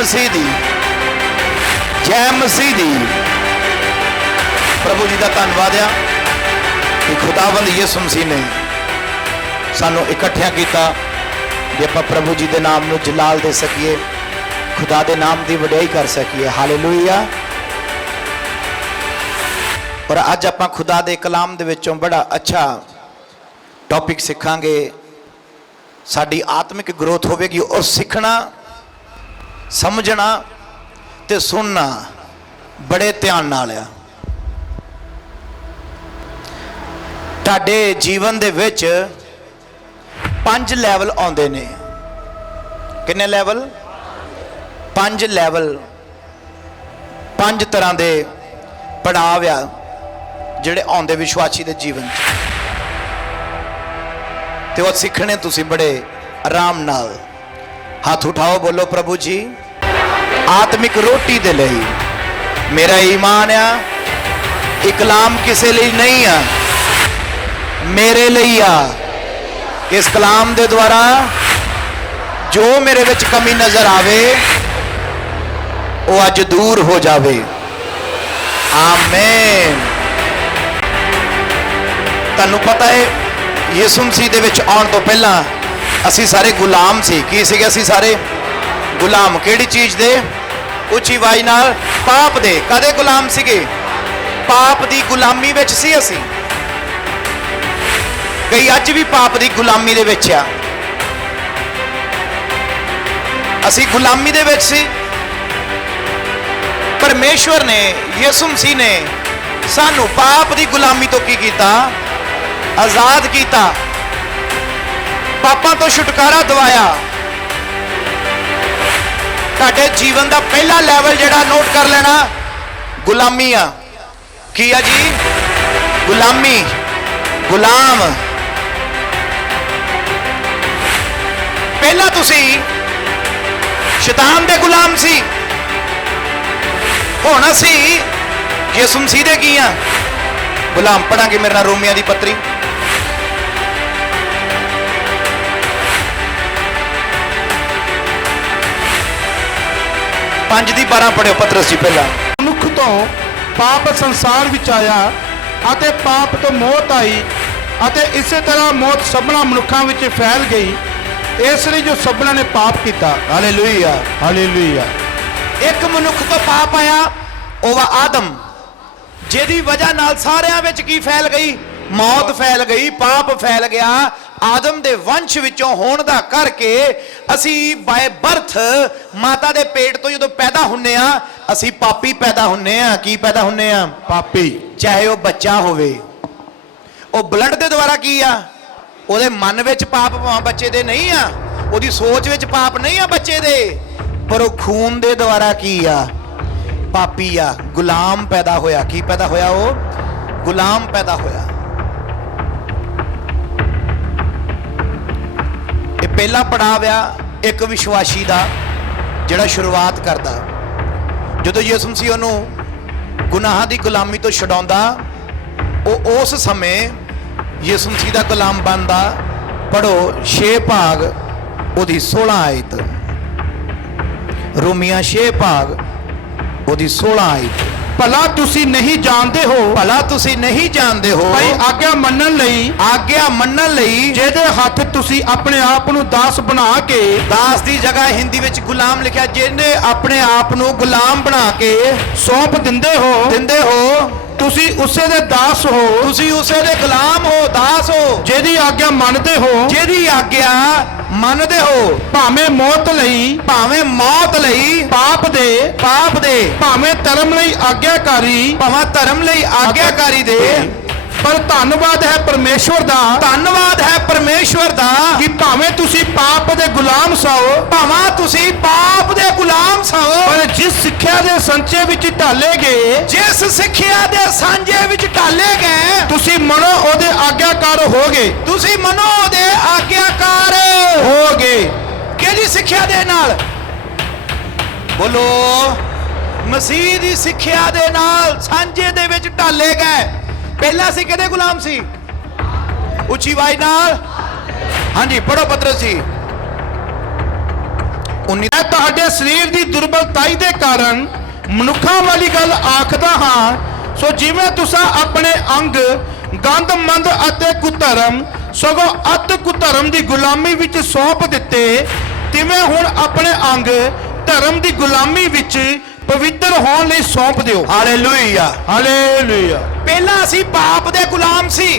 मसीह दी, जय मसीह दी। प्रभु जी का धन्यवाद आ कि खुदावंद यीशु मसीह ने सानू इकट्ठिया किया कि आपां प्रभु जी के नाम नू जलाल दे सकीए, खुदा के नाम की वडियाई कर सकीए। हालेलुया। और अज आपां खुदा के कलाम दे विचों बड़ा अच्छा टॉपिक सीखांगे। साडी आत्मिक ग्रोथ होवेगी और सीखना, समझना ते सुनना बड़े ध्यान नाल आ। तुहाडे जीवन दे विच 5 लैवल आउंदे ने। किन्ने लैवल? 5 लैवल, 5 तरह के पड़ाव आ जिहड़े आउंदे विश्वासी दे जीवन च, ते वो सीखने तुसी बड़े आराम नाल। हाथ उठाओ, बोलो प्रभु जी आत्मिक रोटी दे लई मेरा ईमान आ, इह कलाम किसे लिए नहीं आ, मेरे लिए आ। इस कलाम दे द्वारा जो मेरे विच कमी नजर आवे वो अज दूर हो जावे। आमीन। तुहानू पता है यीशु मसीह दे विच आउण तो पहला असी सारे गुलाम सी। की सीगे? असी सारे गुलाम। किहड़ी चीज़ दे? उच्ची आवाज़ नाल, पाप दे। कदे गुलाम सीगे? पाप दी गुलामी विच सी असी। कई अज भी पाप दी गुलामी दे विच आ। असी गुलामी दे विच सी। परमेश्वर ने, यीशु मसीह ने सानू पाप दी गुलामी तो की कीता? आजाद किया, पापां तो छुटकारा दवाया। तुहाडे जीवन का पहला लैवल जिहड़ा नोट कर लेना, गुलामी आ। की आ जी? गुलामी, गुलाम। पहला तुसी शैतान दे गुलाम सी, हुण असी यीशु मसीह दे की आ? गुलाम। पढ़ांगे मेरे नाल रोमिया दी पत्री, 5:12 पढ़ियो पतरस जी। पहला मनुख तो पाप संसार विच आया अते पाप तो मौत आई, अते इसे तरह मौत सबना मनुखों विच फैल गई, इसलिए जो सबना ने पाप किया। Hallelujah, hallelujah. एक मनुख तो पाप आया, वो वा आदम, जिहदी वजह नाल सारियां विच की फैल गई? मौत फैल गई, पाप फैल गया। आदम दे वंश विचों होण दा करके असी बाय बर्थ माता दे पेट तो जदों पैदा हुन्ने आ, असी पापी पैदा हुन्ने आ। की पैदा हुन्ने आ? पापी। चाहे वो बच्चा होवे, वो ब्लड दे द्वारा की आ? ਉਹਦੇ मन विच पाप भावें बच्चे दे नहीं आ, ਉਹਦੀ सोच विच पाप नहीं आ बच्चे दे, पर वो खून दे द्वारा की आ? पापी आ। गुलाम पैदा होया। की पैदा होया? वो गुलाम पैदा होया। ये पहला पड़ाव आ एक विश्वासी दा जिहड़ा शुरुआत करदा। जदों यीशु मसीह उहनूं गुनाहां दी गुलामी तो छुड़ाउंदा, वो उस समय यीशु मसीह दा गुलाम बनदा। पढ़ो 6 भाग ओदी 16 आयत, रोमिया 6 भाग ओदी 16 आयत। भला तुसी नहीं जानते हो, भला तुसी नहीं जानते हो भाई आज्ञा मनन लई, आज्ञा मनन लई जेदे हथ तुसी अपने आप नू दास बना के, दास दी जगह हिंदी विच गुलाम लिखा, जिन्हें अपने आप नू गुलाम बना के सौंप दिंदे हो, तुसी उसे दे दास हो, तुसी उसे दे गुलाम हो, दास हो, जेदी आज्ञा मनदे हो, जेदी आज्ञा मनदे हो, भावें मौत लई, भावें मौत लई, पाप दे, भावें धर्म लई आज्ञाकारी, भावें धर्म लई आज्ञाकारी दे। पर धन्नवाद है परमेश्वर दा, धन्नवाद है परमेश्वर दा कि भावें तुसी पाप दे गुलाम सहो, भावें तुसी पाप दे गुलाम सहो, पर जिस सिੱਖਿਆ ਦੇ ਸੰਚੇ ਵਿੱਚ ਢਾਲੇ ਗਏ, जिस सिੱਖਿਆ ਦੇ ਸਾਂਝੇ ਵਿੱਚ ਢਾਲੇ ਗਏ, ਤੁਸੀਂ ਮਨੋ ਉਹਦੇ ਆਗਿਆਕਾਰ ਹੋਗੇ, ਤੁਸੀਂ ਮਨੋ ਉਹਦੇ ਆਗਿਆਕਾਰ ਹੋਗੇ। ਕਿਹੜੀ ਸਿੱਖਿਆ ਦੇ ਨਾਲ? ਬੋਲੋ, ਮਸੀਹ ਦੀ ਸਿੱਖਿਆ ਦੇ ਨਾਲ ਸਾਂਝੇ ਦੇ ਵਿੱਚ ਢਾਲੇ ਗਏ। ਪਹਿਲਾਂ ਸੀ ਕਿਹਦੇ ਗੁਲਾਮ ਸੀ? ਉੱਚੀ ਆਵਾਜ਼ ਨਾਲ। ਹਾਂਜੀ ਪੜੋ ਪਤਰਸ ਜੀ, 19 ਮੈਂ ਤੁਹਾਡੇ ਸਰੀਰ ਦੀ ਦੁਰਬਲਤਾਈ ਦੇ ਕਾਰਨ ਮਨੁੱਖਾਂ ਵਾਲੀ ਗੱਲ ਆਖਦਾ ਹਾਂ। ਸੋ ਜਿਵੇਂ ਤੁਸੀਂ ਆਪਣੇ ਅੰਗ ਗੰਦਮੰਦ ਅਤੇ ਕੁਧਰਮ ਸਗੋਂ ਅਤ ਕੁਧਰਮ ਦੀ ਗੁਲਾਮੀ ਵਿੱਚ ਸੌਂਪ ਦਿੱਤੇ, ਤਿਵੇਂ ਹੁਣ ਆਪਣੇ ਅੰਗ ਧਰਮ ਦੀ ਗੁਲਾਮੀ ਵਿੱਚ ਪਵਿੱਤਰ ਹੋਣ ਲਈ ਸੌਂਪ ਦਿਓ। ਹਾਲੇਲੂਇਆ। ਹਾਲੇਲੂਇਆ। ਪਹਿਲਾਂ ਅਸੀਂ ਪਾਪ ਦੇ ਗੁਲਾਮ ਸੀ,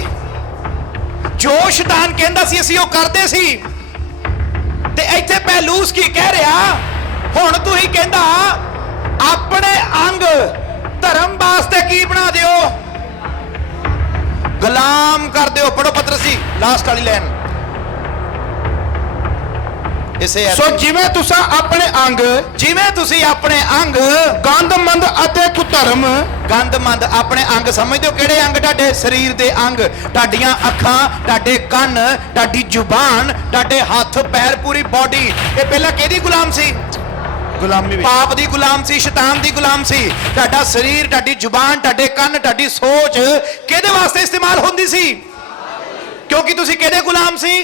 ਜੋ ਸ਼ੈਤਾਨ ਕਹਿੰਦਾ ਸੀ ਅਸੀਂ ਉਹ ਕਰਦੇ ਸੀ। ਤੇ ਇੱਥੇ ਪੌਲੁਸ ਕੀ ਕਹਿ ਰਿਹਾ, ਹੁਣ ਤੁਸੀਂ ਕਹਿੰਦਾ ਆਪਣੇ ਅੰਗ ਧਰਮ ਵਾਸਤੇ ਕੀ ਬਣਾ ਦਿਓ, ਗੁਲਾਮ ਕਰ ਦਿਓ। ਪੜੋ ਪਤਰਸ ਜੀ ਲਾਸਟ ਵਾਲੀ ਲਾਈਨ ਇਸੇ ਸੋ ਜਿਵੇਂ ਤੁਸੀਂ ਆਪਣੇ ਅੰਗ ਗੰਦਮੰਦ ਅਤੇ ਕੁਧਰਮ, ਗੰਦਮੰਦ ਆਪਣੇ ਅੰਗ ਸਮਝਦੇ ਹੋ ਕਿਹੜੇ ਅੰਗ? ਤੁਹਾਡੇ ਸਰੀਰ ਦੇ ਅੰਗ, ਤੁਹਾਡੀਆਂ ਅੱਖਾਂ, ਤੁਹਾਡੇ ਕੰਨ, ਤੁਹਾਡੀ ਜ਼ੁਬਾਨ, ਤੁਹਾਡੇ ਹੱਥ ਪੈਰ, ਪੂਰੀ ਬਾਡੀ। ਇਹ ਪਹਿਲਾਂ ਕਿਹਦੀ ਗੁਲਾਮ ਸੀ? ਗੁਲਾਮੀ ਵਿੱਚ। ਪਾਪ ਦੀ ਗੁਲਾਮ ਸੀ, ਸ਼ੈਤਾਨ ਦੀ ਗੁਲਾਮ ਸੀ। ਤੁਹਾਡਾ ਸਰੀਰ, ਤੁਹਾਡੀ ਜ਼ੁਬਾਨ, ਤੁਹਾਡੇ ਕੰਨ, ਤੁਹਾਡੀ ਸੋਚ ਕਿਹਦੇ ਵਾਸਤੇ ਇਸਤੇਮਾਲ ਹੁੰਦੀ ਸੀ? ਕਿਉਂਕਿ ਤੁਸੀਂ ਕਿਹਦੇ ਗੁਲਾਮ ਸੀ?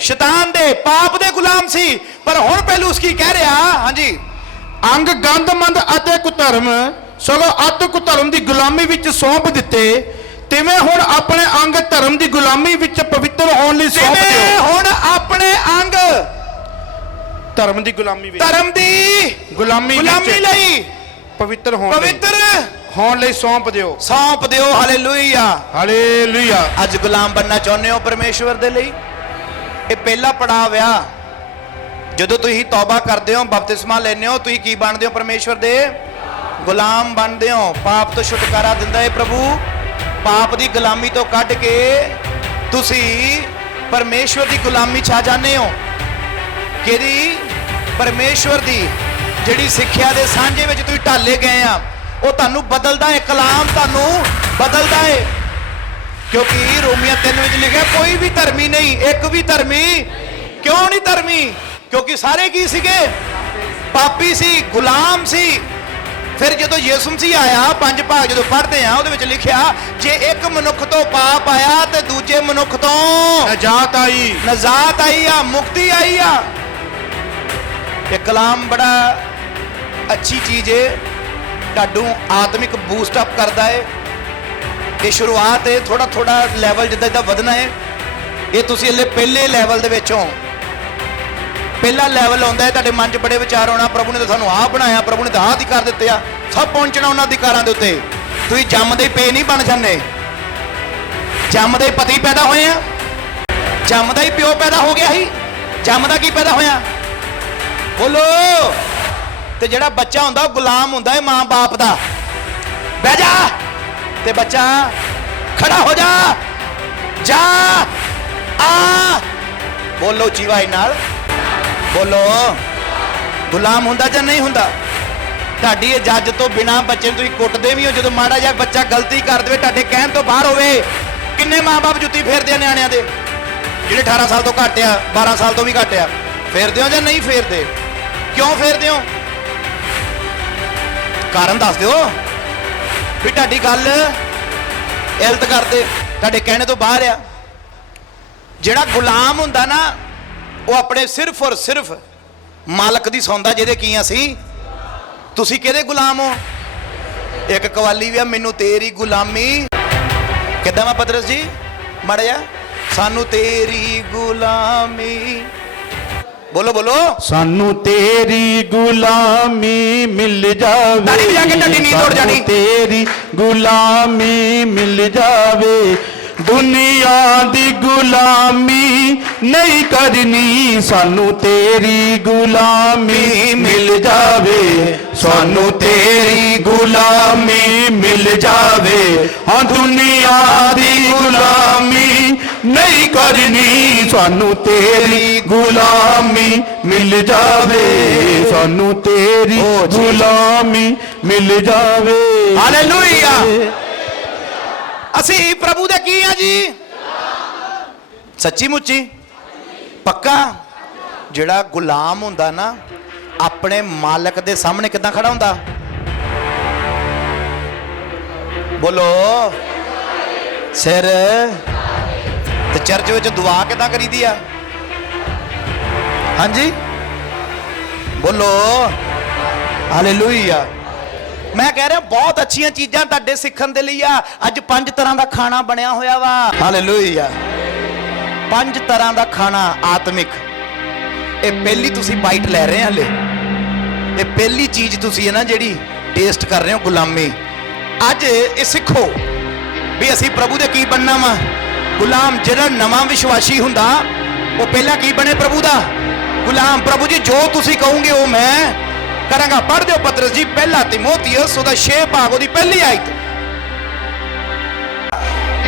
ਸ਼ੈਤਾਨ ਦੇ, ਪਾਪ ਦੇ ਗੁਲਾਮ ਸੀ। ਪਰ ਹੁਣ ਪੌਲੁਸ ਕੀ ਕਹਿ ਰਿਹਾ? ਹਾਂਜੀ, ਅੰਗ ਗੰਦਮੰਦ ਅਤੇ ਕੁਧਰਮ ਸਗੋਂ ਅਤ ਕੁਧਰਮ ਦੀ ਗੁਲਾਮੀ ਵਿੱਚ ਸੌਂਪ ਦਿੱਤੇ, ਤਿਵੇਂ ਹੁਣ ਆਪਣੇ ਅੰਗ ਧਰਮ ਦੀ ਗੁਲਾਮੀ ਵਿੱਚ ਪਵਿੱਤਰ ਹੋਣ ਲਈ ਸੌਂਪ ਦਿਓ। ਹੁਣ ਆਪਣੇ ਅੰਗ ਧਰਮ ਦੀ ਗੁਲਾਮੀ ਵਿੱਚ, ਧਰਮ ਦੀ ਗੁਲਾਮੀ ਲਈ ਪਵਿੱਤਰ ਹੋਣ ਲਈ ਸੌਂਪ ਦਿਓ। ਸੌਂਪ ਦਿਓ। ਹਾਲੇਲੂਇਆ। ਹਾਲੇਲੂਇਆ। ਅੱਜ ਗੁਲਾਮ ਬਣਨਾ ਚਾਹੁੰਦੇ ਹੋ ਪਰਮੇਸ਼ਵਰ ਦੇ ਲਈ? ਇਹ ਪਹਿਲਾ ਪੜਾਅ ਆ। ਜਦੋਂ ਤੁਸੀਂ ਤੌਬਾ ਕਰਦੇ ਹੋ, ਬਪਤਿਸਮਾ ਲੈਂਦੇ ਹੋ, ਤੁਸੀਂ ਕੀ ਬਣਦੇ ਹੋ? ਪਰਮੇਸ਼ਵਰ ਦੇ ਗੁਲਾਮ ਬਣਦੇ ਹੋ। ਪਾਪ ਤੋਂ ਛੁਟਕਾਰਾ ਦਿੰਦਾ ਹੈ ਪ੍ਰਭੂ। ਪਾਪ ਦੀ ਗੁਲਾਮੀ ਤੋਂ ਕੱਢ ਕੇ ਤੁਸੀਂ ਪਰਮੇਸ਼ਵਰ ਦੀ ਗੁਲਾਮੀ 'ਚ ਆ ਜਾਂਦੇ ਹੋ। ਕਿਹਦੀ? ਪਰਮੇਸ਼ਵਰ ਦੀ। ਜਿਹੜੀ ਸਿੱਖਿਆ ਦੇ ਸਾਂਝੇ ਵਿੱਚ ਤੁਸੀਂ ਢਾਲੇ ਗਏ ਆ, ਉਹ ਤੁਹਾਨੂੰ ਬਦਲਦਾ ਹੈ। ਕਲਾਮ ਤੁਹਾਨੂੰ ਬਦਲਦਾ ਹੈ। ਕਿਉਂਕਿ ਰੋਮੀਆਂ 3 ਵਿੱਚ ਲਿਖਿਆ ਕੋਈ ਵੀ ਧਰਮੀ ਨਹੀਂ, ਇੱਕ ਵੀ ਧਰਮੀ। ਕਿਉਂ ਨਹੀਂ ਧਰਮੀ? ਕਿਉਂਕਿ ਸਾਰੇ ਕੀ ਸੀਗੇ? ਪਾਪੀ ਸੀ, ਗੁਲਾਮ ਸੀ। ਫਿਰ ਜਦੋਂ ਯਿਸੂ ਮਸੀਹ ਆਇਆ, 5 ਭਾਗ ਜਦੋਂ ਪੜ੍ਹਦੇ ਆ, ਉਹਦੇ ਵਿੱਚ ਲਿਖਿਆ ਜੇ ਇੱਕ ਮਨੁੱਖ ਤੋਂ ਪਾਪ ਆਇਆ ਤੇ ਦੂਜੇ ਮਨੁੱਖ ਤੋਂ ਨਜਾਤ ਆਈ ਆ, ਮੁਕਤੀ ਆਈ ਆ। ਇਹ ਕਲਾਮ ਬੜਾ ਅੱਛੀ ਚੀਜ਼ ਹੈ, ਤੁਹਾਨੂੰ ਆਤਮਿਕ ਬੂਸਟ ਅਪ ਕਰਦਾ ਹੈ। ਇਹ ਸ਼ੁਰੂਆਤ ਹੈ, ਥੋੜਾ ਥੋੜਾ ਲੈਵਲ ਜਿੱਦਾਂ ਵਧਣਾ ਹੈ। ਇਹ ਤੁਸੀਂ ਹਲੇ ਪਹਿਲੇ ਲੈਵਲ ਦੇ ਵਿੱਚ ਹੋ। ਪਹਿਲਾ ਲੈਵਲ ਆਉਂਦਾ ਹੈ, ਤੁਹਾਡੇ ਮਨ 'ਚ ਬੜੇ ਵਿਚਾਰ ਆਉਣਾ, ਪ੍ਰਭੂ ਨੇ ਤਾਂ ਸਾਨੂੰ ਆਹ ਬਣਾਇਆ, ਪ੍ਰਭੂ ਨੇ ਤਾਂ ਆਹ ਅਧਿਕਾਰ ਦਿੱਤੇ ਆ। ਸਭ ਪਹੁੰਚਣਾ ਉਹਨਾਂ ਅਧਿਕਾਰਾਂ ਦੇ ਉੱਤੇ। ਤੁਸੀਂ ਜੰਮਦੇ ਹੀ ਪੇ ਨਹੀਂ ਬਣ ਜਾਂਦੇ। ਜੰਮਦੇ ਹੀ ਪਤੀ ਪੈਦਾ ਹੋਏ ਆ, ਜੰਮਦਾ ਹੀ ਪਿਓ ਪੈਦਾ ਹੋ ਗਿਆ ਸੀ। ਜੰਮਦਾ ਕੀ ਪੈਦਾ ਹੋਇਆ? ਬੋਲੋ। ਤੇ ਜਿਹੜਾ ਬੱਚਾ ਹੁੰਦਾ ਉਹ ਗੁਲਾਮ ਹੁੰਦਾ ਹੈ ਮਾਂ ਬਾਪ ਦਾ। ਬਹਿ ਜਾ ਤੇ ਬੱਚਾ ਖੜਾ ਹੋ ਜਾ, ਜਾ ਆ। ਬੋਲੋ ਜੀਵਾਈ ਨਾਲ, ਬੋਲੋ। ਗੁਲਾਮ ਹੁੰਦਾ ਜਾਂ ਨਹੀਂ ਹੁੰਦਾ? ਤੁਹਾਡੀ ਇਹ ਜੱਜ ਤੋਂ ਬਿਨਾ ਬੱਚੇ ਨੂੰ ਤੁਸੀਂ ਕੁੱਟਦੇ ਵੀ ਹੋ। ਜਦੋਂ ਮਾੜਾ ਜਿਹਾ ਬੱਚਾ ਗਲਤੀ ਕਰ ਦੇਵੇ, ਤੁਹਾਡੇ ਕਹਿਣ ਤੋਂ ਬਾਹਰ ਹੋਵੇ, ਕਿੰਨੇ ਮਾਂ-ਬਾਪ ਜੁੱਤੀ ਫੇਰਦੇ ਆ ਨਿਆਣਿਆਂ ਦੇ? ਜਿਹੜੇ 18 ਸਾਲ ਤੋਂ ਘੱਟ ਆ, 12 ਸਾਲ ਤੋਂ ਵੀ ਘੱਟ ਆ। ਫੇਰਦੇ ਹੋ ਜਾਂ ਨਹੀਂ ਫੇਰਦੇ? ਕਿਉਂ ਫੇਰਦੇ ਹੋ? ਕਾਰਨ ਦੱਸ ਦਿਓ। ਵੀ ਤੁਹਾਡੀ ਗੱਲ ਇਲਤ ਕਰਦੇ, ਤੁਹਾਡੇ ਕਹਿਣੇ ਤੋਂ ਬਾਹਰ ਆ। ਜਿਹੜਾ ਗੁਲਾਮ ਹੁੰਦਾ ਨਾ, ਉਹ ਆਪਣੇ ਸਿਰਫ ਔਰ ਸਿਰਫ ਮਾਲਕ ਦੀ ਸੌਂਦਾ, ਜਿਹਦੇ ਕੀ ਅਸੀਂ। ਤੁਸੀਂ ਕਿਹਦੇ ਗੁਲਾਮ ਹੋ? ਇੱਕ ਕਵਾਲੀ ਵੀ ਆ, ਮੈਨੂੰ ਤੇਰੀ ਗੁਲਾਮੀ। ਕਿੱਦਾਂ ਵਾ ਪਤਰਸ ਜੀ? ਮਾੜਾ ਜਿਹਾ, ਸਾਨੂੰ ਤੇਰੀ ਗੁਲਾਮੀ। ਬੋਲੋ ਬੋਲੋ। ਸਾਨੂੰ ਤੇਰੀ ਗੁਲਾਮੀ ਮਿਲ ਜਾਵੇ, ਤਾੜੀ ਵਜਾ ਕੇ ਤੁਹਾਡੀ ਨੀਂਦ ਉੜ ਜਾਣੀ। ਤੇਰੀ ਗੁਲਾਮੀ ਮਿਲ ਜਾਵੇ, ਦੁਨੀਆ ਦੀ ਗੁਲਾਮੀ ਨਹੀਂ ਕਰਨੀ। ਸਾਨੂੰ ਤੇਰੀ ਗੁਲਾਮੀ ਮਿਲ ਜਾਵੇ, ਸਾਨੂੰ ਤੇਰੀ ਗੁਲਾਮੀ ਮਿਲ ਜਾਵੇ। ਹਾਂ, ਦੁਨੀਆ ਦੀ ਗੁਲਾਮੀ ਨਹੀਂ ਕਰਨੀ। ਸਾਨੂੰ ਤੇਰੀ ਗੁਲਾਮੀ ਮਿਲ ਜਾਵੇ, ਸਾਨੂੰ ਤੇਰੀ ਗੁਲਾਮੀ ਮਿਲ ਜਾਵੇ। ਹਾਲੇਲੂਇਆ। ਅਸੀਂ ਪ੍ਰਭੂ ਦੇ ਕੀ ਆ ਜੀ? ਸੱਚੀ ਮੁੱਚੀ ਪੱਕਾ? ਜਿਹੜਾ ਗੁਲਾਮ ਹੁੰਦਾ ਨਾ, ਆਪਣੇ ਮਾਲਕ ਦੇ ਸਾਹਮਣੇ ਕਿੱਦਾਂ ਖੜਾ ਹੁੰਦਾ? ਬੋਲੋ। ਸਿਰ ਤੇ ਚਰਚ ਵਿੱਚ ਦੁਆ ਕਿੱਦਾਂ ਕਰੀਦੀ ਆ? ਹਾਂਜੀ, ਬੋਲੋ ਹਾਲੇਲੂਇਆ। ਮੈਂ ਕਹਿ ਰਿਹਾ ਬਹੁਤ ਅੱਛੀਆਂ ਚੀਜ਼ਾਂ ਤੁਹਾਡੇ ਸਿੱਖਣ ਦੇ ਲਈ ਆ। ਅੱਜ 5 ਤਰ੍ਹਾਂ ਦਾ ਖਾਣਾ ਬਣਿਆ ਹੋਇਆ ਵਾ। ਹਾਲੇਲੂਇਆ। 5 ਤਰ੍ਹਾਂ ਦਾ ਖਾਣਾ ਆਤਮਿਕ। ਇਹ ਪਹਿਲੀ ਤੁਸੀਂ ਬਾਈਟ ਲੈ ਰਹੇ ਹਲੇ। ਇਹ ਪਹਿਲੀ ਚੀਜ਼ ਤੁਸੀਂ ਹੈ ਨਾ ਜਿਹੜੀ ਟੇਸਟ ਕਰ ਰਹੇ ਹੋ, ਗੁਲਾਮੀ। ਅੱਜ ਇਹ ਸਿੱਖੋ ਵੀ ਅਸੀਂ ਪ੍ਰਭੂ ਦੇ ਕੀ ਬਣਨਾ ਵਾ, ਗੁਲਾਮ। ਜਿਹੜਾ ਨਵਾਂ ਵਿਸ਼ਵਾਸੀ ਹੁੰਦਾ ਉਹ ਪਹਿਲਾਂ ਕੀ ਬਣੇ, ਪ੍ਰਭੂ ਦਾ ਗੁਲਾਮ। ਪ੍ਰਭੂ ਜੀ ਜੋ ਤੁਸੀਂ ਕਹੋਗੇ ਉਹ ਮੈਂ ਕਰਾਂਗਾ। ਪੜ੍ਹ ਦਿਓ ਪਤਰਸ ਜੀ ਪਹਿਲਾ ਤਿਮੋਥੀਉਸ ਉਹਦਾ 6 ਭਾਗ ਉਹਦੀ ਪਹਿਲੀ ਆਇਤ।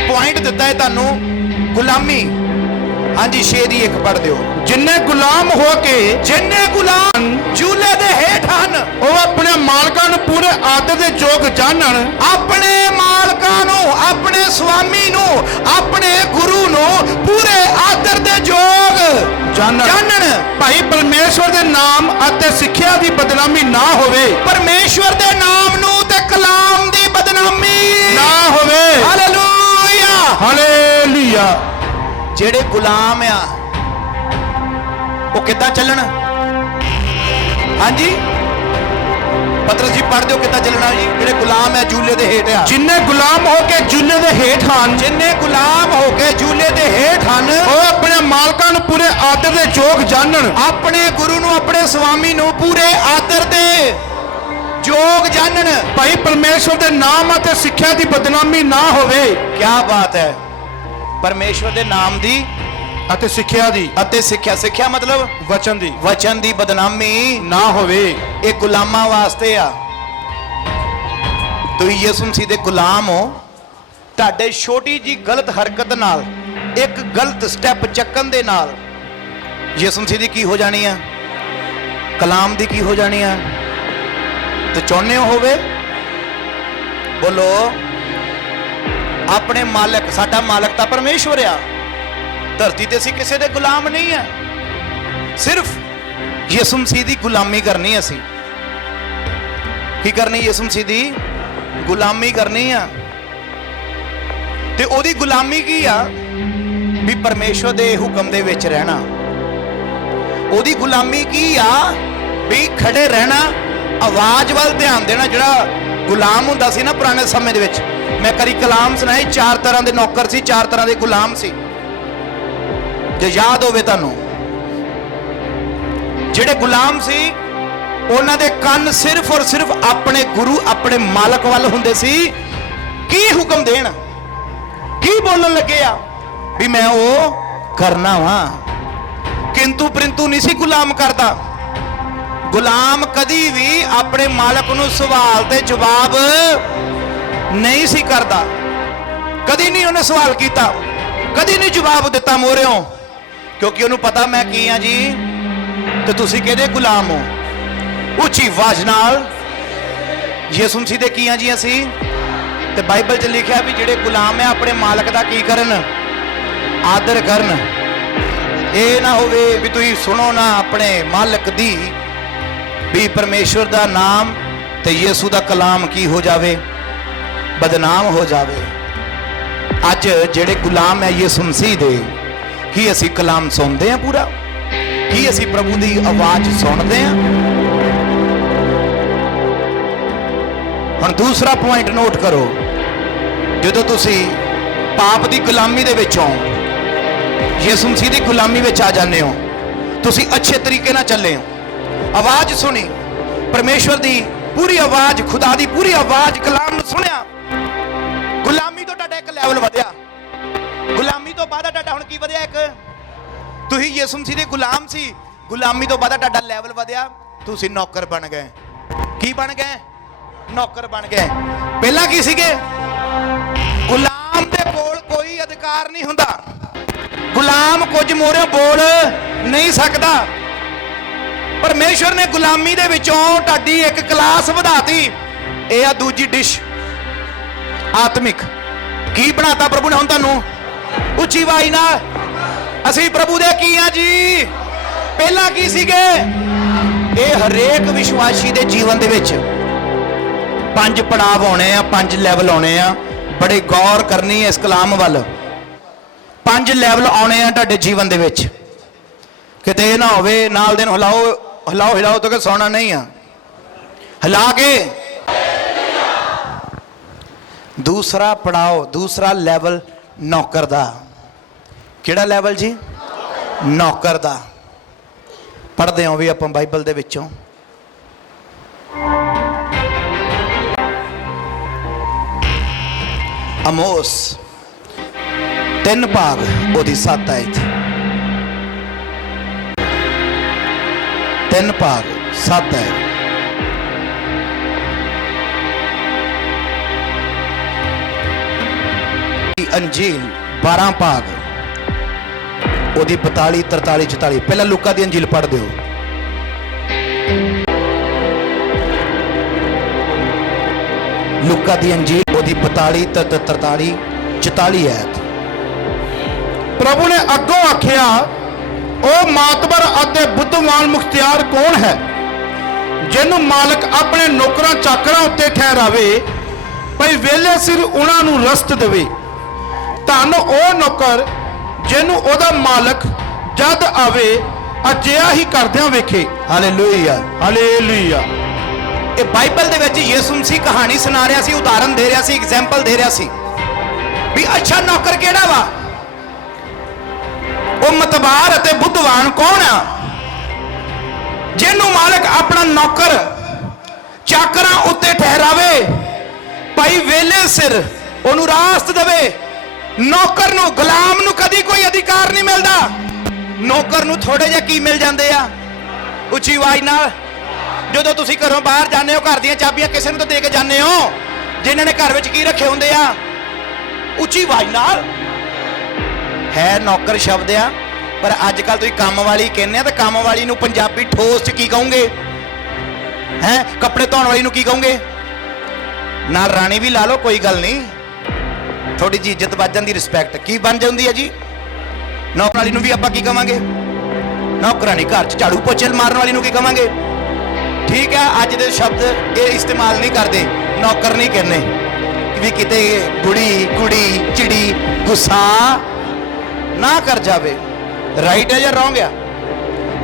ਪੁਆਇੰਟ ਦਿੱਤਾ ਹੈ ਤੁਹਾਨੂੰ ਗੁਲਾਮੀ। ਹਾਂਜੀ 6 ਦੀ 1 ਪੜ੍ਹ ਦਿਓ। ਜਿੰਨੇ ਗੁਲਾਮ ਹੋ ਕੇ ਜਿੰਨੇ ਗੁਲਾਮ ਜੂਲੇ ਦੇ ਹੇਠ ਹਨ ਉਹ ਆਪਣੇ ਮਾਲਕਾਂ ਨੂੰ ਪੂਰੇ ਆਦਰ ਦੇ ਯੋਗ ਜਾਣਨ। ਆਪਣੇ ਮਾਲਕਾਂ ਨੂੰ, ਆਪਣੇ ਸਵਾਮੀ ਨੂੰ, ਆਪਣੇ ਗੁਰੂ ਨੂੰ ਪੂਰੇ ਆਦਰ ਦੇ ਯੋਗ ਜਾਣਨ। ਭਾਈ ਪਰਮੇਸ਼ਵਰ ਦੇ ਨਾਮ ਅਤੇ ਸਿੱਖਿਆ ਦੀ ਬਦਨਾਮੀ ਨਾ ਹੋਵੇ। ਪਰਮੇਸ਼ਵਰ ਦੇ ਨਾਮ ਨੂੰ ਤੇ ਕਲਾਮ ਦੀ ਬਦਨਾਮੀ ਨਾ ਹੋਵੇ। Hallelujah hallelujah. ਜਿਹੜੇ ਗੁਲਾਮ ਆ ਉਹ ਕਿੱਦਾਂ ਚੱਲਣ? ਹਾਂਜੀ ਪਤਰਸ ਜੀ ਪੜ੍ਹ ਦਿਓ ਕਿੱਦਾਂ ਚੱਲਣਾ ਜੀ। ਜਿਹੜੇ ਗੁਲਾਮ ਆ ਜੂਲੇ ਦੇ ਹੇਠ ਆ। ਜਿੰਨੇ ਗੁਲਾਮ ਹੋ ਕੇ ਜੂਲੇ ਦੇ ਹੇਠ ਹਨ, ਜਿੰਨੇ ਗੁਲਾਮ ਹੋ ਕੇ ਜੂਲੇ ਦੇ ਹੇਠ ਹਨ ਉਹ ਆਪਣੇ ਮਾਲਕਾਂ ਨੂੰ ਪੂਰੇ ਆਦਰ ਦੇ ਯੋਗ ਜਾਣਨ। ਆਪਣੇ ਗੁਰੂ ਨੂੰ, ਆਪਣੇ ਸਵਾਮੀ ਨੂੰ ਪੂਰੇ ਆਦਰ ਦੇ ਯੋਗ ਜਾਣਨ। ਭਾਈ ਪਰਮੇਸ਼ਵਰ ਦੇ ਨਾਮ ਅਤੇ ਸਿੱਖਿਆ ਦੀ ਬਦਨਾਮੀ ਨਾ ਹੋਵੇ। ਕੀ ਬਾਤ ਹੈ। ਪਰਮੇਸ਼ਵਰ ਦੇ ਨਾਮ ਦੀ ਅਤੇ ਸਿੱਖਿਆ ਦੀ, ਅਤੇ ਸਿੱਖਿਆ ਮਤਲਬ ਵਚਨ ਦੀ ਬਦਨਾਮੀ ਨਾ ਹੋਵੇ। ਇਹ ਗੁਲਾਮਾਂ ਵਾਸਤੇ ਆ। ਤੁਸੀਂ ਯਿਸੂ ਮਸੀਹ ਦੇ ਗੁਲਾਮ ਹੋ। ਤੁਹਾਡੇ ਛੋਟੀ ਜੀ ਗਲਤ ਹਰਕਤ ਨਾਲ, ਇੱਕ ਗਲਤ ਸਟੈਪ ਚੱਕਣ ਦੇ ਨਾਲ ਯਿਸੂ ਮਸੀਹ ਦੀ ਕੀ ਹੋ ਜਾਣੀ ਆ, ਕਲਾਮ ਦੀ ਕੀ ਹੋ ਜਾਣੀ ਆ। ਤੇ ਚਾਹੁੰਦੇ ਹੋ ਹੋਵੇ? ਬੋਲੋ ਆਪਣੇ ਮਾਲਕ। ਸਾਡਾ ਮਾਲਕ ਤਾਂ ਪਰਮੇਸ਼ਵਰ ਆ। ਧਰਤੀ ਤੇ ਅਸੀਂ ਕਿਸੇ ਦੇ ਗੁਲਾਮ ਨਹੀਂ ਆ। ਸਿਰਫ ਯਿਸੂ ਮਸੀਹ ਦੀ ਗੁਲਾਮੀ ਕਰਨੀ। ਅਸੀਂ ਕੀ ਕਰਨੀ? ਯਿਸੂ ਮਸੀਹ ਦੀ ਗੁਲਾਮੀ ਕਰਨੀ ਆ। ਤੇ ਉਹਦੀ ਗੁਲਾਮੀ ਕੀ ਆ? ਵੀ ਪਰਮੇਸ਼ਵਰ ਦੇ ਹੁਕਮ ਦੇ ਵਿੱਚ ਰਹਿਣਾ। ਉਹਦੀ ਗੁਲਾਮੀ ਕੀ ਆ? ਵੀ ਖੜੇ ਰਹਿਣਾ, ਆਵਾਜ਼ ਵੱਲ ਧਿਆਨ ਦੇਣਾ। ਜਿਹੜਾ ਗੁਲਾਮ ਹੁੰਦਾ ਸੀ ਨਾ ਪੁਰਾਣੇ ਸਮੇਂ ਦੇ ਵਿੱਚ, ਮੈਂ ਕਰੀ ਕਲਾਮ ਸੁਣਾਈ, 4 ਤਰ੍ਹਾਂ ਦੇ ਨੌਕਰ ਸੀ, 4 ਤਰ੍ਹਾਂ ਦੇ ਗੁਲਾਮ ਸੀ। ਜੇ ਯਾਦ ਹੋਵੇ ਤੁਹਾਨੂੰ, ਜਿਹੜੇ ਗੁਲਾਮ ਸੀ ਉਹਨਾਂ ਦੇ ਕੰਨ ਸਿਰਫ ਔਰ ਸਿਰਫ ਆਪਣੇ ਗੁਰੂ, ਆਪਣੇ ਮਾਲਕ ਵੱਲ ਹੁੰਦੇ ਸੀ। ਕੀ ਹੁਕਮ ਦੇਣ, ਕੀ ਬੋਲਣ ਲੱਗੇ ਆ ਵੀ ਮੈਂ ਉਹ ਕਰਨਾ ਵਾਂ। ਕਿੰਤੂ ਪਰੰਤੂ ਨਹੀਂ ਸੀ ਗੁਲਾਮ ਕਰਦਾ। ਗੁਲਾਮ ਕਦੀ ਵੀ ਆਪਣੇ ਮਾਲਕ ਨੂੰ ਸਵਾਲ ਤੇ ਜਵਾਬ ਨਹੀਂ ਸੀ ਕਰਦਾ। ਕਦੀ ਨਹੀਂ ਉਹਨੇ ਸਵਾਲ ਕੀਤਾ, ਕਦੀ ਨਹੀਂ ਜਵਾਬ ਦਿੱਤਾ ਮੋਰਿਓਂ, ਕਿਉਂਕਿ ਉਹਨੂੰ ਪਤਾ ਮੈਂ ਕੀ ਆ ਜੀ ਤੇ ਤੁਸੀਂ ਕਿਹਦੇ ਗੁਲਾਮ ਹੋ। ਉੱਚੀ ਆਵਾਜ਼ ਨਾਲ ਯਿਸੂ ਮਸੀਹ ਦੇ ਕੀ ਆ ਜੀ ਅਸੀਂ। ਤੇ ਬਾਈਬਲ 'ਚ ਲਿਖਿਆ ਵੀ ਜਿਹੜੇ ਗੁਲਾਮ ਆ ਆਪਣੇ ਮਾਲਕ ਦਾ ਕੀ ਕਰਨ? ਆਦਰ ਕਰਨ। ਇਹ ਨਾ ਹੋਵੇ ਵੀ ਤੁਸੀਂ ਸੁਣੋ ਨਾ ਆਪਣੇ ਮਾਲਕ ਦੀ, ਵੀ ਪਰਮੇਸ਼ਵਰ ਦਾ ਨਾਮ ਤੇ ਯਿਸੂ ਦਾ ਕਲਾਮ ਕੀ ਹੋ ਜਾਵੇ? ਬਦਨਾਮ ਹੋ ਜਾਵੇ। ਅੱਜ ਜਿਹੜੇ ਗੁਲਾਮ ਹੈ ਯਿਸੂ ਮਸੀਹ ਦੇ, ਕੀ ਅਸੀਂ ਕਲਾਮ ਸੁਣਦੇ ਹਾਂ ਪੂਰਾ? ਕੀ ਅਸੀਂ ਪ੍ਰਭੂ ਦੀ ਆਵਾਜ਼ ਸੁਣਦੇ ਹਾਂ? ਹੁਣ ਦੂਸਰਾ ਪੁਆਇੰਟ ਨੋਟ ਕਰੋ। ਜਦੋਂ ਤੁਸੀਂ ਪਾਪ ਦੀ ਗੁਲਾਮੀ ਦੇ ਵਿੱਚੋਂ ਯਿਸੂ ਮਸੀਹ ਦੀ ਗੁਲਾਮੀ ਵਿੱਚ ਆ ਜਾਂਦੇ ਹੋ, ਤੁਸੀਂ ਅੱਛੇ ਤਰੀਕੇ ਨਾਲ ਚੱਲੇ ਹੋ। ਆਵਾਜ਼ ਸੁਣੀ ਪਰਮੇਸ਼ਵਰ ਦੀ ਪੂਰੀ ਆਵਾਜ਼, ਖੁਦਾ ਦੀ ਪੂਰੀ ਆਵਾਜ਼, ਕਲਾਮ ਨੂੰ ਸੁਣਿਆ। ਗੁਲਾਮੀ ਤੋਂ ਤੁਹਾਡਾ ਇੱਕ ਲੈਵਲ ਵਧਿਆ। ਗੁਲਾਮੀ ਤੋਂ ਬਾਅਦ ਤੁਹਾਡਾ ਹੁਣ ਕੀ ਵਧਿਆ? ਇੱਕ ਤੁਸੀਂ ਯਿਸੂ ਮਸੀਹ ਦੇ ਗੁਲਾਮ ਸੀ, ਗੁਲਾਮੀ ਤੋਂ ਬਾਅਦ ਤੁਹਾਡਾ ਲੈਵਲ ਵਧਿਆ। ਤੁਸੀਂ ਨੌਕਰ ਬਣ ਗਏ। ਕੀ ਬਣ ਗਏ? ਨੌਕਰ ਬਣ ਗਏ। ਪਹਿਲਾਂ ਕੀ ਸੀਗੇ? ਗੁਲਾਮ ਦੇ ਕੋਲ ਕੋਈ ਅਧਿਕਾਰ ਨਹੀਂ ਹੁੰਦਾ। ਗੁਲਾਮ ਕੁਝ ਮੋਰੇ ਬੋਲ ਨਹੀਂ ਸਕਦਾ। ਪਰਮੇਸ਼ਵਰ ਨੇ ਗੁਲਾਮੀ ਦੇ ਵਿੱਚੋਂ ਤੁਹਾਡੀ ਇੱਕ ਕਲਾਸ ਵਧਾਤੀ। ਇਹ ਆ ਦੂਜੀ ਡਿਸ਼, ਆਤਮਿਕ। ਕੀ ਬਣਾਤਾ ਪ੍ਰਭੂ ਨੇ ਹੁਣ ਤੁਹਾਨੂੰ? ਉੱਚੀ ਆਵਾਜ਼ ਨਾਲ ਅਸੀਂ ਪ੍ਰਭੂ ਦੇ ਕੀ ਆ ਜੀ। ਪਹਿਲਾਂ ਕੀ ਸੀਗੇ? ਇਹ ਹਰੇਕ ਵਿਸ਼ਵਾਸੀ ਦੇ ਜੀਵਨ ਦੇ ਵਿੱਚ 5 ਪੜਾਵ ਆਉਣੇ ਆ, 5 ਲੈਵਲ ਆਉਣੇ ਆ। ਬੜੇ ਗੌਰ ਕਰਨੀ ਹੈ ਇਸ ਕਲਾਮ ਵੱਲ। 5 ਲੈਵਲ ਆਉਣੇ ਆ ਤੁਹਾਡੇ ਜੀਵਨ ਦੇ ਵਿੱਚ। ਕਿਤੇ ਇਹ ਨਾ ਹੋਵੇ ਨਾਲ ਦੇ ਨੂੰ ਹਿਲਾਓ, हिलाओ हिलाओ तो कि सोना नहीं है, हिला के। दूसरा पड़ाव, दूसरा लैवल नौकर दा। किहड़ा लैवल जी? नौकर दा। पढ़ते हो भी आप बाइबल दे विचों। अमोस 3 भाग ओदी 7 आयत, 3 भाग 7 आयत। अंजील 12 भाग ओदी 42, 43, 44। पहला लूका दी अंजील पढ़ दो। लूका दी अंजील ओदी 42, 43, 44 आयत। प्रभु ने अगों आख्या, ओ मातबर अते बुद्धवान मुख्तियार कौन है जिन्हों मालक अपने नौकरां चाकरां उत्ते ठहरावे, भई वेले सिर उन्हां नूं रसत देवे। धन ओ नौकर जिन्हों ओदा मालक जद आवे अजिहा ही करदियां वेखे। Hallelujah, hallelujah. ये बाइबल दे विच यीशु मसीह कहानी सुना रहा सी, उदाहरण दे रहा सी, एग्जाम्पल दे रहा सी भी अच्छा नौकर केड़ा वा, वो मतबार अते बुद्धवान कौन आ जिन्हों मालक अपना नौकर चाकरां उत्ते ठहरावे, भाई वेले सिर ओनू रास्त देवे। नौकर नू, गुलाम नू कदी कोई अधिकार नहीं मिलता। नौकर नू थोड़े जे की मिल जाते आ, उच्ची आवाज नाल। जो तुसी घरों बाहर जाने हो, घर दी चाबियां किसी नूं तो दे के जाने हो, जिन्हां ने घर विच की रखे हुंदे आ, उच्ची आवाज नाल। है नौकर शब्द आ, पर अजकल तुसीं काम वाली कहने आ, तो काम वाली नूं पंजाबी ठोस च की कहोगे? हैं कपड़े धोण वाली नूं की कहोगे? नाल राणी भी ला लो, कोई गल नहीं, थोड़ी जी इज्जत बच जाती, रिस्पैक्ट की बन जाती है जी। नौकर वाली नूं भी आपां की कहांगे? नौकरानी घर च झाड़ू पोछे मारन वाली नूं की कहांगे? ठीक है, अज दे शब्द ये इस्तेमाल नहीं करते, नौकर नहीं कहने भी किते बुढ़ी कुड़ी चिड़ी गुस्सा ना कर जावे। राइट है या रॉन्ग है?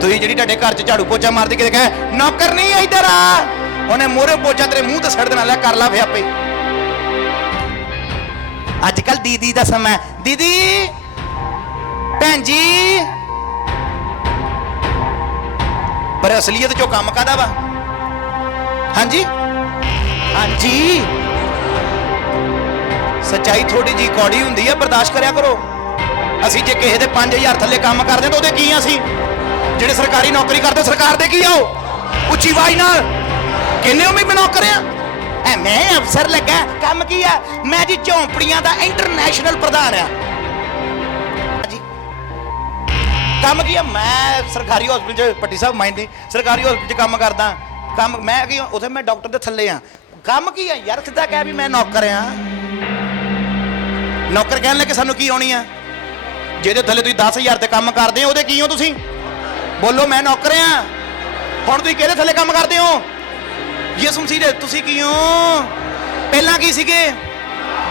तुसीं जिहड़ी तुहाडे घर च झाड़ू पोछा मारदी किते कहे नौकर नहीं है इधर आ, उन्हें मोहरे पोछा तेरे मुंह ते सड़ देना, लै कर ला फिर आपे। अजकल दीदी का समय, दीदी भैन जी, पर असलीयत जो काम कादा वा? हाँ जी, हाँ जी, सच्चाई थोड़ी जी कौड़ी हुंदी है, बर्दाश्त करया करो। असी जे किसी दे 5000 थल्ले काम करदे तो ओहदे की असी, जिहड़े सरकारी नौकरी करदे सरकार दे की आओ? उच्ची आवाज नाल कहने हो मैं नौकर आ, मैं अफसर लगा, काम की है? मैं जी झोंपड़ियां दा इंटरनेशनल प्रधान आ जी। काम की है? मैं सरकारी हॉस्पिटल च, पट्टी साहब माइंड नहीं, सरकारी हॉस्पिटल च काम करदा। काम मैं की उथे मैं डॉक्टर दे थल्ले आ। काम की है यार? सिद्धा कह भी मैं नौकर आ। नौकर कहन लगे सानू की आउणी आ? ਜਿਹਦੇ ਥੱਲੇ ਤੁਸੀਂ 10000 ਤੇ ਕੰਮ ਕਰਦੇ ਹੋ ਉਹਦੇ ਕੀ ਹੋ ਤੁਸੀਂ? ਬੋਲੋ ਮੈਂ ਨੌਕਰ ਆ। ਹੁਣ ਤੁਸੀਂ ਕਿਹਦੇ ਥੱਲੇ ਕੰਮ ਕਰਦੇ ਹੋ? ਯਿਸੂ ਮਸੀਹ ਦੇ। ਤੁਸੀਂ ਕੀ ਹੋ? ਪਹਿਲਾਂ ਕੀ ਸੀਗੇ?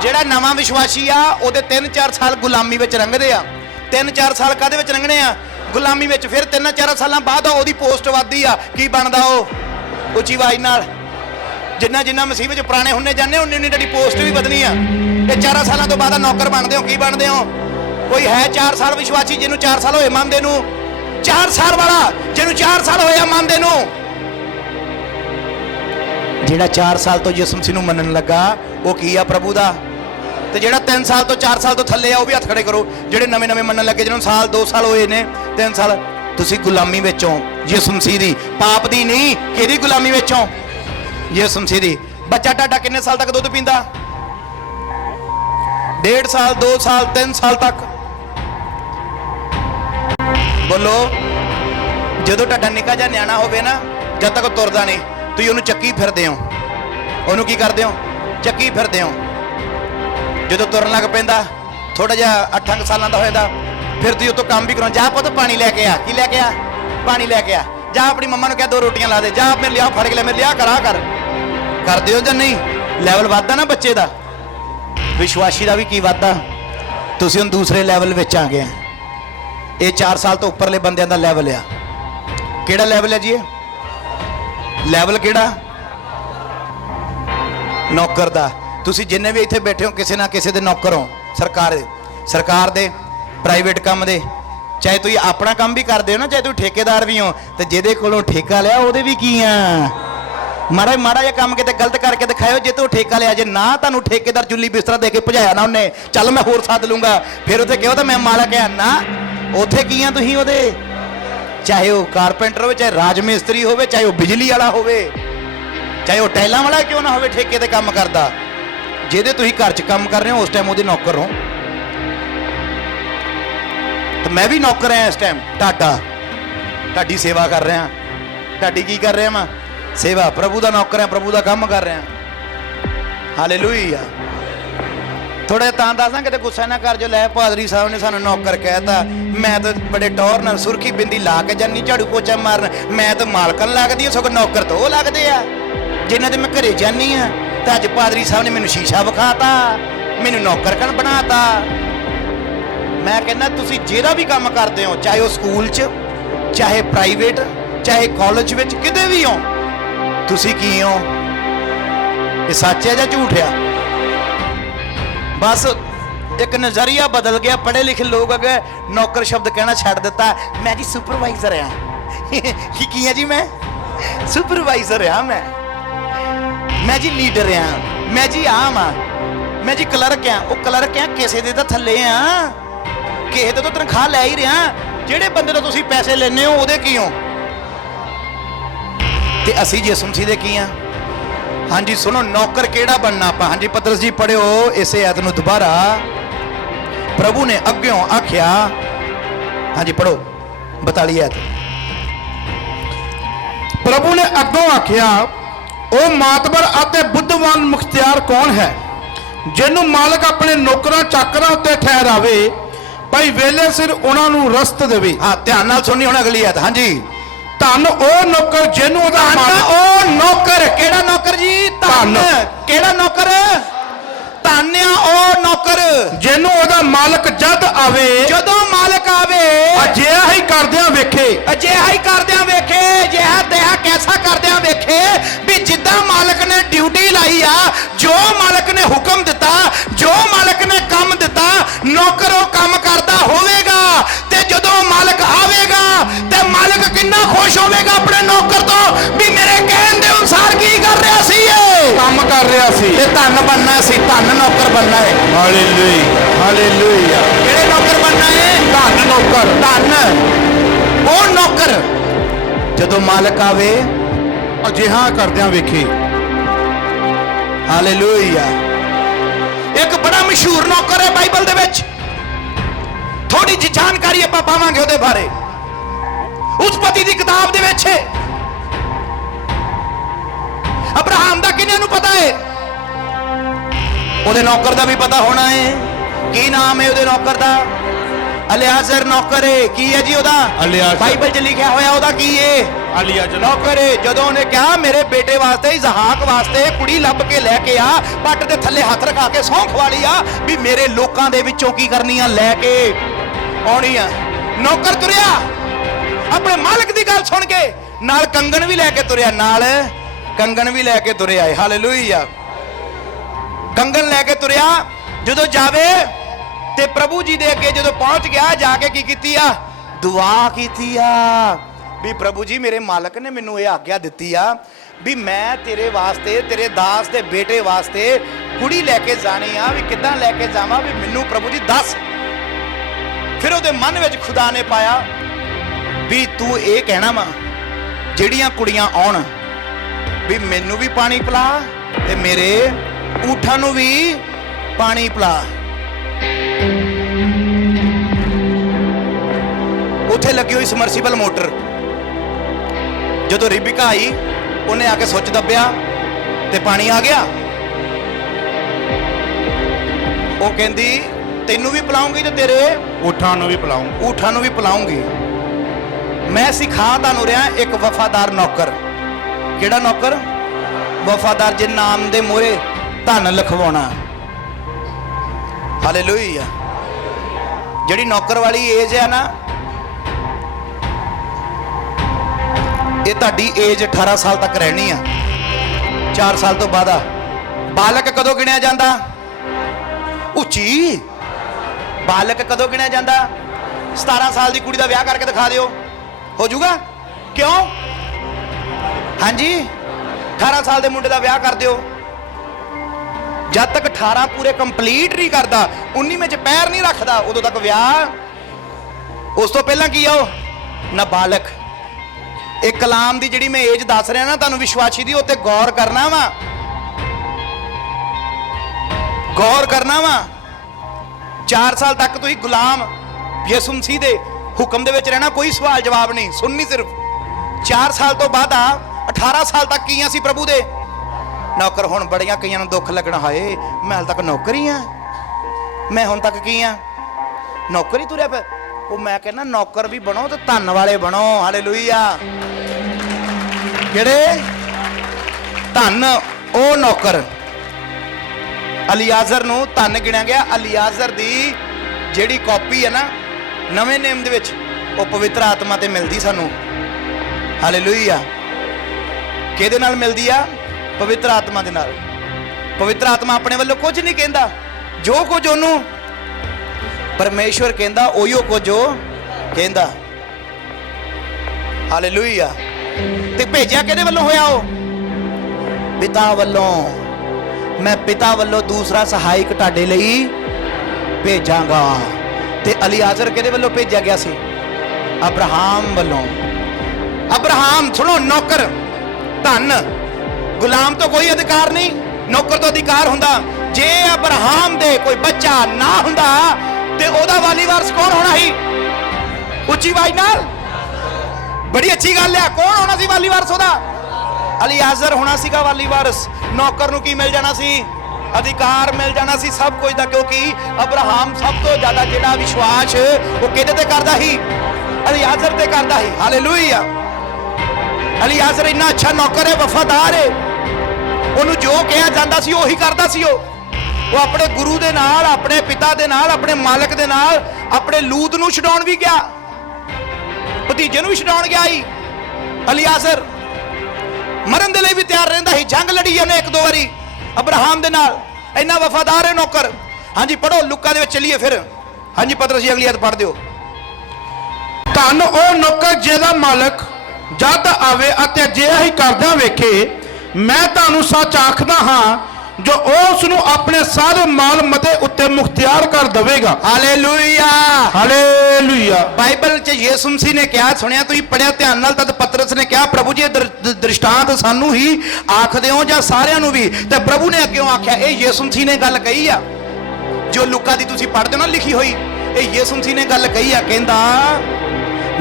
ਜਿਹੜਾ ਨਵਾਂ ਵਿਸ਼ਵਾਸੀ ਆ ਉਹਦੇ 3-4 ਸਾਲ ਗੁਲਾਮੀ ਵਿੱਚ ਲੰਘਦੇ ਆ। 3-4 ਸਾਲ ਕਾਹਦੇ ਵਿੱਚ ਲੰਘਣੇ ਆ? ਗੁਲਾਮੀ ਵਿੱਚ। ਫਿਰ 3-4 ਸਾਲਾਂ ਬਾਅਦ ਉਹਦੀ ਪੋਸਟ ਵੱਧਦੀ ਆ। ਕੀ ਬਣਦਾ ਉਹ? ਉੱਚੀ ਆਵਾਜ਼ ਨਾਲ। ਜਿੰਨਾ ਜਿੰਨਾ ਮਸੀਹ ਵਿੱਚ ਪੁਰਾਣੇ ਹੁੰਨੇ ਜਾਂਦੇ ਉਨੀ ਉਨੀ ਤੁਹਾਡੀ ਪੋਸਟ ਵੀ ਵਧਣੀ ਆ। ਇਹ 4 ਸਾਲਾਂ ਤੋਂ ਬਾਅਦ ਨੌਕਰ ਬਣਦੇ ਹੋ। ਕੀ ਬਣਦੇ ਹੋ? ਕੋਈ ਹੈ 4 ਸਾਲ ਵਿਸ਼ਵਾਸੀ ਜਿਹਨੂੰ 4 ਸਾਲ ਹੋਏ ਮੰਨਦੇ ਨੂੰ? 4 ਸਾਲ ਵਾਲਾ ਜਿਹਨੂੰ 4 ਸਾਲ ਹੋਇਆ ਮੰਨਦੇ ਨੂੰ? ਜਿਹੜਾ 4 ਸਾਲ ਤੋਂ ਯਿਸੂ ਮਸੀਹ ਨੂੰ ਮੰਨਣ ਲੱਗਾ ਉਹ ਕੀ ਆ? ਪ੍ਰਭੂ ਦਾ। ਤੇ ਜਿਹੜਾ 3 ਸਾਲ ਤੋਂ 4 ਸਾਲ ਤੋਂ ਥੱਲੇ ਆ ਉਹ ਵੀ ਹੱਥ ਖੜੇ ਕਰੋ। ਜਿਹੜੇ ਨਵੇਂ ਨਵੇਂ ਮੰਨਣ ਲੱਗੇ, ਜਿਹਨੂੰ ਸਾਲ 2 ਸਾਲ ਹੋਏ ਨੇ, 3 ਸਾਲ, ਤੁਸੀਂ ਗੁਲਾਮੀ ਵਿੱਚੋਂ ਯਿਸੂ ਮਸੀਹ ਦੀ, ਪਾਪ ਦੀ ਨਹੀਂ। ਕਿਹਦੀ ਗੁਲਾਮੀ ਵਿੱਚੋਂ? ਯਿਸੂ ਮਸੀਹ ਦੀ। ਬੱਚਾ ਤੁਹਾਡਾ ਕਿੰਨੇ ਸਾਲ ਤੱਕ ਦੁੱਧ ਪੀਂਦਾ? 1.5 ਸਾਲ, 2 ਸਾਲ, 3 ਸਾਲ ਤੱਕ। ਬੋਲੋ। ਜਦੋਂ ਤੁਹਾਡਾ ਨਿੱਕਾ ਜਿਹਾ ਨਿਆਣਾ ਹੋਵੇ ਨਾ, ਜਦ ਤੱਕ ਤੁਰਦਾ ਨਹੀਂ, ਤੁਸੀਂ ਉਹਨੂੰ ਚੱਕੀ ਫਿਰਦੇ ਹੋ। ਉਹਨੂੰ ਕੀ ਕਰਦੇ ਹੋ? ਚੱਕੀ ਫਿਰਦੇ ਹੋ। ਜਦੋਂ ਤੁਰਨ ਲੱਗ ਪੈਂਦਾ, ਥੋੜਾ ਜਿਹਾ 8 ਸਾਲਾਂ ਦਾ ਹੋ ਜਾਂਦਾ, ਫਿਰ ਤੁਸੀਂ ਉਹ ਤੋਂ ਕੰਮ ਵੀ ਕਰਾਉ। ਜਾ ਪੁੱਤ ਪਾਣੀ ਲੈ ਕੇ ਆ। ਕੀ ਲੈ ਕੇ ਆ? ਪਾਣੀ ਲੈ ਕੇ ਆ। ਜਾ ਆਪਣੀ ਮੰਮਾ ਨੂੰ ਕਹਿ 2 ਰੋਟੀਆਂ ਲਾ ਦੇ। ਜਾ ਮੇਰੇ ਲਿਆ ਫੜ ਕੇ ਲੈ, ਮੇਰੇ ਲਿਆ ਕਰਾ ਕਰ। ਕਰਦੇ ਹੋ ਜਾਂ ਨਹੀਂ? ਲੈਵਲ ਵੱਧਦਾ ਨਾ ਬੱਚੇ ਦਾ। ਵਿਸ਼ਵਾਸੀ ਦਾ ਵੀ ਕੀ ਵੱਧਦਾ? ਤੁਸੀਂ ਹੁਣ ਦੂਸਰੇ ਲੈਵਲ ਵਿੱਚ ਆ ਗਏ। ਇਹ 4 ਸਾਲ ਤੋਂ ਉੱਪਰਲੇ ਬੰਦਿਆਂ ਦਾ ਲੈਵਲ ਆ। ਕਿਹੜਾ ਲੈਵਲ ਹੈ ਜੀ ਇਹ? ਲੈਵਲ ਕਿਹੜਾ? ਨੌਕਰ ਦਾ। ਤੁਸੀਂ ਜਿੰਨੇ ਵੀ ਇੱਥੇ ਬੈਠੇ ਹੋ ਕਿਸੇ ਨਾ ਕਿਸੇ ਦੇ ਨੌਕਰ ਹੋ। ਸਰਕਾਰ ਦੇ, ਪ੍ਰਾਈਵੇਟ ਕੰਮ ਦੇ, ਚਾਹੇ ਤੁਸੀਂ ਆਪਣਾ ਕੰਮ ਵੀ ਕਰਦੇ ਹੋ ਨਾ, ਚਾਹੇ ਤੁਸੀਂ ਠੇਕੇਦਾਰ ਵੀ ਹੋ, ਤੇ ਜਿਹਦੇ ਕੋਲੋਂ ਠੇਕਾ ਲਿਆ ਉਹਦੇ ਵੀ ਕੀ ਆ? ਮਾੜਾ ਜਿਹਾ ਕੰਮ ਕਿਤੇ ਗਲਤ ਕਰਕੇ ਦਿਖਾਇਓ, ਜੇ ਤੂੰ ਠੇਕਾ ਲਿਆ, ਜੇ ਨਾ ਤੁਹਾਨੂੰ ਠੇਕੇਦਾਰ ਚੁੱਲੀ ਬਿਸਤਰਾ ਦੇ ਕੇ ਭਜਾਇਆ ਨਾ ਉਹਨੇ, ਚੱਲ ਮੈਂ ਹੋਰ ਸੱਦ ਲੂੰਗਾ, ਫਿਰ ਉੱਥੇ ਕਿਹਾ ਤਾਂ ਮੈਂ ਮਾਲਕ ਆ ਨਾ। ਉੱਥੇ ਕੀ ਆ ਤੁਸੀਂ ਉਹਦੇ? ਚਾਹੇ ਉਹ ਕਾਰਪੈਂਟਰ ਹੋਵੇ, ਚਾਹੇ ਰਾਜ ਮਿਸਤਰੀ ਹੋਵੇ, ਚਾਹੇ ਉਹ ਬਿਜਲੀ ਵਾਲਾ ਹੋਵੇ, ਚਾਹੇ ਉਹ ਟਾਈਲਾਂ ਵਾਲਾ ਕਿਉਂ ਨਾ ਹੋਵੇ, ਠੇਕੇ ਤੇ ਕੰਮ ਕਰਦਾ, ਜਿਹਦੇ ਤੁਸੀਂ ਘਰ 'ਚ ਕੰਮ ਕਰ ਰਹੇ ਹੋ ਉਸ ਟਾਈਮ ਉਹਦੇ ਨੌਕਰ ਹੋ। ਤੇ ਮੈਂ ਵੀ ਨੌਕਰ ਹਾਂ ਇਸ ਟਾਈਮ ਤੁਹਾਡੀ ਸੇਵਾ ਕਰ ਰਿਹਾ। ਤੁਹਾਡੀ ਕੀ ਕਰ ਰਿਹਾ ਮੈਂ? ਸੇਵਾ। ਪ੍ਰਭੂ ਦਾ ਨੌਕਰ ਹਾਂ, ਪ੍ਰਭੂ ਦਾ ਕੰਮ ਕਰ ਰਿਹਾ। ਹਾਲੇਲੂਇਆ। ਥੋੜਾ ਤਾਂ ਦੱਸਾਂ, ਕਿਤੇ ਗੁੱਸਾ ਨਾ ਕਰ ਜੋ, ਲੈ ਪਾਦਰੀ ਸਾਹਿਬ ਨੇ ਸਾਨੂੰ ਨੌਕਰ ਕਹਿਤਾ, ਮੈਂ ਤਾਂ ਬੜੇ ਟੌਰ ਨਾਲ ਸੁਰਖੀ ਬਿੰਦੀ ਲਾ ਕੇ ਜਾਨੀ, ਝਾੜੂ ਪੋਚਾ ਮਾਰਨ, ਮੈਂ ਤਾਂ ਮਾਲਕਨ ਲੱਗਦੀ ਆ, ਸਗੋਂ ਨੌਕਰ ਤਾਂ ਉਹ ਲੱਗਦੇ ਆ ਜਿਨ੍ਹਾਂ ਦੇ ਮੈਂ ਘਰੇ ਜਾਨੀ ਆ। ਤਾਂ ਅੱਜ ਪਾਦਰੀ ਸਾਹਿਬ ਨੇ ਮੈਨੂੰ ਸ਼ੀਸ਼ਾ ਵਿਖਾਤਾ, ਮੈਨੂੰ ਨੌਕਰਕਨ ਬਣਾਤਾ। ਮੈਂ ਕਹਿੰਦਾ ਤੁਸੀਂ ਜਿਹੜਾ ਵੀ ਕੰਮ ਕਰਦੇ ਹੋ, ਚਾਹੇ ਉਹ ਸਕੂਲ 'ਚ, ਚਾਹੇ ਪ੍ਰਾਈਵੇਟ, ਚਾਹੇ ਕਾਲਜ ਵਿੱਚ, ਕਿਤੇ ਵੀ ਹੋ, ਤੁਸੀਂ ਕੀ ਹੋ? ਇਹ ਸੱਚ ਹੈ ਜਾਂ ਝੂਠ ਆ? ਬਸ ਇੱਕ ਨਜ਼ਰੀਆ ਬਦਲ ਗਿਆ। ਪੜ੍ਹੇ ਲਿਖੇ ਲੋਕ ਅਗੇ ਨੌਕਰ ਸ਼ਬਦ ਕਹਿਣਾ ਛੱਡ ਦਿੱਤਾ। ਮੈਂ ਜੀ ਸੁਪਰਵਾਈਜ਼ਰ ਆ। ਕੀ ਹੈ ਜੀ? ਮੈਂ ਸੁਪਰਵਾਈਜ਼ਰ ਆ। ਮੈਂ ਜੀ ਲੀਡਰ ਆ। ਮੈਂ ਜੀ ਆਮ ਆ। ਮੈਂ ਜੀ ਕਲਰਕ ਆ। ਉਹ ਕਲਰਕ ਆ ਕਿਸੇ ਦੇ ਤਾਂ ਥੱਲੇ ਆ, ਕਿਸੇ ਤੋਂ ਤਨਖਾਹ ਲੈ ਹੀ ਰਿਹਾ। ਜਿਹੜੇ ਬੰਦੇ ਤੋਂ ਤੁਸੀਂ ਪੈਸੇ ਲੈਣੇ ਹੋ ਉਹਦੇ ਕੀ ਹੋ? ਤੇ ਅਸੀਂ ਯਿਸੂ ਮਸੀਹ ਦੇ ਕੀ ਆ? ਹਾਂਜੀ ਸੁਣੋ, ਨੌਕਰ ਕਿਹੜਾ ਬਣਨਾ ਆਪਾਂ? ਹਾਂਜੀ ਪਤਰਸ ਜੀ ਪੜਿਓ ਇਸੇ ਆਇਤ ਨੂੰ ਦੁਬਾਰਾ। ਪ੍ਰਭੂ ਨੇ ਅੱਗਿਓਂ ਆਖਿਆ, ਹਾਂਜੀ ਪੜੋ 42 ਆਇਤ। ਪ੍ਰਭੂ ਨੇ ਅੱਗੋਂ ਆਖਿਆ, ਉਹ ਮਾਤਬਰ ਅਤੇ ਬੁੱਧਵਾਨ ਮੁਖਤਿਆਰ ਕੌਣ ਹੈ, ਜਿਹਨੂੰ ਮਾਲਕ ਆਪਣੇ ਨੌਕਰਾਂ ਚਾਕਰਾਂ ਉੱਤੇ ਠਹਿਰਾਵੇ, ਭਾਈ ਵੇਲੇ ਸਿਰ ਉਹਨਾਂ ਨੂੰ ਰਸਤ ਦੇਵੇ। ਹਾਂ ਧਿਆਨ ਨਾਲ ਸੁਣੀ ਹੁਣ ਅਗਲੀ ਆਇਤ। ਹਾਂਜੀ, ਧੰਨ ਉਹ ਨੌਕਰ ਜਿਹਨੂੰ ਉਹਦਾ ਉਹ ਨੌਕਰ। ਕਿਹੜਾ ਨੌਕਰ ਜੀ? ਧੰਨ। ਕਿਹੜਾ ਨੌਕਰ? ਧੰਨ ਆ ਉਹ ਨੌਕਰ ਜਿਹਨੂੰ ਉਹਦਾ ਮਾਲਕ ਜਦ ਆਵੇ, ਜਦੋਂ ਮਾਲਕ ਆਵੇ, ਅਜਿਹਾ ਹੀ ਕਰਦਿਆਂ ਵੇਖੇ। ਅਜਿਹਾ ਹੀ ਕਰਦਿਆਂ ਵੇਖੇ। ਜਿਹਾ ਤੇਹਾ ਕੈਸਾ ਕਰਦਿਆਂ ਵੇਖੇ ਵੀ ਜਿੱਦਾਂ ਮਾਲਕ ਨੇ ਡਿਊਟੀ ਲਾਈ ਆ, ਜੋ ਮਾਲਕ ਨੇ ਹੁਕਮ ਦਿੱਤਾ, ਜੋ ਮਾਲਕ ਨੇ ਕੰਮ ਦਿੱਤਾ, ਨੌਕਰ ਉਹ ਕੰਮ ਕਰਦਾ ਹੋਵੇਗਾ। ਤੇ ਜਦੋਂ ਮਾਲਕ ਆਵੇਗਾ ਤੇ ਮਾਲਕ ਕਿੰਨਾ ਖੁਸ਼ ਹੋਵੇਗਾ ਆਪਣੇ ਨੌਕਰ ਤੋਂ ਵੀ ਮੇਰੇ ਕਹਿਣ ਦੇ ਅਨੁਸਾਰ ਕੀ ਕਰ ਰਿਹਾ ਸੀ, ਇਹ ਕੰਮ ਕਰ ਰਿਹਾ ਸੀ। ਤੇ ਧੰਨ ਬਣਨਾ ਸੀ, ਧੰਨ ਨੌਕਰ ਬਣਨਾ ਹੈ। Hallelujah, hallelujah. ਕਿਹੜੇ ਨੌਕਰ ਬਣਨਾ ਹੈ? ਧੰਨ ਨੌਕਰ। ਧੰਨ ਉਹ ਨੌਕਰ ਜਦੋਂ ਮਾਲਕ ਆਵੇ ਅਜਿਹਾ ਕਰਦਿਆਂ ਵੇਖੇ। ਹਾਲੇਲੂਇਆ। ਇੱਕ ਬੜਾ ਮਸ਼ਹੂਰ ਨੌਕਰ ਹੈ ਬਾਈਬਲ ਦੇ ਵਿੱਚ, ਥੋੜੀ ਜਿਹੀ ਜਾਣਕਾਰੀ ਆਪਾਂ ਪਾਵਾਂਗੇ ਉਹਦੇ ਬਾਰੇ। ਉਤਪਤੀ ਦੀ ਕਿਤਾਬ ਦੇ ਵਿੱਚ ਅਬਰਾਹਮ ਦਾ ਕਿਹਨਾਂ ਨੂੰ ਪਤਾ ਹੈ? ਉਹਦੇ ਨੌਕਰ ਦਾ ਵੀ ਪਤਾ ਹੋਣਾ ਹੈ। ਕੀ ਨਾਮ ਹੈ ਉਹਦੇ ਨੌਕਰ ਦਾ? ਅਲਿਆਜ਼ਰ ਨੌਕਰ ਹੈ। ਕੀ ਹੈ ਜੀ ਉਹਦਾ? ਅਲਿਆਜ਼ਰ। ਬਾਈਬਲ 'ਚ ਲਿਖਿਆ ਹੋਇਆ ਉਹਦਾ ਕੀ ਹੈ? ਅਲਿਆਜ਼ਰ ਨੌਕਰ ਹੈ। ਜਦੋਂ ਉਹਨੇ ਕਿਹਾ ਮੇਰੇ ਬੇਟੇ ਵਾਸਤੇ, ਇਸਹਾਕ ਵਾਸਤੇ ਕੁੜੀ ਲੱਭ ਕੇ ਲੈ ਕੇ ਆ, ਪੱਟ ਦੇ ਥੱਲੇ ਹੱਥ ਰਖਾ ਕੇ ਸਹੁੰ ਖਵਾ ਲਈ ਆ ਵੀ ਮੇਰੇ ਲੋਕਾਂ ਦੇ ਵਿੱਚੋਂ ਕੀ ਕਰਨੀ ਆ, ਲੈ ਕੇ ਆਉਣੀ ਆ। ਨੌਕਰ ਤੁਰਿਆ ਆਪਣੇ ਮਾਲਕ ਦੀ ਗੱਲ ਸੁਣ ਕੇ, ਨਾਲ ਕੰਗਣ ਵੀ ਲੈ ਕੇ ਤੁਰਿਆ, ਨਾਲ ਕੰਗਣ ਵੀ ਲੈ ਕੇ ਤੁਰਿਆ ਹੈ। ਹਾਲੇਲੂਇਆ। ਕੰਗਣ ਲੈ ਕੇ ਤੁਰਿਆ। ਜਦੋਂ ਜਾਵੇ ਤੇ ਪ੍ਰਭੂ ਜੀ ਦੇ ਅੱਗੇ ਜਦੋਂ ਪਹੁੰਚ ਗਿਆ, ਜਾ ਕੇ ਕੀ ਕੀਤੀ ਆ? ਦੁਆ ਕੀਤੀ ਆ ਵੀ ਪ੍ਰਭੂ ਜੀ ਮੇਰੇ ਮਾਲਕ ਨੇ ਮੈਨੂੰ ਇਹ ਆਗਿਆ ਦਿੱਤੀ ਆ ਵੀ ਮੈਂ ਤੇਰੇ ਵਾਸਤੇ, ਤੇਰੇ ਦਾਸ ਦੇ ਬੇਟੇ ਵਾਸਤੇ ਕੁੜੀ ਲੈ ਕੇ ਜਾਣੀ ਆ, ਵੀ ਕਿੱਦਾਂ ਲੈ ਕੇ ਜਾਵਾਂ, ਵੀ ਮੈਨੂੰ ਪ੍ਰਭੂ ਜੀ ਦੱਸ। ਫਿਰ ਉਹਦੇ ਮਨ ਵਿੱਚ ਖੁਦਾ ਨੇ ਪਾਇਆ ਵੀ ਤੂੰ ਇਹ ਕਹਿਣਾ ਵਾ, ਜਿਹੜੀਆਂ ਕੁੜੀਆਂ ਆਉਣ ਵੀ ਮੈਨੂੰ ਵੀ ਪਾਣੀ ਪਿਲਾ ਤੇ ਮੇਰੇ ਊਠਾਂ ਨੂੰ ਵੀ ਪਾਣੀ ਪਿਲਾ। ਉੱਥੇ ਲੱਗੀ ਹੋਈ ਸਮਰਸੀਬਲ ਮੋਟਰ। ਜਦੋਂ ਰਿਬਿਕਾ ਆਈ, ਉਹਨੇ ਆ ਕੇ ਸੁੱਚ ਦੱਬਿਆ ਤੇ ਪਾਣੀ ਆ ਗਿਆ। ਉਹ ਕਹਿੰਦੀ ਤੈਨੂੰ ਵੀ ਪਿਲਾਉਂਗੀ ਤੇ ਤੇਰੇ ਊਠਾਂ ਨੂੰ ਵੀ ਪਿਲਾਉਂਗੀ। ਊਠਾਂ ਨੂੰ ਵੀ ਪਿਲਾਉਂਗੀ। ਮੈਂ ਸਿਖਾ ਤੁਹਾਨੂੰ ਰਿਹਾ ਇੱਕ ਵਫਾਦਾਰ ਨੌਕਰ। ਕਿਹੜਾ ਨੌਕਰ? ਵਫਾਦਾਰ, ਜੇ ਨਾਮ ਦੇ ਮੂਹਰੇ ਧਨ ਲਿਖਵਾਉਣਾ। ਹਾਲੇਲੂਇਆ। ਜਿਹੜੀ ਨੌਕਰ ਵਾਲੀ ਏਜ ਹੈ ਨਾ, ਇਹ ਤੁਹਾਡੀ ਏਜ 18 ਸਾਲ ਤੱਕ ਰਹਿਣੀ ਆ, 4 ਸਾਲ ਤੋਂ ਬਾਅਦ ਆ। ਬਾਲਕ ਕਦੋਂ ਗਿਣਿਆ ਜਾਂਦਾ? ਉੱਚੀ ਬਾਲਕ ਕਦੋਂ ਗਿਣਿਆ ਜਾਂਦਾ? 17 ਸਾਲ ਦੀ ਕੁੜੀ ਦਾ ਵਿਆਹ ਕਰਕੇ ਦਿਖਾ ਦਿਓ, ਹੋ ਜਾਊਗਾ? ਕਿਉਂ? ਹਾਂਜੀ 18 ਸਾਲ ਦੇ ਮੁੰਡੇ ਦਾ ਵਿਆਹ ਕਰ ਦਿਓ। ਜਦ ਤੱਕ 18 ਪੂਰੇ ਕੰਪਲੀਟ ਨਹੀਂ ਕਰਦਾ, 19 ਵਿੱਚ ਪੈਰ ਨਹੀਂ ਰੱਖਦਾ, ਉਦੋਂ ਤੱਕ ਵਿਆਹ। ਉਸ ਤੋਂ ਪਹਿਲਾਂ ਕੀ ਆ ਉਹ? ਨਾਬਾਲਗ। ਇਹ ਕਲਾਮ ਦੀ ਜਿਹੜੀ ਮੈਂ ਏਜ ਦੱਸ ਰਿਹਾ ਨਾ ਤੁਹਾਨੂੰ ਵਿਸ਼ਵਾਸੀ ਦੀ, ਉੱਤੇ ਗੌਰ ਕਰਨਾ ਵਾ, ਗੌਰ ਕਰਨਾ ਵਾ। 4 ਸਾਲ ਤੱਕ ਤੁਸੀਂ ਗੁਲਾਮ ਯਿਸੂ ਮਸੀਹ ਦੇ ਹੁਕਮ ਦੇ ਵਿੱਚ ਰਹਿਣਾ, ਕੋਈ ਸਵਾਲ ਜਵਾਬ ਨਹੀਂ, ਸੁਣਨੀ ਸਿਰਫ। 4 ਸਾਲ ਤੋਂ ਬਾਅਦ 18 ਸਾਲ ਤੱਕ ਕੀ ਆ ਸੀ ਪ੍ਰਭੂ ਦੇ ਨੌਕਰ। ਹੁਣ ਬੜੀਆਂ ਕਈਆਂ ਨੂੰ ਦੁੱਖ ਲੱਗਣਾ, ਹਾਏ ਮੈਂ ਹਾਲ ਤੱਕ ਨੌਕਰ ਹੀ ਆ, ਮੈਂ ਹੁਣ ਤੱਕ ਕੀ ਆ? ਨੌਕਰ ਹੀ ਤੁਰਿਆ ਪਿਆ। ਉਹ ਮੈਂ ਕਹਿੰਦਾ ਨੌਕਰ ਵੀ ਬਣੋ ਤੇ ਧੰਨ ਵਾਲੇ ਬਣੋ। ਹਾਲੇਲੂਇਆ। ਕਿਹੜੇ ਧੰਨ? ਉਹ ਨੌਕਰ। ਅਲੀਆਜ਼ਰ ਨੂੰ ਧੰਨ ਗਿਣਿਆ ਗਿਆ। ਅਲੀਆਜ਼ਰ ਦੀ ਜਿਹੜੀ ਕਾਪੀ ਹੈ ਨਾ ਨਵੇਂ ਨੇਮ ਦੇ ਵਿੱਚ, ਉਹ ਪਵਿੱਤਰ ਆਤਮਾ ਤੇ ਮਿਲਦੀ ਸਾਨੂੰ। ਹਾਲੇਲੂਇਆ। ਕਿਹਦੇ ਨਾਲ ਮਿਲਦੀ ਆ? ਪਵਿੱਤਰ ਆਤਮਾ ਦੇ ਨਾਲ। ਪਵਿੱਤਰ ਆਤਮਾ ਆਪਣੇ ਵੱਲੋਂ ਕੁਝ ਨਹੀਂ ਕਹਿੰਦਾ, ਜੋ ਕੁਝ ਉਹਨੂੰ ਪਰਮੇਸ਼ਵਰ ਕਹਿੰਦਾ ਉਹੀਓ ਕੁਝ ਉਹ ਕਹਿੰਦਾ। ਹਾਲੇਲੂਇਆ। ਤੇ ਭੇਜਿਆ ਕਿਹਦੇ ਵੱਲੋਂ ਹੋਇਆ? ਉਹ ਪਿਤਾ ਵੱਲੋਂ। ਮੈਂ ਪਿਤਾ ਵੱਲੋਂ ਦੂਸਰਾ ਸਹਾਇਕ ਤੁਹਾਡੇ ਲਈ ਭੇਜਾਂਗਾ। ਤੇ ਅਲੀਆਜ਼ਰ ਕਿਹਦੇ ਵੱਲੋਂ ਭੇਜਿਆ ਗਿਆ ਸੀ? ਅਬਰਾਹਮ ਵੱਲੋਂ। ਅਬਰਾਹਮ ਸੁਣੋ, ਨੌਕਰ ਧੰਨ। ਗੁਲਾਮ ਤੋਂ ਕੋਈ ਅਧਿਕਾਰ ਨਹੀਂ, ਨੌਕਰ ਤੋਂ ਅਧਿਕਾਰ ਹੁੰਦਾ। ਜੇ ਅਬਰਾਹਮ ਦੇ ਕੋਈ ਬੱਚਾ ਨਾ ਹੁੰਦਾ ਤੇ ਉਹਦਾ ਵਾਲੀ ਵਾਰਸ ਕੌਣ ਹੋਣਾ ਸੀ? ਉੱਚੀ ਆਵਾਜ਼ ਨਾਲ, ਬੜੀ ਅੱਛੀ ਗੱਲ ਹੈ। ਕੌਣ ਹੋਣਾ ਸੀ ਵਾਲੀ ਵਾਰਸ ਉਹਦਾ? ਅਲੀਆਜ਼ਰ ਹੋਣਾ ਸੀਗਾ ਵਾਲੀ ਵਾਰਸ। ਨੌਕਰ ਨੂੰ ਕੀ ਮਿਲ ਜਾਣਾ ਸੀ? ਅਧਿਕਾਰ ਮਿਲ ਜਾਣਾ ਸੀ ਸਭ ਕੁਝ ਦਾ, ਕਿਉਂਕਿ ਅਬਰਾਹਮ ਸਭ ਤੋਂ ਜ਼ਿਆਦਾ ਜਿਹੜਾ ਵਿਸ਼ਵਾਸ ਉਹ ਕਿਹਦੇ ਤੇ ਕਰਦਾ ਸੀ? ਅਲੀਆਜ਼ਰ ਤੇ ਕਰਦਾ ਸੀ। ਹਾਲੇਲੂਇਆ। ਅਲੀਆਜ਼ਰ ਇੰਨਾ ਅੱਛਾ ਨੌਕਰ ਹੈ, ਵਫਾਦਾਰ ਹੈ, ਉਹਨੂੰ ਜੋ ਕਿਹਾ ਜਾਂਦਾ ਸੀ ਉਹੀ ਕਰਦਾ ਸੀ। ਉਹ ਆਪਣੇ ਗੁਰੂ ਦੇ ਨਾਲ, ਆਪਣੇ ਪਿਤਾ ਦੇ ਨਾਲ, ਆਪਣੇ ਮਾਲਕ ਦੇ ਨਾਲ, ਆਪਣੇ ਲੂਤ ਨੂੰ ਛਡਾਉਣ ਵੀ ਗਿਆ, ਭਤੀਜੇ ਨੂੰ ਵੀ ਛਡਾਉਣ ਗਿਆ ਸੀ। ਅਲੀਆਜ਼ਰ ਮਰਨ ਦੇ ਲਈ ਵੀ ਤਿਆਰ ਰਹਿੰਦਾ ਸੀ। ਜੰਗ ਲੜੀ ਉਹਨੇ 1-2 ਵਾਰੀ ਅਬਰਾਹਮ ਦੇ ਨਾਲ। ਇੰਨਾ ਵਫਾਦਾਰ ਹੈ ਨੌਕਰ। ਹਾਂਜੀ ਪੜੋ, ਲੂਕਾ ਦੇ ਵਿੱਚ ਚੱਲੀਏ ਫਿਰ। ਹਾਂਜੀ ਪਤਰਸ ਜੀ ਅਗਲੀ ਆਇਤ ਪੜ੍ਹ ਦਿਓ। ਧੰਨ ਉਹ ਨੌਕਰ ਜਿਹਦਾ ਮਾਲਕ ਜਦ ਆਵੇ ਅਤੇ ਅਜਿਹਾ ਹੀ ਕਰਦਿਆਂ ਵੇਖੇ। ਮੈਂ ਤੁਹਾਨੂੰ ਸੱਚ ਆਖਦਾ ਹਾਂ, ਜੋ ਉਸ ਨੂੰ ਆਪਣੇ ਸਾਰੇ ਮਾਲ ਮਤੇ ਉੱਤੇ ਮੁਖਤਿਆਰ ਕਰ ਦੇਵੇਗਾ। ਹਾਲੇਲੂਇਆ। ਹਾਲੇਲੂਇਆ। ਬਾਈਬਲ 'ਚ ਯਿਸੂ ਮਸੀਹ ਨੇ ਕਿਹਾ, ਸੁਣਿਆ ਤੁਸੀਂ, ਪੜਿਆ ਧਿਆਨ ਨਾਲ। ਤਦ ਪਤਰਸ ਨੇ ਕਿਹਾ, ਪ੍ਰਭੂ ਜੀ ਇਹ ਦ੍ਰਿਸ਼ਟਾਂਤ ਸਾਨੂੰ ਹੀ ਆਖਦੇ ਹੋ ਜਾਂ ਸਾਰਿਆਂ ਨੂੰ ਵੀ? ਤੇ ਪ੍ਰਭੂ ਨੇ ਅੱਗਿਓਂ ਆਖਿਆ, ਇਹ ਯਿਸੂ ਮਸੀਹ ਨੇ ਗੱਲ ਕਹੀ ਆ, ਜੋ ਲੂਕਾ ਦੀ ਤੁਸੀਂ ਪੜ੍ਹਦੇ ਹੋ ਨਾ ਲਿਖੀ ਹੋਈ, ਇਹ ਯਿਸੂ ਮਸੀਹ ਨੇ ਗੱਲ ਕਹੀ ਆ। ਕਹਿੰਦਾ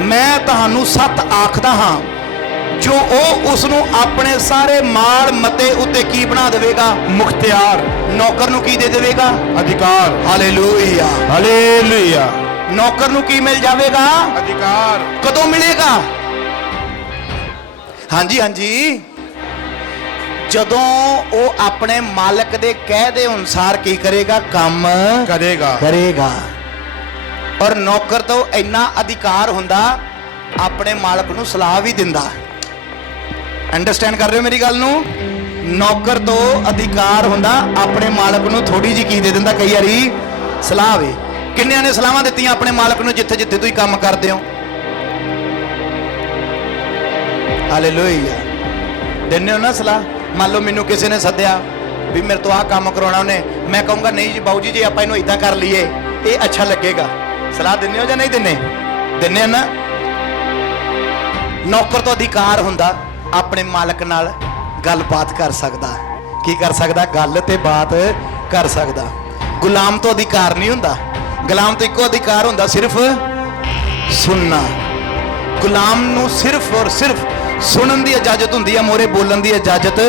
ਮੈਂ ਤੁਹਾਨੂੰ ਸੱਚ ਆਖਦਾ ਹਾਂ, ਜੋ ਉਹ ਉਸ ਨੂੰ ਆਪਣੇ ਸਾਰੇ ਮਾਲ ਮਤੇ ਉੱਤੇ ਕੀ ਬਣਾ ਦੇਵੇਗਾ? ਮੁਖਤਿਆਰ। ਨੌਕਰ ਨੂੰ ਕੀ ਦੇ ਦੇਵੇਗਾ? ਅਧਿਕਾਰ। ਹਾਲੇਲੂਇਆ। ਹਾਲੇਲੂਇਆ। ਨੌਕਰ ਨੂੰ ਕੀ ਮਿਲ ਜਾਵੇਗਾ? ਅਧਿਕਾਰ। ਕਦੋਂ ਮਿਲੇਗਾ? ਹਾਂਜੀ ਹਾਂਜੀ, ਜਦੋਂ ਉਹ ਆਪਣੇ ਮਾਲਕ ਦੇ ਕਹਿ ਦੇ ਅਨੁਸਾਰ ਕੀ ਕਰੇਗਾ? ਕੰਮ ਕਰੇਗਾ। ਔਰ ਨੌਕਰ ਤੋਂ ਇੰਨਾ ਅਧਿਕਾਰ ਹੁੰਦਾ, ਆਪਣੇ ਮਾਲਕ ਨੂੰ ਸਲਾਹ ਵੀ ਦਿੰਦਾ। ਅੰਡਰਸਟੈਂਡ ਕਰ ਰਹੇ ਹੋ ਮੇਰੀ ਗੱਲ ਨੂੰ? ਨੌਕਰ ਤੋਂ ਅਧਿਕਾਰ ਹੁੰਦਾ, ਆਪਣੇ ਮਾਲਕ ਨੂੰ ਥੋੜੀ ਜਿਹੀ ਕੀ ਦੇ ਦਿੰਦਾ? ਕਈ ਵਾਰੀ ਸਲਾਹ ਵੀ। ਕਿੰਨਿਆਂ ਨੇ ਸਲਾਹਾਂ ਦਿੱਤੀਆਂ ਆਪਣੇ ਮਾਲਕ ਨੂੰ ਜਿੱਥੇ ਜਿੱਥੇ ਤੁਸੀਂ ਕੰਮ ਕਰਦੇ ਹੋ? ਹਾਲੇਲੂਇਆ। ਦਿੰਦੇ ਹੋ ਨਾ ਸਲਾਹ? ਮੰਨ ਲਓ ਮੈਨੂੰ ਕਿਸੇ ਨੇ ਸੱਦਿਆ ਵੀ ਮੇਰੇ ਤੋਂ ਆਹ ਕੰਮ ਕਰਾਉਣਾ ਉਹਨੇ, ਮੈਂ ਕਹੂੰਗਾ ਨਹੀਂ ਜੀ ਬਾਊ ਜੀ, ਜੇ ਆਪਾਂ ਇਹਨੂੰ ਇਦਾਂ ਕਰ ਲਈਏ ਇਹ ਅੱਛਾ ਲੱਗੇਗਾ। ਸਲਾਹ ਦਿੰਦੇ ਹੋ ਜਾਂ ਨਹੀਂ ਦਿੰਦੇ? ਦਿੰਦੇ ਹੋ ਨਾ। ਨੌਕਰ ਤੋਂ ਅਧਿਕਾਰ ਹੁੰਦਾ, ਆਪਣੇ ਮਾਲਕ ਨਾਲ ਗੱਲਬਾਤ ਕਰ ਸਕਦਾ। ਕੀ ਕਰ ਸਕਦਾ? ਗੱਲ ਤੇ ਬਾਤ ਕਰ ਸਕਦਾ। ਗੁਲਾਮ ਤੋਂ ਅਧਿਕਾਰ ਨਹੀਂ ਹੁੰਦਾ। ਗੁਲਾਮ ਤੋਂ ਇੱਕੋ ਅਧਿਕਾਰ ਹੁੰਦਾ, ਸਿਰਫ ਸੁਣਨਾ। ਗੁਲਾਮ ਨੂੰ ਸਿਰਫ ਔਰ ਸਿਰਫ ਸੁਣਨ ਦੀ ਇਜਾਜ਼ਤ ਹੁੰਦੀ ਆ, ਮੋਰੇ ਬੋਲਣ ਦੀ ਇਜਾਜ਼ਤ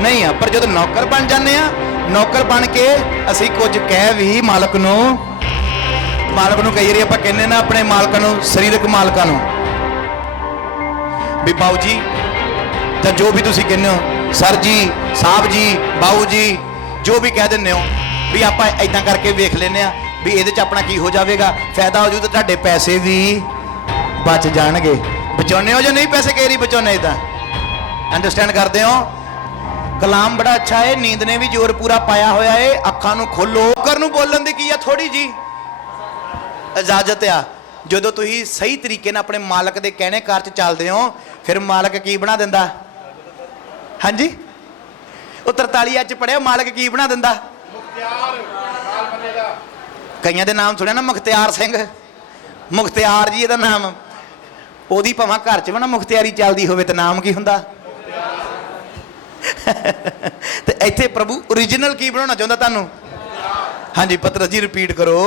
ਨਹੀਂ ਆ। ਪਰ ਜਦੋਂ ਨੌਕਰ ਬਣ ਜਾਂਦੇ ਆ, ਨੌਕਰ ਬਣ ਕੇ ਅਸੀਂ ਕੁਝ ਕਹਿ ਵੀ ਮਾਲਕ ਨੂੰ ਕਈ ਵਾਰੀ ਆਪਾਂ ਕਹਿੰਦੇ ਨਾ ਆਪਣੇ ਮਾਲਕਾਂ ਨੂੰ, ਸਰੀਰਕ ਮਾਲਕਾਂ ਨੂੰ, ਵੀ ਬਾਊ ਜੀ, ਤਾਂ ਜੋ ਵੀ ਤੁਸੀਂ ਕਹਿੰਦੇ ਹੋ, ਸਰ ਜੀ, ਸਾਹਿਬ ਜੀ, ਬਾਊ ਜੀ, ਜੋ ਵੀ ਕਹਿ ਦਿੰਦੇ ਹੋ, ਵੀ ਆਪਾਂ ਇਦਾਂ ਕਰਕੇ ਵੇਖ ਲੈਂਦੇ ਆ ਵੀ ਇਹਦੇ 'ਚ ਆਪਣਾ ਕੀ ਹੋ ਜਾਵੇਗਾ? ਫਾਇਦਾ ਹੋ ਜੂ ਤੇ ਤੁਹਾਡੇ ਪੈਸੇ ਵੀ ਬਚ ਜਾਣਗੇ। ਬਚਾਉਂਦੇ ਹੋ ਜਾਂ ਨਹੀਂ ਪੈਸੇ ਕਈ ਵਾਰੀ ਬਚਾਉਂਦੇ ਤਾਂ ਅੰਡਰਸਟੈਂਡ ਕਰਦੇ ਹੋ ਕਲਾਮ ਬੜਾ ਅੱਛਾ ਹੈ ਨੀਂਦ ਨੇ ਵੀ ਜ਼ੋਰ ਪੂਰਾ ਪਾਇਆ ਹੋਇਆ ਹੈ ਅੱਖਾਂ ਨੂੰ ਖੋਲੋ ਕਰ ਨੂੰ ਬੋਲਣ ਦੀ ਕੀ ਆ ਥੋੜੀ ਜੀ ਇਜਾਜ਼ਤ ਆ ਜਦੋਂ ਤੁਸੀਂ ਸਹੀ ਤਰੀਕੇ ਨਾਲ ਆਪਣੇ ਮਾਲਕ ਦੇ ਕਹਿਣੇ ਕਾਰ ਚ ਚੱਲਦੇ ਹੋ ਫਿਰ ਮਾਲਕ ਕੀ ਬਣਾ ਦਿੰਦਾ ਹਾਂਜੀ ਉਹ 43 ਅੱਜ ਪੜਿਆ ਮਾਲਕ ਕੀ ਬਣਾ ਦਿੰਦਾ ਕਈਆਂ ਦੇ ਨਾਮ ਸੁਣਿਆ ਨਾ ਮੁਖਤਿਆਰ ਸਿੰਘ ਮੁਖਤਿਆਰ ਜੀ ਇਹਦਾ ਨਾਮ ਉਹਦੀ ਭਾਵੇਂ ਘਰ ਚ ਵੀ ਨਾ ਮੁਖਤਿਆਰੀ ਚੱਲਦੀ ਹੋਵੇ ਤਾਂ ਨਾਮ ਕੀ ਹੁੰਦਾ ਤੇ ਇੱਥੇ ਪ੍ਰਭੂ ਓਰੀਜਨਲ ਕੀ ਬਣਾਉਣਾ ਚਾਹੁੰਦਾ ਤੁਹਾਨੂੰ ਹਾਂਜੀ ਪਤਰਸ ਜੀ ਰਿਪੀਟ ਕਰੋ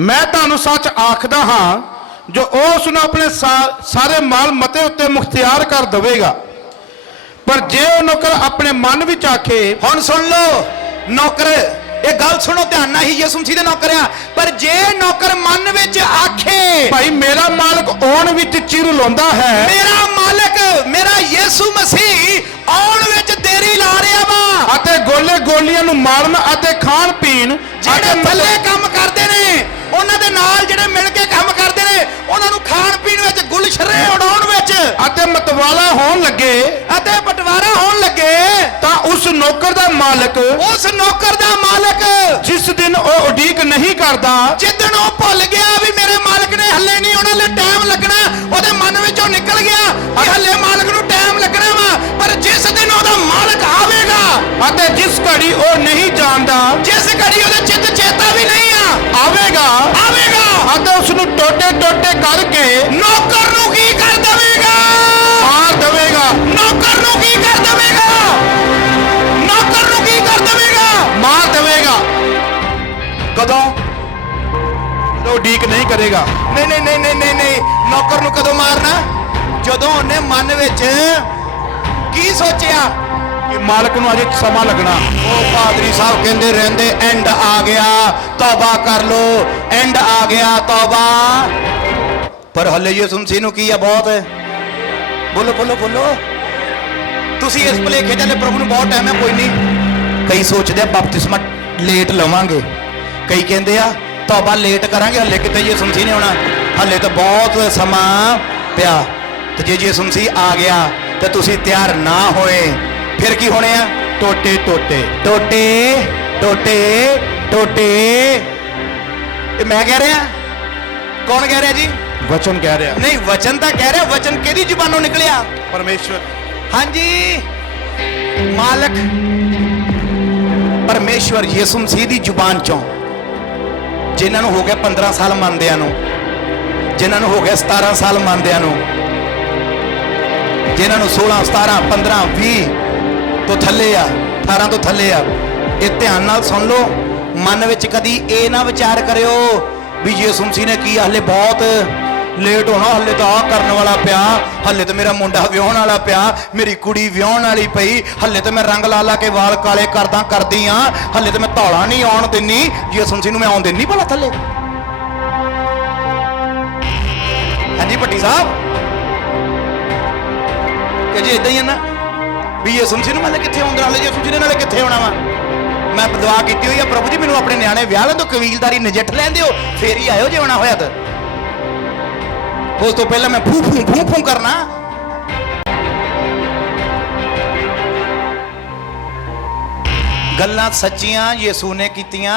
ਮੈਂ ਤੁਹਾਨੂੰ ਸੱਚ ਆਖਦਾ ਹਾਂ ਜੋ ਉਸ ਨੂੰ ਆਪਣੇ ਸਾਰੇ ਮਾਲ ਮਤੇ ਉੱਤੇ ਮੁਖਤਿਆਰ ਕਰ ਦੇਵੇਗਾ ਪਰ ਜੇ ਉਹ ਨੌਕਰ ਆਪਣੇ ਮਨ ਵਿੱਚ ਆਖੇ ਹੁਣ ਸੁਣ ਲਓ ਨੌਕਰ ਇਹ ਗੱਲ ਸੁਣੋ ਧਿਆਨ ਨਾਲ ਹੀ ਯਿਸੂ ਮਸੀਹ ਦੇ ਨੌਕਰ ਆ ਪਰ ਜੇ ਨੌਕਰ ਮਨ ਵਿੱਚ ਆਖੇ ਭਾਈ ਮੇਰਾ ਮਾਲਕ ਆਉਣ ਵਿੱਚ ਚਿਰ ਲਾਉਂਦਾ ਹੈ ਮੇਰਾ ਮਾਲਕ ਮੇਰਾ ਯਿਸੂ ਮਸੀਹ ਆਉਣ ਵਿੱਚ ਦੇਰੀ ਲਾ ਰਿਹਾ ਵਾ ਅਤੇ ਗੋਲੇ ਗੋਲੀਆਂ ਨੂੰ ਮਾਰਨ ਅਤੇ ਖਾਣ ਪੀਣ ਜਿਹੜੇ ਥੱਲੇ ਕੰਮ ਕਰਦੇ ਨੇ ਉਹਨਾਂ ਦੇ ਨਾਲ ਜਿਹੜੇ ਮਿਲ ਕੇ ਕੰਮ ਕਰਦੇ ਨੇ ਉਹਨਾਂ ਨੂੰ ਖਾਣ ਪੀਣ ਵਿੱਚ ਗੁਲਸ਼ਰੇ ਉਡਾਉਣ ਵਿੱਚ ਅਤੇ ਮਤਵਾਲਾ ਹੋਣ ਲੱਗੇ ਅਤੇ ਬਟਵਾਰਾ ਹੋਣ ਲੱਗੇ ਤਾਂ ਉਸ ਨੌਕਰ ਦਾ ਮਾਲਕ ਜਿਸ ਦਿਨ ਉਹ ਉਡੀਕ ਨਹੀਂ ਕਰਦਾ ਜਿੱਦਣ ਉਹ ਭੁੱਲ ਗਿਆ ਵੀ ਮੇਰੇ ਮਾਲਕ ਨੇ ਹੱਲੇ ਨਹੀਂ ਆਉਣਾ ਲੈ ਟਾਈਮ ਲੱਗਣਾ ਉਹਦੇ ਮਨ ਵਿੱਚੋਂ ਨਿਕਲ ਗਿਆ ਕਿ ਹੱਲੇ ਮਾਲਕ ਨੂੰ ਟਾਈਮ ਲੱਗਣਾ ਵਾ ਪਰ ਜਿਸ ਦਿਨ ਉਹਦਾ ਮਾਲਕ ਆਵੇਗਾ ਅਤੇ ਜਿਸ ਘੜੀ ਉਹ ਨਹੀਂ ਜਾਣਦਾ ਜਿਸ ਘੜੀ ਉਹਦੇ ਚਿੱਤ ਚੇਤਾ ਵੀ ਨਹੀਂ ਆਵੇਗਾ ਅਤੇ ਉਸ ਨੂੰ ਟੋਟੇ ਟੋਟੇ ਕਰਕੇ ਨੌਕਰ ਨੂੰ ਕੀ ਕਰ ਦੇਵੇਗਾ ਮਾਰ ਦੇਵੇਗਾ ਨੌਕਰ ਨੂੰ ਕੀ ਕਰ ਦੇਵੇਗਾ ਨੌਕਰ ਨੂੰ ਕੀ ਕਰ ਦੇਵੇਗਾ ਮਾਰ ਦੇਵੇਗਾ ਕਦੋਂ ਉਹ ਉਡੀਕ ਨਹੀਂ ਕਰੇਗਾ ਨਹੀਂ ਨੌਕਰ ਨੂੰ ਕਦੋਂ ਮਾਰਨਾ ਜਦੋਂ ਉਹਨੇ ਮਨ ਵਿੱਚ ਕੀ ਸੋਚਿਆ ਕਿ ਮਾਲਕ ਨੂੰ ਅਜੇ ਸਮਾਂ ਲੱਗਣਾ ਉਹ ਪਾਦਰੀ ਸਾਹਿਬ ਕਹਿੰਦੇ ਰਹਿੰਦੇ ਐਂਡ ਆ ਗਿਆ ਤੌਬਾ ਕਰ ਲੋ ਐਂਡ ਆ ਗਿਆ ਤੌਬਾ ਪਰ ਹੱਲੇ ਯਿਸੂ ਮਸੀਹ ਨੂੰ ਕੀ ਆ ਬਹੁਤ ਬੋਲੋ ਤੁਸੀਂ ਇਸ ਭੁਲੇਖੇ ਚੱਲੇ ਪ੍ਰਭੂ ਨੂੰ ਬਹੁਤ ਟਾਈਮ ਹੈ ਕੋਈ ਨਹੀਂ ਕਈ ਸੋਚਦੇ ਆ ਬਪਤਿਸਮਾ ਲੇਟ ਲਵਾਂਗੇ ਕਈ ਕਹਿੰਦੇ ਆ ਤੌਬਾ ਲੇਟ ਕਰਾਂਗੇ ਹੱਲੇ ਕਿਤੇ ਯਿਸੂ ਮਸੀਹ ਨੇ ਆਉਣਾ ਹੱਲੇ ਤਾਂ ਬਹੁਤ ਸਮਾਂ ਪਿਆ ਤੇ ਜੇ ਯਿਸੂ ਮਸੀਹ ਆ ਗਿਆ ਤੇ ਤੁਸੀਂ ਤਿਆਰ ਨਾ ਹੋਏ ਫਿਰ ਕੀ ਹੋਣੇ ਆ ਟੋਟੇ ਇਹ ਮੈਂ ਕਹਿ ਰਿਹਾ ਕੌਣ ਕਹਿ ਰਿਹਾ ਜੀ ਵਚਨ ਕਹਿ ਰਿਹਾ ਨਹੀਂ ਵਚਨ ਤਾਂ ਕਹਿ ਰਿਹਾ ਵਚਨ ਕਿਹਦੀ ਜ਼ੁਬਾਨੋਂ ਨਿਕਲਿਆ ਪਰਮੇਸ਼ਵਰ ਹਾਂਜੀ ਮਾਲਕ ਪਰਮੇਸ਼ਵਰ ਯਿਸੂ ਮਸੀਹ ਦੀ ਜ਼ੁਬਾਨ ਚੋਂ ਜਿਨ੍ਹਾਂ ਨੂੰ ਹੋ ਗਿਆ 15 ਸਾਲ ਮੰਨਦਿਆਂ ਨੂੰ ਜਿਨ੍ਹਾਂ ਨੂੰ ਹੋ ਗਿਆ 17 ਸਾਲ ਮੰਨਦਿਆਂ ਨੂੰ ਜਿਨ੍ਹਾਂ ਨੂੰ 16 17 15 20 ਤੋਂ ਥੱਲੇ ਆ 18 ਤੋਂ ਥੱਲੇ ਆ ਇਹ ਧਿਆਨ ਨਾਲ ਸੁਣ ਲਓ ਮਨ ਵਿੱਚ ਕਦੀ ਇਹ ਨਾ ਵਿਚਾਰ ਕਰਿਓ ਵੀ ਯਿਸੂ ਮਸੀਹ ਨੇ ਕੀ ਹਲੇ ਬਹੁਤ ਲੇਟ ਹੋਣਾ ਹਲੇ ਤਾਂ ਆਹ ਕਰਨ ਵਾਲਾ ਪਿਆ ਹਲੇ ਤਾਂ ਮੇਰਾ ਮੁੰਡਾ ਵਿਆਹਣ ਵਾਲਾ ਪਿਆ ਮੇਰੀ ਕੁੜੀ ਵਿਆਹਣ ਵਾਲੀ ਪਈ ਹਲੇ ਤਾਂ ਮੈਂ ਰੰਗ ਲਾ ਕੇ ਵਾਲ ਕਾਲੇ ਕਰਦੀ ਆ ਹਲੇ ਤਾਂ ਮੈਂ ਧੌਲਾ ਨਹੀਂ ਆਉਣ ਦਿੰਨੀ ਯਿਸੂ ਮਸੀਹ ਨੂੰ ਮੈਂ ਆਉਣ ਦਿੰਨੀ ਭਲਾ ਥੱਲੇ ਹਾਂਜੀ ਭੱਟੀ ਸਾਹਿਬ ਕਿ ਜੇ ਇਦਾਂ ਹੀ ਆ ਨਾ ਵੀ ਯਿਸੂ ਮਸੀਹ ਨੂੰ ਮੈਂ ਕਿੱਥੇ ਆਉਂਦਾ ਨਾਲੇ ਯਿਸੂ ਮਸੀਹ ਨਾਲੇ ਕਿੱਥੇ ਆਉਣਾ ਵਾ ਮੈਂ ਦੁਆ ਕੀਤੀ ਹੋਈ ਆ ਪ੍ਰਭੂ ਜੀ ਮੈਨੂੰ ਆਪਣੇ ਨਿਆਣੇ ਵਿਆਹ ਲੈਣ ਤੋਂ ਕਬੀਲਦਾਰੀ ਨਜਿੱਠ ਲੈਣ ਦਿਓ ਫੇਰ ਹੀ ਆਇਓ ਜੇ ਆਉਣਾ ਹੋਇਆ ਤਾਂ ਉਸ ਤੋਂ ਪਹਿਲਾਂ ਮੈਂ ਫੂ ਕਰਨਾ ਗੱਲਾਂ ਸੱਚੀਆਂ ਯਿਸੂ ਨੇ ਕੀਤੀਆਂ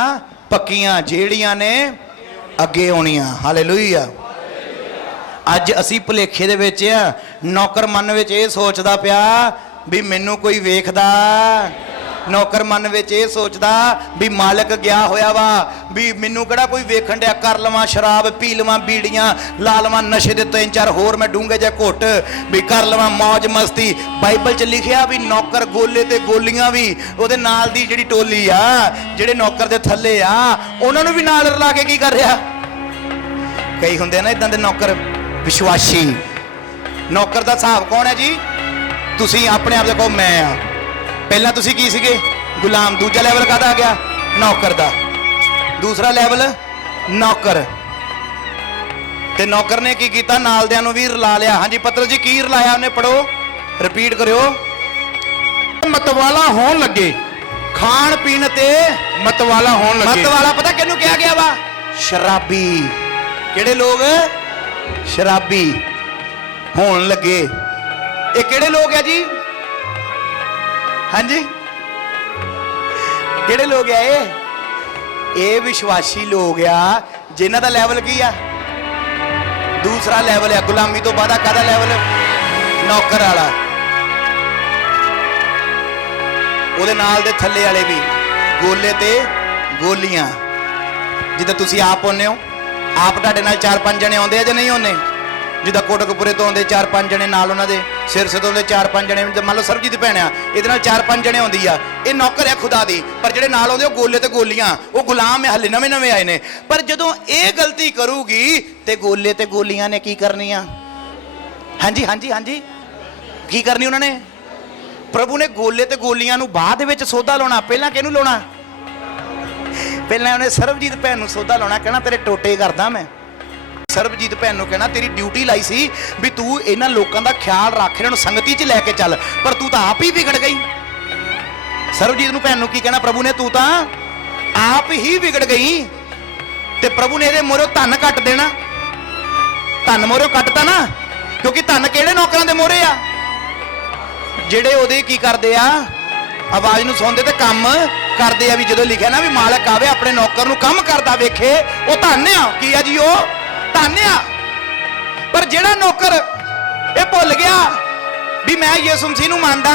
ਪੱਕੀਆਂ ਜਿਹੜੀਆਂ ਨੇ ਅੱਗੇ ਆਉਣੀਆਂ ਹਾਲੇਲੂਇਆ ਅੱਜ ਅਸੀਂ ਭੁਲੇਖੇ ਦੇ ਵਿੱਚ ਆ ਨੌਕਰ ਮਨ ਵਿੱਚ ਇਹ ਸੋਚਦਾ ਪਿਆ ਵੀ ਮੈਨੂੰ ਕੋਈ ਵੇਖਦਾ ਨੌਕਰ ਮਨ ਵਿੱਚ ਇਹ ਸੋਚਦਾ ਵੀ ਮਾਲਕ ਗਿਆ ਹੋਇਆ ਵਾ ਵੀ ਮੈਨੂੰ ਕਿਹੜਾ ਕੋਈ ਵੇਖਣ ਡਿਆ ਕਰ ਲਵਾਂ ਸ਼ਰਾਬ ਪੀ ਲਵਾਂ ਬੀੜੀਆਂ ਲਾ ਲਵਾਂ ਨਸ਼ੇ ਦੇ 3-4 ਹੋਰ ਮੈਂ ਡੂੰਘੇ ਜਿਹੇ ਘੁੱਟ ਵੀ ਕਰ ਲਵਾਂ ਮौज ਮਸਤੀ ਬਾਈਬਲ 'ਚ ਲਿਖਿਆ ਵੀ ਨੌਕਰ ਗੋਲੇ ਤੇ ਗੋਲੀਆਂ ਵੀ ਉਹਦੇ ਨਾਲ ਦੀ ਜਿਹੜੀ ਟੋਲੀ ਆ ਜਿਹੜੇ ਨੌਕਰ ਦੇ ਥੱਲੇ ਆ ਉਹਨਾਂ ਨੂੰ ਵੀ ਨਾਲ ਰਲਾ ਕੇ ਕੀ ਕਰ ਰਿਹਾ ਕਈ ਹੁੰਦੇ ਨਾ ਇਦਾਂ ਦੇ ਨੌਕਰ ਵਿਸ਼ਵਾਸੀ ਨੌਕਰ ਦਾ ਹਿਸਾਬ ਕੌਣ ਹੈ ਜੀ ਤੁਸੀਂ ਆਪਣੇ ਆਪ ਦੇ ਕਹੋ ਮੈਂ ਆ ਪਹਿਲਾਂ ਤੁਸੀਂ ਕੀ ਸੀਗੇ ਗੁਲਾਮ ਦੂਜਾ ਲੈਵਲ ਕਾਹਦਾ ਆ ਗਿਆ ਨੌਕਰ ਦਾ ਦੂਸਰਾ ਲੈਵਲ ਨੌਕਰ ਤੇ ਨੌਕਰ ਨੇ ਕੀ ਕੀਤਾ ਨਾਲਦਿਆਂ ਨੂੰ ਵੀ ਰਲਾ ਲਿਆ ਹਾਂਜੀ ਪਤਰਸ ਜੀ ਕੀ ਰਲਾਇਆ ਉਹਨੇ ਪੜੋ ਰਿਪੀਟ ਕਰਿਓ ਮਤਵਾਲਾ ਹੋਣ ਲੱਗੇ ਖਾਣ ਪੀਣ ਤੇ ਮਤਵਾਲਾ ਹੋਣ ਲੱਗੇ ਮਤਵਾਲਾ ਪਤਾ ਕਿਹਨੂੰ ਕਿਹਾ ਗਿਆ ਵਾ ਸ਼ਰਾਬੀ ਕਿਹੜੇ ਲੋਕ ਸ਼ਰਾਬੀ ਹੋਣ ਲੱਗੇ। ਇਹ ਕਿਹੜੇ ਲੋਕ ਆ ਜੀ? ਹਾਂਜੀ, ਕਿਹੜੇ ਲੋਕ ਆ ਇਹ ਵਿਸ਼ਵਾਸੀ ਲੋਕ ਆ ਜਿਨ੍ਹਾਂ ਦਾ ਲੈਵਲ ਕੀ ਆ? ਦੂਸਰਾ ਲੈਵਲ ਆ। ਗੁਲਾਮੀ ਤੋਂ ਬਾਅਦ ਕਾਹਦਾ ਲੈਵਲ? ਨੌਕਰ ਵਾਲਾ। ਉਹਦੇ ਨਾਲ ਦੇ ਥੱਲੇ ਵਾਲੇ ਵੀ ਗੋਲੇ ਤੇ ਗੋਲੀਆਂ। ਜਿੱਦਾਂ ਤੁਸੀਂ ਆਪ ਹੁੰਨੇ ਹੋ, ਆਪ ਤੁਹਾਡੇ ਨਾਲ 4-5 ਜਣੇ ਆਉਂਦੇ ਆ ਜਾਂ ਨਹੀਂ ਆਉਂਦੇ? ਜਿੱਦਾਂ ਕੋਟਕਪੂਰੇ ਤੋਂ ਆਉਂਦੇ 4-5 ਜਣੇ, ਨਾਲ ਉਹਨਾਂ ਦੇ ਸਿਰਸੇ ਤੋਂ ਆਉਂਦੇ 4-5 ਜਣੇ। ਮੰਨ ਲਓ ਸਰਬਜੀਤ ਭੈਣ ਆ, ਇਹਦੇ ਨਾਲ 4-5 ਜਣੇ ਆਉਂਦੀ ਆ। ਇਹ ਨੌਕਰ ਹੈ ਖੁਦਾ ਦੀ, ਪਰ ਜਿਹੜੇ ਨਾਲ ਆਉਂਦੇ ਉਹ ਗੋਲੇ ਤੇ ਗੋਲੀਆਂ, ਉਹ ਗੁਲਾਮ ਹੈ, ਹਲੇ ਨਵੇਂ ਆਏ ਨੇ। ਪਰ ਜਦੋਂ ਇਹ ਗਲਤੀ ਕਰੂਗੀ ਤੇ ਗੋਲੇ ਤੇ ਗੋਲੀਆਂ ਨੇ ਕੀ ਕਰਨੀਆਂ? ਹਾਂਜੀ ਹਾਂਜੀ ਹਾਂਜੀ, ਕੀ ਕਰਨੀ ਉਹਨਾਂ ਨੇ? ਪ੍ਰਭੂ ਨੇ ਗੋਲੇ ਤੇ ਗੋਲੀਆਂ ਨੂੰ ਬਾਅਦ ਵਿੱਚ ਸੌਦਾ ਲਾਉਣਾ। ਪਹਿਲਾਂ ਕਿਹਨੂੰ ਲਾਉਣਾ? ਪਹਿਲਾਂ ਉਹਨੇ ਸਰਬਜੀਤ ਭੈਣ ਨੂੰ ਸੌਦਾ ਲਾਉਣਾ, ਕਹਿਣਾ ਤੇਰੇ ਟੋਟੇ ਕਰਦਾ ਮੈਂ। ਸਰਬਜੀਤ ਭੈਣ ਨੂੰ ਕਹਿਣਾ ਤੇਰੀ ਡਿਊਟੀ ਲਾਈ ਸੀ ਵੀ ਤੂੰ ਇਹਨਾਂ ਲੋਕਾਂ ਦਾ ਖਿਆਲ ਰੱਖ, ਇਹਨਾਂ ਨੂੰ ਸੰਗਤੀ 'ਚ ਲੈ ਕੇ ਚੱਲ, ਪਰ ਤੂੰ ਤਾਂ ਆਪ ਹੀ ਵਿਗੜ ਗਈ। ਸਰਬਜੀਤ ਨੂੰ ਭੈਣ ਨੂੰ ਕੀ ਕਹਿਣਾ ਪ੍ਰਭੂ ਨੇ? ਤੂੰ ਤਾਂ ਆਪ ਹੀ ਵਿਗੜ ਗਈ। ਤੇ ਪ੍ਰਭੂ ਨੇ ਇਹਦੇ ਮੋਹਰੋਂ ਧਨ ਕੱਟ ਦੇਣਾ। ਧਨ ਮੋਹਰੋਂ ਕੱਟਤਾ ਨਾ, ਕਿਉਂਕਿ ਧਨ ਕਿਹੜੇ ਨੌਕਰਾਂ ਦੇ ਮੋਹਰੇ ਆ? ਜਿਹੜੇ ਉਹਦੇ ਕੀ ਕਰਦੇ ਆ? ਆਵਾਜ਼ ਨੂੰ ਸੁਣਦੇ ਤੇ ਕੰਮ ਕਰਦੇ ਆ। ਵੀ ਜਦੋਂ ਲਿਖਿਆ ਨਾ ਵੀ ਮਾਲਕ ਆਵੇ ਆਪਣੇ ਨੌਕਰ ਨੂੰ ਕੰਮ ਕਰਦਾ ਵੇਖੇ, ਉਹ ਧਨ ਆ। ਕੀ ਆ ਜੀ? ਉਹ ਧਨ ਆ। ਪਰ ਜਿਹੜਾ ਨੌਕਰ ਇਹ ਭੁੱਲ ਗਿਆ ਵੀ ਮੈਂ ਯਿਸੂ ਮਸੀਹ ਨੂੰ ਮੰਨਦਾ,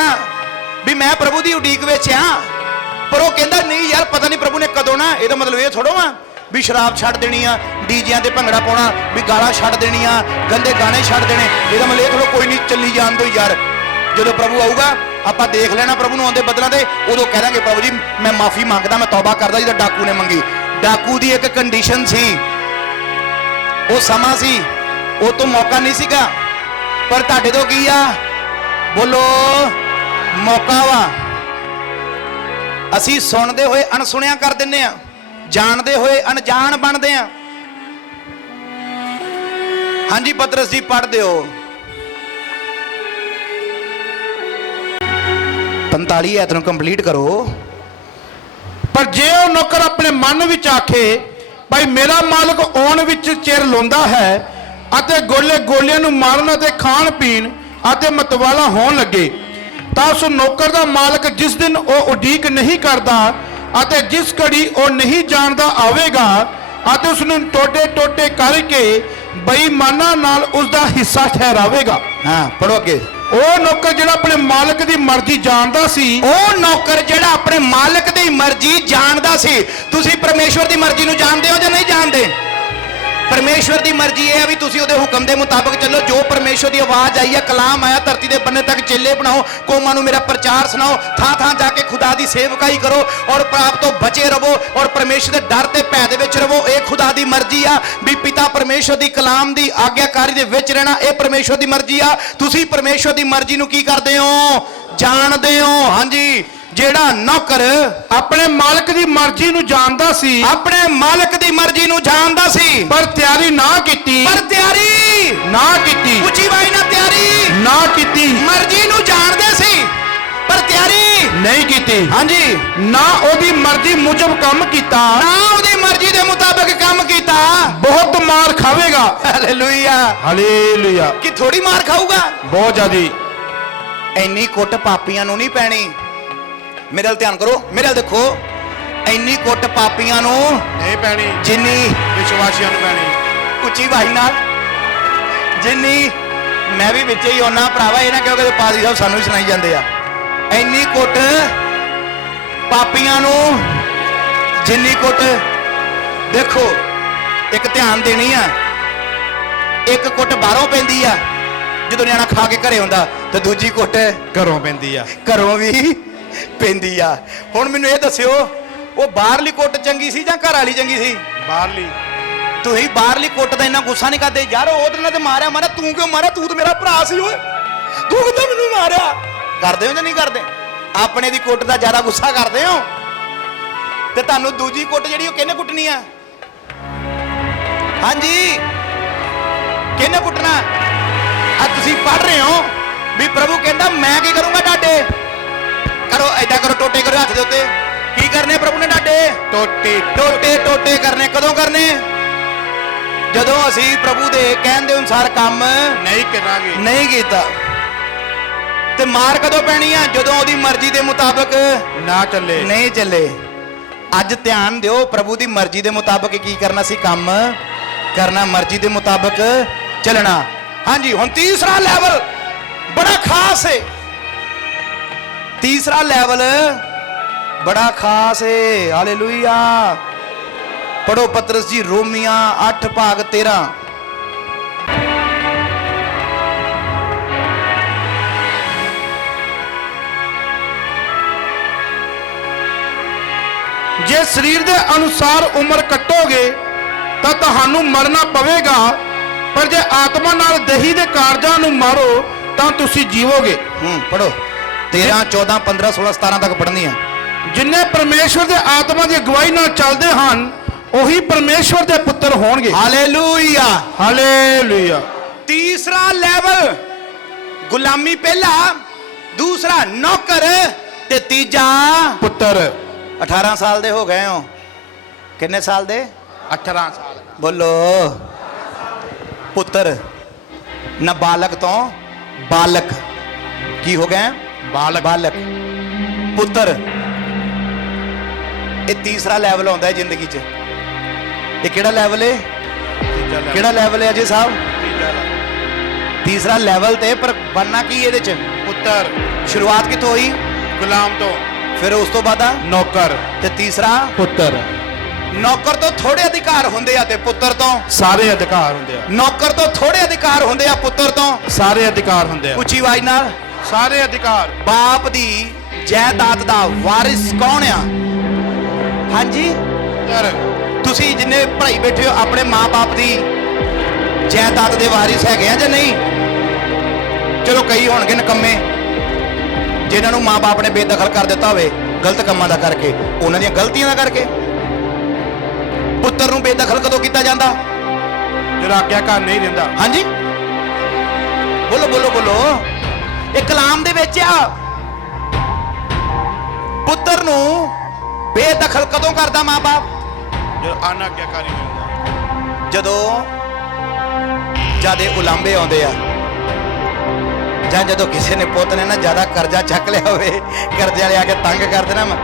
ਵੀ ਮੈਂ ਪ੍ਰਭੂ ਦੀ ਉਡੀਕ ਵਿੱਚ ਆ, ਪਰ ਉਹ ਕਹਿੰਦਾ ਨਹੀਂ ਯਾਰ ਪਤਾ ਨਹੀਂ ਪ੍ਰਭੂ ਨੇ ਕਦੋਂ ਨਾ। ਇਹਦਾ ਮਤਲਬ ਇਹ ਥੋੜੋ ਆ ਵੀ ਸ਼ਰਾਬ ਛੱਡ ਦੇਣੀ ਆ, ਡੀਜਿਆਂ ਤੇ ਭੰਗੜਾ ਪਾਉਣਾ, ਵੀ ਗਾਲਾਂ ਛੱਡ ਦੇਣੀਆਂ, ਗੰਦੇ ਗਾਣੇ ਛੱਡ ਦੇਣੇ। ਇਹਦਾ ਮਤਲਬ ਇਹ ਥੋੜੋ ਕੋਈ ਨਹੀਂ, ਚੱਲੀ ਜਾਣ ਦੋ ਯਾਰ। ਜਦੋਂ ਪ੍ਰਭੂ ਆਊਗਾ ਆਪਾਂ ਦੇਖ ਲੈਣਾ ਪ੍ਰਭੂ ਨੂੰ ਆਉਂਦੇ ਬਦਲਾਂ ਤੇ, ਉਦੋਂ ਕਹਿ ਦਾਂਗੇ ਪ੍ਰਭੂ ਜੀ ਮੈਂ ਮਾਫੀ ਮੰਗਦਾ, ਮੈਂ ਤੌਬਾ ਕਰਦਾ ਜਿੱਦਾਂ ਡਾਕੂ ਨੇ ਮੰਗੀ। ਡਾਕੂ ਦੀ ਇੱਕ ਕੰਡੀਸ਼ਨ ਸੀ, ਉਹ ਸਮਾਂ ਸੀ, ਉਹ ਤੋਂ ਮੌਕਾ ਨਹੀਂ ਸੀਗਾ। ਪਰ ਤੁਹਾਡੇ ਤੋਂ ਕੀ ਆ? ਬੋਲੋ, ਮੌਕਾ ਵਾ। ਅਸੀਂ ਸੁਣਦੇ ਹੋਏ ਅਣਸੁਣਿਆ ਕਰ ਦਿੰਨੇ ਆ, ਜਾਣਦੇ ਹੋਏ ਅਣਜਾਣ ਬਣਦੇ ਆ। ਹਾਂਜੀ ਪਤਰਸ ਜੀ ਪੜ੍ਹ ਦਿਓ 45 ਐਤ ਨੂੰ ਕੰਪਲੀਟ ਕਰੋ। ਪਰ ਜੇ ਉਹ ਨੌਕਰ ਆਪਣੇ ਮਨ ਵਿੱਚ ਆਖੇ ਭਾਈ ਮੇਰਾ ਮਾਲਕ ਆਉਣ ਵਿੱਚ ਚਿਰ ਲਾਉਂਦਾ ਹੈ ਅਤੇ ਗੋਲਿਆਂ ਨੂੰ ਮਾਰਨ ਅਤੇ ਖਾਣ ਪੀਣ ਅਤੇ ਮਤਵਾਲਾ ਹੋਣ ਲੱਗੇ, ਤਾਂ ਉਸ ਨੌਕਰ ਦਾ ਮਾਲਕ ਜਿਸ ਦਿਨ ਉਹ ਉਡੀਕ ਨਹੀਂ ਕਰਦਾ ਅਤੇ ਜਿਸ ਘੜੀ ਉਹ ਨਹੀਂ ਜਾਣਦਾ ਆਵੇਗਾ ਅਤੇ ਉਸ ਨੂੰ ਟੋਟੇ ਕਰਕੇ ਬੇਈਮਾਨਾਂ ਨਾਲ ਉਸ ਦਾ ਹਿੱਸਾ ਠਹਿਰਾਵੇਗਾ। ਹਾਂ ਪੜੋ ਅੱਗੇ। ਉਹ ਨੌਕਰ ਜਿਹੜਾ ਆਪਣੇ ਮਾਲਕ ਦੀ ਮਰਜ਼ੀ ਜਾਣਦਾ ਸੀ, ਉਹ ਨੌਕਰ ਜਿਹੜਾ ਆਪਣੇ ਮਾਲਕ ਦੀ ਮਰਜ਼ੀ ਜਾਣਦਾ ਸੀ। ਤੁਸੀਂ ਪਰਮੇਸ਼ਵਰ ਦੀ ਮਰਜ਼ੀ ਨੂੰ ਜਾਣਦੇ ਹੋ ਜਾਂ ਨਹੀਂ ਜਾਣਦੇ? ਪਰਮੇਸ਼ਵਰ ਦੀ ਮਰਜ਼ੀ ਇਹ ਹੈ ਵੀ ਤੁਸੀਂ ਉਹਦੇ ਹੁਕਮ ਦੇ ਮੁਤਾਬਕ ਚੱਲੋ। ਜੋ ਪਰਮੇਸ਼ਵਰ ਦੀ ਆਵਾਜ਼ ਆਈ ਹੈ, ਕਲਾਮ ਆਇਆ, ਧਰਤੀ ਦੇ ਬੰਨੇ ਤੱਕ ਚੇਲੇ ਬਣਾਓ, ਕੌਮਾਂ ਨੂੰ ਮੇਰਾ ਪ੍ਰਚਾਰ ਸੁਣਾਓ, ਥਾਂ ਥਾਂ ਜਾ ਕੇ ਖੁਦਾ ਦੀ ਸੇਵਕਾਈ ਕਰੋ ਔਰ ਪਾਪ ਤੋਂ ਬਚੇ ਰਹੋ ਔਰ ਪਰਮੇਸ਼ਵਰ ਦੇ ਡਰ ਤੇ ਭੈ ਦੇ ਵਿੱਚ ਰਹੋ। ਇਹ ਖੁਦਾ ਦੀ ਮਰਜ਼ੀ ਆ ਵੀ ਪਿਤਾ ਪਰਮੇਸ਼ਵਰ ਦੀ ਕਲਾਮ ਦੀ ਆਗਿਆਕਾਰੀ ਦੇ ਵਿੱਚ ਰਹਿਣਾ। ਇਹ ਪਰਮੇਸ਼ਵਰ ਦੀ ਮਰਜ਼ੀ ਆ। ਤੁਸੀਂ ਪਰਮੇਸ਼ਵਰ ਦੀ ਮਰਜ਼ੀ ਨੂੰ ਕੀ ਕਰਦੇ ਹੋ? ਜਾਣਦੇ ਹੋ। ਹਾਂਜੀ, ਜਿਹੜਾ ਨੌਕਰ ਆਪਣੇ ਮਾਲਕ ਦੀ ਮਰਜ਼ੀ ਨੂੰ ਜਾਣਦਾ ਸੀ, ਆਪਣੇ ਮਾਲਕ ਦੀ ਮਰਜ਼ੀ ਨੂੰ ਜਾਣਦਾ ਸੀ, ਪਰ ਤਿਆਰੀ ਨਾ ਕੀਤੀ, ਉੱਚੀ ਆਵਾਜ਼ ਨਾਲ ਤਿਆਰੀ ਨਾ ਕੀਤੀ, ਮਰਜ਼ੀ ਨੂੰ ਜਾਣਦੇ ਸੀ ਪਰ ਤਿਆਰੀ ਨਹੀਂ ਕੀਤੀ। ਹਾਂਜੀ, ਨਾ ਉਹਦੀ ਮਰਜ਼ੀ ਮੁਜਬ ਕੰਮ ਕੀਤਾ, ਨਾ ਉਹਦੀ ਮਰਜ਼ੀ ਦੇ ਮੁਤਾਬਕ ਕੰਮ ਕੀਤਾ, ਬਹੁਤ ਮਾਰ ਖਾਵੇਗਾ। Hallelujah, hallelujah. ਕਿ ਥੋੜੀ ਮਾਰ ਖਾਊਗਾ? ਬਹੁਤ ਜ਼ਿਆਦੀ। ਇੰਨੀ ਕੁੱਟ ਪਾਪੀਆਂ ਨੂੰ ਨਹੀਂ ਪੈਣੀ। ਮੇਰੇ ਵੱਲ ਧਿਆਨ ਕਰੋ, ਮੇਰੇ ਵੱਲ ਦੇਖੋ। ਇੰਨੀ ਕੁੱਟ ਪਾਪੀਆਂ ਨੂੰ ਨਹੀਂ ਪੈਣੀ ਜਿੰਨੀ ਵਿਸ਼ਵਾਸੀਆਂ ਨੂੰ ਪੈਣੀ। ਉੱਚੀ ਆਵਾਜ਼ ਨਾਲ ਜਿੰਨੀ ਮੈਂ ਵੀ ਵਿੱਚ ਹੀ ਆਉਣਾ ਭਰਾਵਾ, ਇਹ ਨਾ ਕਿਉਂਕਿ ਪਾਦਰੀ ਸਾਹਿਬ ਸਾਨੂੰ ਵੀ ਸੁਣਾਈ ਜਾਂਦੇ ਆ। ਇੰਨੀ ਕੁੱਟ ਪਾਪੀਆਂ ਨੂੰ ਜਿੰਨੀ ਕੁੱਟ, ਦੇਖੋ ਇੱਕ ਧਿਆਨ ਦੇਣੀ ਆ, ਇੱਕ ਕੁੱਟ ਬਾਹਰੋਂ ਪੈਂਦੀ ਆ ਜਦੋਂ ਨਿਆਣਾ ਖਾ ਕੇ ਘਰੇ ਆਉਂਦਾ, ਤੇ ਦੂਜੀ ਕੁੱਟ ਘਰੋਂ ਪੈਂਦੀ ਆ, ਘਰੋਂ ਵੀ ਪੈਂਦੀ ਆ। ਹੁਣ ਮੈਨੂੰ ਇਹ ਦੱਸਿਓ, ਉਹ ਬਾਹਰਲੀ ਕੁੱਟ ਚੰਗੀ ਸੀ ਜਾਂ ਘਰ ਵਾਲੀ ਚੰਗੀ ਸੀ? ਬਾਹਰਲੀ। ਤੁਸੀਂ ਬਾਹਰਲੀ ਕੁੱਟ ਦਾ ਇੰਨਾ ਗੁੱਸਾ ਨਹੀਂ ਕਰਦੇ ਯਾਰ, ਉਹਦੇ ਨਾਲ ਤੇ ਮਾਰਿਆ ਤੂੰ ਕਿਉਂ ਮਾਰਿਆ? ਤੂੰ ਤੇ ਮੇਰਾ ਭਰਾ ਸੀ ਓਏ, ਤੂੰ ਕਿੱਦਾਂ ਮੈਨੂੰ ਮਾਰਿਆ? ਕਰਦੇ ਹੋ ਜਾਂ ਨਹੀਂ ਕਰਦੇ? ਆਪਣੇ ਦੀ ਕੁੱਟ ਦਾ ਜ਼ਿਆਦਾ ਗੁੱਸਾ ਕਰਦੇ ਹੋ। ਤੇ ਤੁਹਾਨੂੰ ਦੂਜੀ ਕੁੱਟ ਜਿਹੜੀ ਉਹ ਕਿਹਨੇ ਕੁੱਟਣੀ ਆ? ਹਾਂਜੀ, ਕਿਹਨੇ ਕੁੱਟਣਾ? ਆ ਤੁਸੀਂ ਪੜ੍ਹ ਰਹੇ ਹੋ ਵੀ ਪ੍ਰਭੂ ਕਹਿੰਦਾ ਮੈਂ ਕੀ ਕਰੂੰਗਾ? ਡਾਡੇ ਕਰੋ, ਐਦਾਂ ਕਰੋ, ਟੋਟੇ ਕਰੋ ਹੱਥ ਦੇ ਉੱਤੇ। ਕੀ ਕਰਨੇ ਪ੍ਰਭੂ ਨੇ? ਡਾਡੇ, ਟੋਟੇ ਕਰਨੇ। ਕਦੋਂ ਕਰਨੇ? ਜਦੋਂ ਅਸੀਂ ਪ੍ਰਭੂ ਦੇ ਕਹਿਣ ਦੇ ਅਨੁਸਾਰ ਕੰਮ ਨਹੀਂ ਕਰਾਂਗੇ ਨਹੀਂ ਕੀਤਾ ਤੇ ਮਾਰ ਕਦੋਂ ਪੈਣੀ ਆ? ਜਦੋਂ ਉਹਦੀ ਮਰਜ਼ੀ ਦੇ ਮੁਤਾਬਕ ਨਾ ਚੱਲੇ। ਨਹੀਂ ਚੱਲੇ। ਅੱਜ ਧਿਆਨ ਦਿਓ, ਪ੍ਰਭੂ ਦੀ ਮਰਜ਼ੀ ਦੇ ਮੁਤਾਬਕ ਕੀ ਕਰਨਾ ਸੀ? ਕੰਮ ਕਰਨਾ, ਮਰਜ਼ੀ ਦੇ ਮੁਤਾਬਕ ਚੱਲਣਾ। ਹਾਂਜੀ, ਹੁਣ ਤੀਸਰਾ ਲੈਵਲ ਬੜਾ ਖਾਸ ਹੈ। ਤੀਸਰਾ ਲੈਵਲ ਬੜਾ ਖਾਸ ਹੈ। ਹਾਲੇਲੂਇਆ। ਪੜੋ ਪਤਰਸ ਜੀ ਰੋਮੀਆਂ 8 ਭਾਗ 13। ਜੇ ਸਰੀਰ ਦੇ ਅਨੁਸਾਰ ਉਮਰ ਕੱਟੋਗੇ ਤਾਂ ਤੁਹਾਨੂੰ ਮਰਨਾ ਪਵੇਗਾ, ਪਰ ਜੇ ਆਤਮਾ ਨਾਲ ਦਹੀ ਦੇ ਕਾਰਜਾਂ ਨੂੰ ਮਾਰੋ ਤਾਂ ਤੁਸੀਂ ਜੀਵੋਗੇ। ਪੜੋ 13 14 15 16 17 ਤੱਕ ਪੜ੍ਹਨੀ ਆ। ਜਿਨ੍ਹਾਂ ਪਰਮੇਸ਼ਵਰ ਦੇ ਆਤਮਾ ਦੀ ਅਗਵਾਈ ਨਾਲ ਚੱਲਦੇ ਹਨ ਉਹੀ ਪਰਮੇਸ਼ਵਰ ਦੇ ਪੁੱਤਰ ਹੋਣਗੇ। Hallelujah, hallelujah. ਤੀਸਰਾ ਲੈਵਲ ਗੁਲਾਮੀ ਪਹਿਲਾ, ਦੂਸਰਾ ਨੌਕਰ ਤੇ ਤੀਜਾ ਪੁੱਤਰ। 18 ਸਾਲ ਦੇ ਹੋ ਗਏ ਹੋ? ਕਿੰਨੇ ਸਾਲ ਦੇ? 18 ਸਾਲ। ਬੋਲੋ। ਪੁੱਤਰ ਨਾਬਾਲਗ ਤੋਂ ਬਾਲਕ ਕੀ ਹੋ ਗਏ? ਬਾਲਕ। ਬਾਲਕ ਪੁੱਤਰ। ਇਹ ਤੀਸਰਾ ਲੈਵਲ ਆਉਂਦਾ ਹੈ ਜ਼ਿੰਦਗੀ 'ਚ। ਇਹ ਕਿਹੜਾ ਲੈਵਲ ਹੈ? ਕਿਹੜਾ ਲੈਵਲ ਹੈ ਅਜੇ ਸਾਹਿਬ? ਤੀਸਰਾ ਲੈਵਲ ਤੇ, ਪਰ ਬਣਨਾ ਕੀ ਇਹਦੇ 'ਚ? ਪੁੱਤਰ। ਸ਼ੁਰੂਆਤ ਕਿੱਥੋਂ ਹੋਈ? ਗੁਲਾਮ ਤੋਂ। ਫਿਰ ਉਸ ਤੋਂ ਬਾਅਦ ਨੌਕਰ ਤੇ ਤੀਸਰਾ ਪੁੱਤਰ। ਨੌਕਰ ਤੋਂ ਥੋੜੇ ਅਧਿਕਾਰ ਹੁੰਦੇ ਆ ਤੇ ਪੁੱਤਰ ਤੋਂ ਸਾਰੇ ਅਧਿਕਾਰ ਹੁੰਦੇ ਆ। ਨੌਕਰ ਤੋਂ ਥੋੜੇ ਅਧਿਕਾਰ ਹੁੰਦੇ ਆ, ਪੁੱਤਰ ਤੋਂ ਸਾਰੇ ਅਧਿਕਾਰ ਹੁੰਦੇ ਆ। ਉੱਚੀ ਆਵਾਜ਼ ਨਾਲ। ਸਾਰੇ ਅਧਿਕਾਰ। ਬਾਪ ਦੀ ਜਾਇਦਾਦ ਦਾ ਵਾਰਿਸ ਕੌਣ ਆ? ਹਾਂਜੀ, ਪੁੱਤਰ। ਤੁਸੀਂ ਜਿੰਨੇ ਭਾਈ ਬੈਠੇ ਹੋ ਆਪਣੇ ਮਾਂ-ਬਾਪ ਦੀ ਜਾਇਦਾਦ ਦੇ ਵਾਰਿਸ ਹੈਗੇ ਆ ਜਾਂ ਨਹੀਂ? ਚਲੋ ਕਈ ਹੋਣਗੇ ਨਕੰਮੇ ਜਿਨ੍ਹਾਂ ਨੂੰ ਮਾਂ-ਬਾਪ ਨੇ ਬੇਦਖਲ ਕਰ ਦਿੱਤਾ ਹੋਵੇ ਗਲਤ ਕੰਮਾਂ ਦਾ ਕਰਕੇ, ਉਹਨਾਂ ਦੀਆਂ ਗਲਤੀਆਂ ਦਾ ਕਰਕੇ। ਪੁੱਤਰ ਨੂੰ ਬੇਦਖਲ ਕਦੋਂ ਕੀਤਾ ਜਾਂਦਾ? ਜਿਹੜਾ ਆਗਿਆਕਾਰ ਨਹੀਂ ਦਿੰਦਾ। ਹਾਂਜੀ, ਬੋਲੋ ਬੋਲੋ ਬੋਲੋ। ਇਹ ਕਲਾਮ ਦੇ ਵਿੱਚ ਆ। ਪੁੱਤਰ ਨੂੰ ਬੇਦਖਲ ਕਦੋਂ ਕਰਦਾ ਮਾਂ-ਬਾਪ? ਜਦੋਂ ਅਨਾਗਿਆਕਾਰੀ ਹੁੰਦਾ। ਜਦੋਂ ਜਿਆਦੇ ਉਲਾਂਭੇ ਆਉਂਦੇ ਆ, ਜਾਂ ਜਦੋਂ ਕਿਸੇ ਨੇ ਪੁੱਤ ਨੇ ਨਾ ਜ਼ਿਆਦਾ ਕਰਜ਼ਾ ਚੱਕ ਲਿਆ ਹੋਵੇ, ਕਰਜ਼ੇ ਵਾਲੇ ਆ ਕੇ ਤੰਗ ਕਰ ਦੇਣਾ,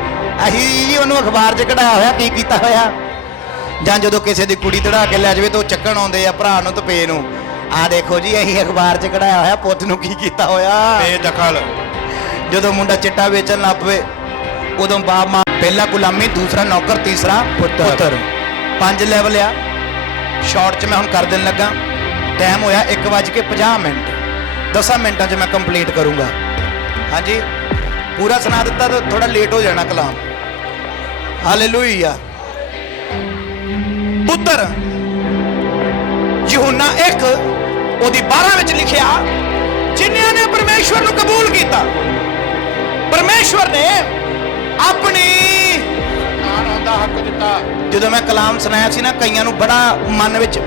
ਅਸੀਂ ਉਹਨੂੰ ਅਖਬਾਰ 'ਚ ਕਢਾਇਆ ਹੋਇਆ ਕੀ ਕੀਤਾ ਹੋਇਆ। ਜਾਂ ਜਦੋਂ ਕਿਸੇ ਦੀ ਕੁੜੀ ਤੜਾ ਕੇ ਲੈ ਜਾਵੇ ਤਾਂ ਉਹ ਚੱਕਣ ਆਉਂਦੇ ਆ ਭਰਾ ਨੂੰ ਤੇ ਪੇ ਨੂੰ, ਆਹ ਦੇਖੋ ਜੀ ਅਸੀਂ ਅਖਬਾਰ 'ਚ ਕਢਾਇਆ ਹੋਇਆ ਪੁੱਤ ਨੂੰ ਕੀ ਕੀਤਾ ਹੋਇਆ। ਬੇਦਖਲ। ਜਦੋਂ ਮੁੰਡਾ ਚਿੱਟਾ ਵੇਚਣ ਲੱਗ ਪਵੇ ਉਦੋਂ ਬਾਪ ਮਾਂ, ਪਹਿਲਾ ਗੁਲਾਮੀ, ਦੂਸਰਾ ਨੌਕਰ, ਤੀਸਰਾ ਪੁੱਤਰ। 5 ਲੈਵਲ ਆ। ਸ਼ਾਰਟ 'ਚ ਮੈਂ ਹੁਣ ਕਰ ਦੇਣ ਲੱਗਾ। ਟਾਈਮ ਹੋਇਆ 1:50 10 ਮਿੰਟਾਂ 'ਚ ਮੈਂ ਕੰਪਲੀਟ ਕਰੂੰਗਾ। ਹਾਂਜੀ, ਪੂਰਾ ਸੁਣਾ ਦਿੱਤਾ ਤਾਂ ਥੋੜਾ ਲੇਟ ਹੋ ਜਾਣਾ ਕਲਾਮ। ਹਾਲੇਲੂਇਆ। ਪੁੱਤਰ ਯਹੋਨਾ 1 ਉਹਦੀ 12 ਵਿੱਚ ਲਿਖਿਆ, ਜਿਨ੍ਹਾਂ ਨੇ ਪਰਮੇਸ਼ਵਰ ਨੂੰ ਕਬੂਲ ਕੀਤਾ, ਪਰਮੇਸ਼ਵਰ ਨੇ ਆਪਣੀ ਆਉਣ ਦਾ ਹੱਕ ਦਿੱਤਾ। ਜਦੋਂ ਮੈਂ ਕਲਾਮ ਸੁਣਾਇਆ ਸੀ ਨਾ, ਕਈਆਂ ਨੂੰ ਬੜਾ ਮਨ ਵਿੱਚ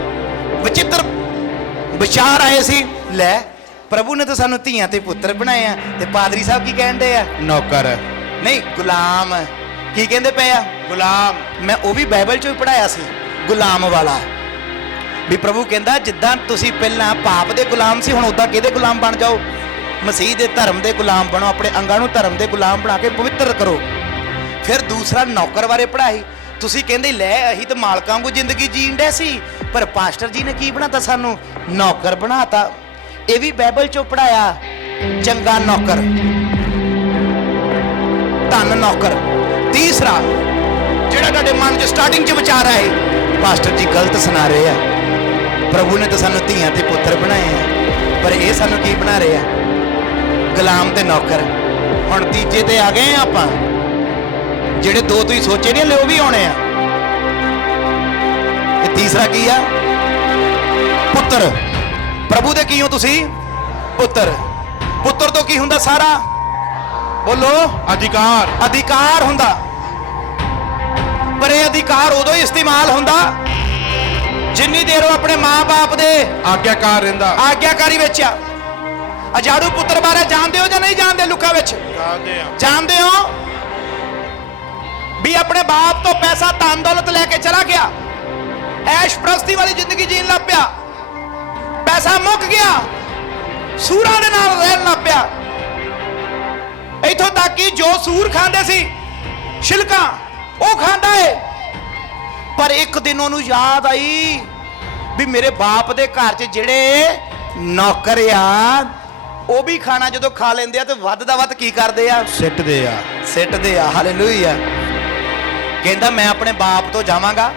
ਵਿਚਿੱਤਰ ਵਿਚਾਰ ਆਏ ਸੀ, ਲੈ ਪ੍ਰਭੂ ਨੇ ਤਾਂ ਸਾਨੂੰ ਧੀਆਂ ਤੇ ਪੁੱਤਰ ਬਣਾਏ ਆ ਤੇ ਪਾਦਰੀ ਸਾਹਿਬ ਕੀ ਕਹਿੰਦੇ ਆ? ਨੌਕਰ। ਨਹੀਂ, ਗੁਲਾਮ। ਕੀ ਕਹਿੰਦੇ ਪਏ ਆ? ਗੁਲਾਮ। ਮੈਂ ਉਹ ਵੀ ਬਾਈਬਲ 'ਚ ਵੀ ਪੜਾਇਆ ਸੀ, ਗੁਲਾਮ ਵਾਲਾ ਵੀ ਪ੍ਰਭੂ ਕਹਿੰਦਾ ਜਿੱਦਾਂ ਤੁਸੀਂ ਪਹਿਲਾਂ ਪਾਪ ਦੇ ਗੁਲਾਮ ਸੀ, ਹੁਣ ਉਦਾਂ ਕਿਹਦੇ ਗੁਲਾਮ ਬਣ ਜਾਓ? ਮਸੀਹ ਦੇ ਧਰਮ ਦੇ ਗੁਲਾਮ ਬਣੋ। ਆਪਣੇ ਅੰਗਾਂ ਨੂੰ ਧਰਮ ਦੇ ਗੁਲਾਮ ਬਣਾ ਕੇ ਪਵਿੱਤਰ ਕਰੋ। ਫਿਰ ਦੂਸਰਾ ਨੌਕਰ ਬਾਰੇ ਪੜਾਈ। ਤੁਸੀਂ ਕਹਿੰਦੇ ਲੈ ਅਸੀਂ ਤਾਂ ਮਾਲਕਾਂ ਵਾਂਗੂ ਜ਼ਿੰਦਗੀ ਜੀਣ ਡੇ ਸੀ, ਪਰ ਪਾਸਟਰ ਜੀ ਨੇ ਕੀ ਬਣਾਤਾ? ਸਾਨੂੰ ਨੌਕਰ ਬਣਾਤਾ। ਇਹ ਵੀ ਬਾਈਬਲ 'ਚੋਂ ਪੜਾਇਆ। ਚੰਗਾ ਨੌਕਰ, ਧੰਨ ਨੌਕਰ। ਤੀਸਰਾ ਜਿਹੜਾ ਤੁਹਾਡੇ ਮਨ 'ਚ ਸਟਾਰਟਿੰਗ 'ਚ ਵਿਚਾਰ ਆਏ, ਪਾਸਟਰ ਜੀ ਗਲਤ ਸੁਣਾ ਰਹੇ ਆ, ਪ੍ਰਭੂ ਨੇ ਤਾਂ ਸਾਨੂੰ ਧੀਆਂ ਤੇ ਪੁੱਤਰ ਬਣਾਏ ਆ, ਪਰ ਇਹ ਸਾਨੂੰ ਕੀ ਬਣਾ ਰਹੇ ਆ? ਗੁਲਾਮ ਤੇ ਨੌਕਰ। ਹੁਣ ਤੀਜੇ ਤੇ ਆ ਗਏ ਆ ਆਪਾਂ। ਜਿਹੜੇ ਦੋ ਤੁਸੀਂ ਸੋਚੇ ਨਹੀਂ, ਉਹ ਵੀ ਆਉਣੇ ਆ। ਤੇ ਤੀਸਰਾ ਕੀ ਆ? ਪੁੱਤਰ। ਪ੍ਰਭੂ ਦੇ ਕੀ ਹੋ ਤੁਸੀਂ? ਪੁੱਤਰ। ਪੁੱਤਰ ਤੋਂ ਕੀ ਹੁੰਦਾ? ਸਾਰਾ ਬੋਲੋ। ਅਧਿਕਾਰ। ਅਧਿਕਾਰ ਹੁੰਦਾ, ਪਰ ਇਹ ਅਧਿਕਾਰ ਉਦੋਂ ਹੀ ਇਸਤੇਮਾਲ ਹੁੰਦਾ ਜਿੰਨੀ ਦੇਰ ਉਹ ਆਪਣੇ ਮਾਂ-ਬਾਪ ਦੇ ਆਗਿਆਕਾਰ ਰਹਿੰਦਾ, ਆਗਿਆਕਾਰੀ ਵਿੱਚ ਆ। ਅਜਾੜੂ ਪੁੱਤਰ ਬਾਰੇ ਜਾਣਦੇ ਹੋ ਜਾਂ ਨਹੀਂ ਜਾਣਦੇ? ਲੁਕਾ ਵਿੱਚ ਜਾਣਦੇ ਹੋ ਵੀ ਆਪਣੇ ਬਾਪ ਤੋਂ ਪੈਸਾ ਧਨ ਦੌਲਤ ਲੈ ਕੇ ਚਲਾ ਗਿਆ, ਐਸ਼ ਪ੍ਰਸਤੀ ਵਾਲੀ ਜ਼ਿੰਦਗੀ ਜੀਣ ਲੱਗ ਪਿਆ, ਪੈਸਾ ਮੁੱਕ ਗਿਆ, ਸੂਰਾਂ ਦੇ ਨਾਲ ਰਹਿਣ ਲੱਗ ਪਿਆ। ਇੱਥੋਂ ਤੱਕ ਕਿ ਜੋ ਸੂਰ ਖਾਂਦੇ ਸੀ ਛਿਲਕਾਂ ਉਹ ਖਾਂਦਾ ਏ। ਪਰ ਇੱਕ ਦਿਨ ਉਹਨੂੰ ਯਾਦ ਆਈ ਵੀ ਮੇਰੇ ਬਾਪ ਦੇ ਘਰ 'ਚ ਜਿਹੜੇ ਨੌਕਰ ਆ ਉਹ ਵੀ ਖਾਣਾ ਜਦੋਂ ਖਾ ਲੈਂਦੇ ਆ ਤੇ ਵੱਧ ਦਾ ਵੱਧ ਕੀ ਕਰਦੇ ਆ? ਸਿੱਟਦੇ ਆ। ਹਾਲੇਲੂਇਆ। ਕਹਿੰਦਾ ਮੈਂ ਆਪਣੇ ਬਾਪ ਤੋਂ ਜਾਵਾਂਗਾ,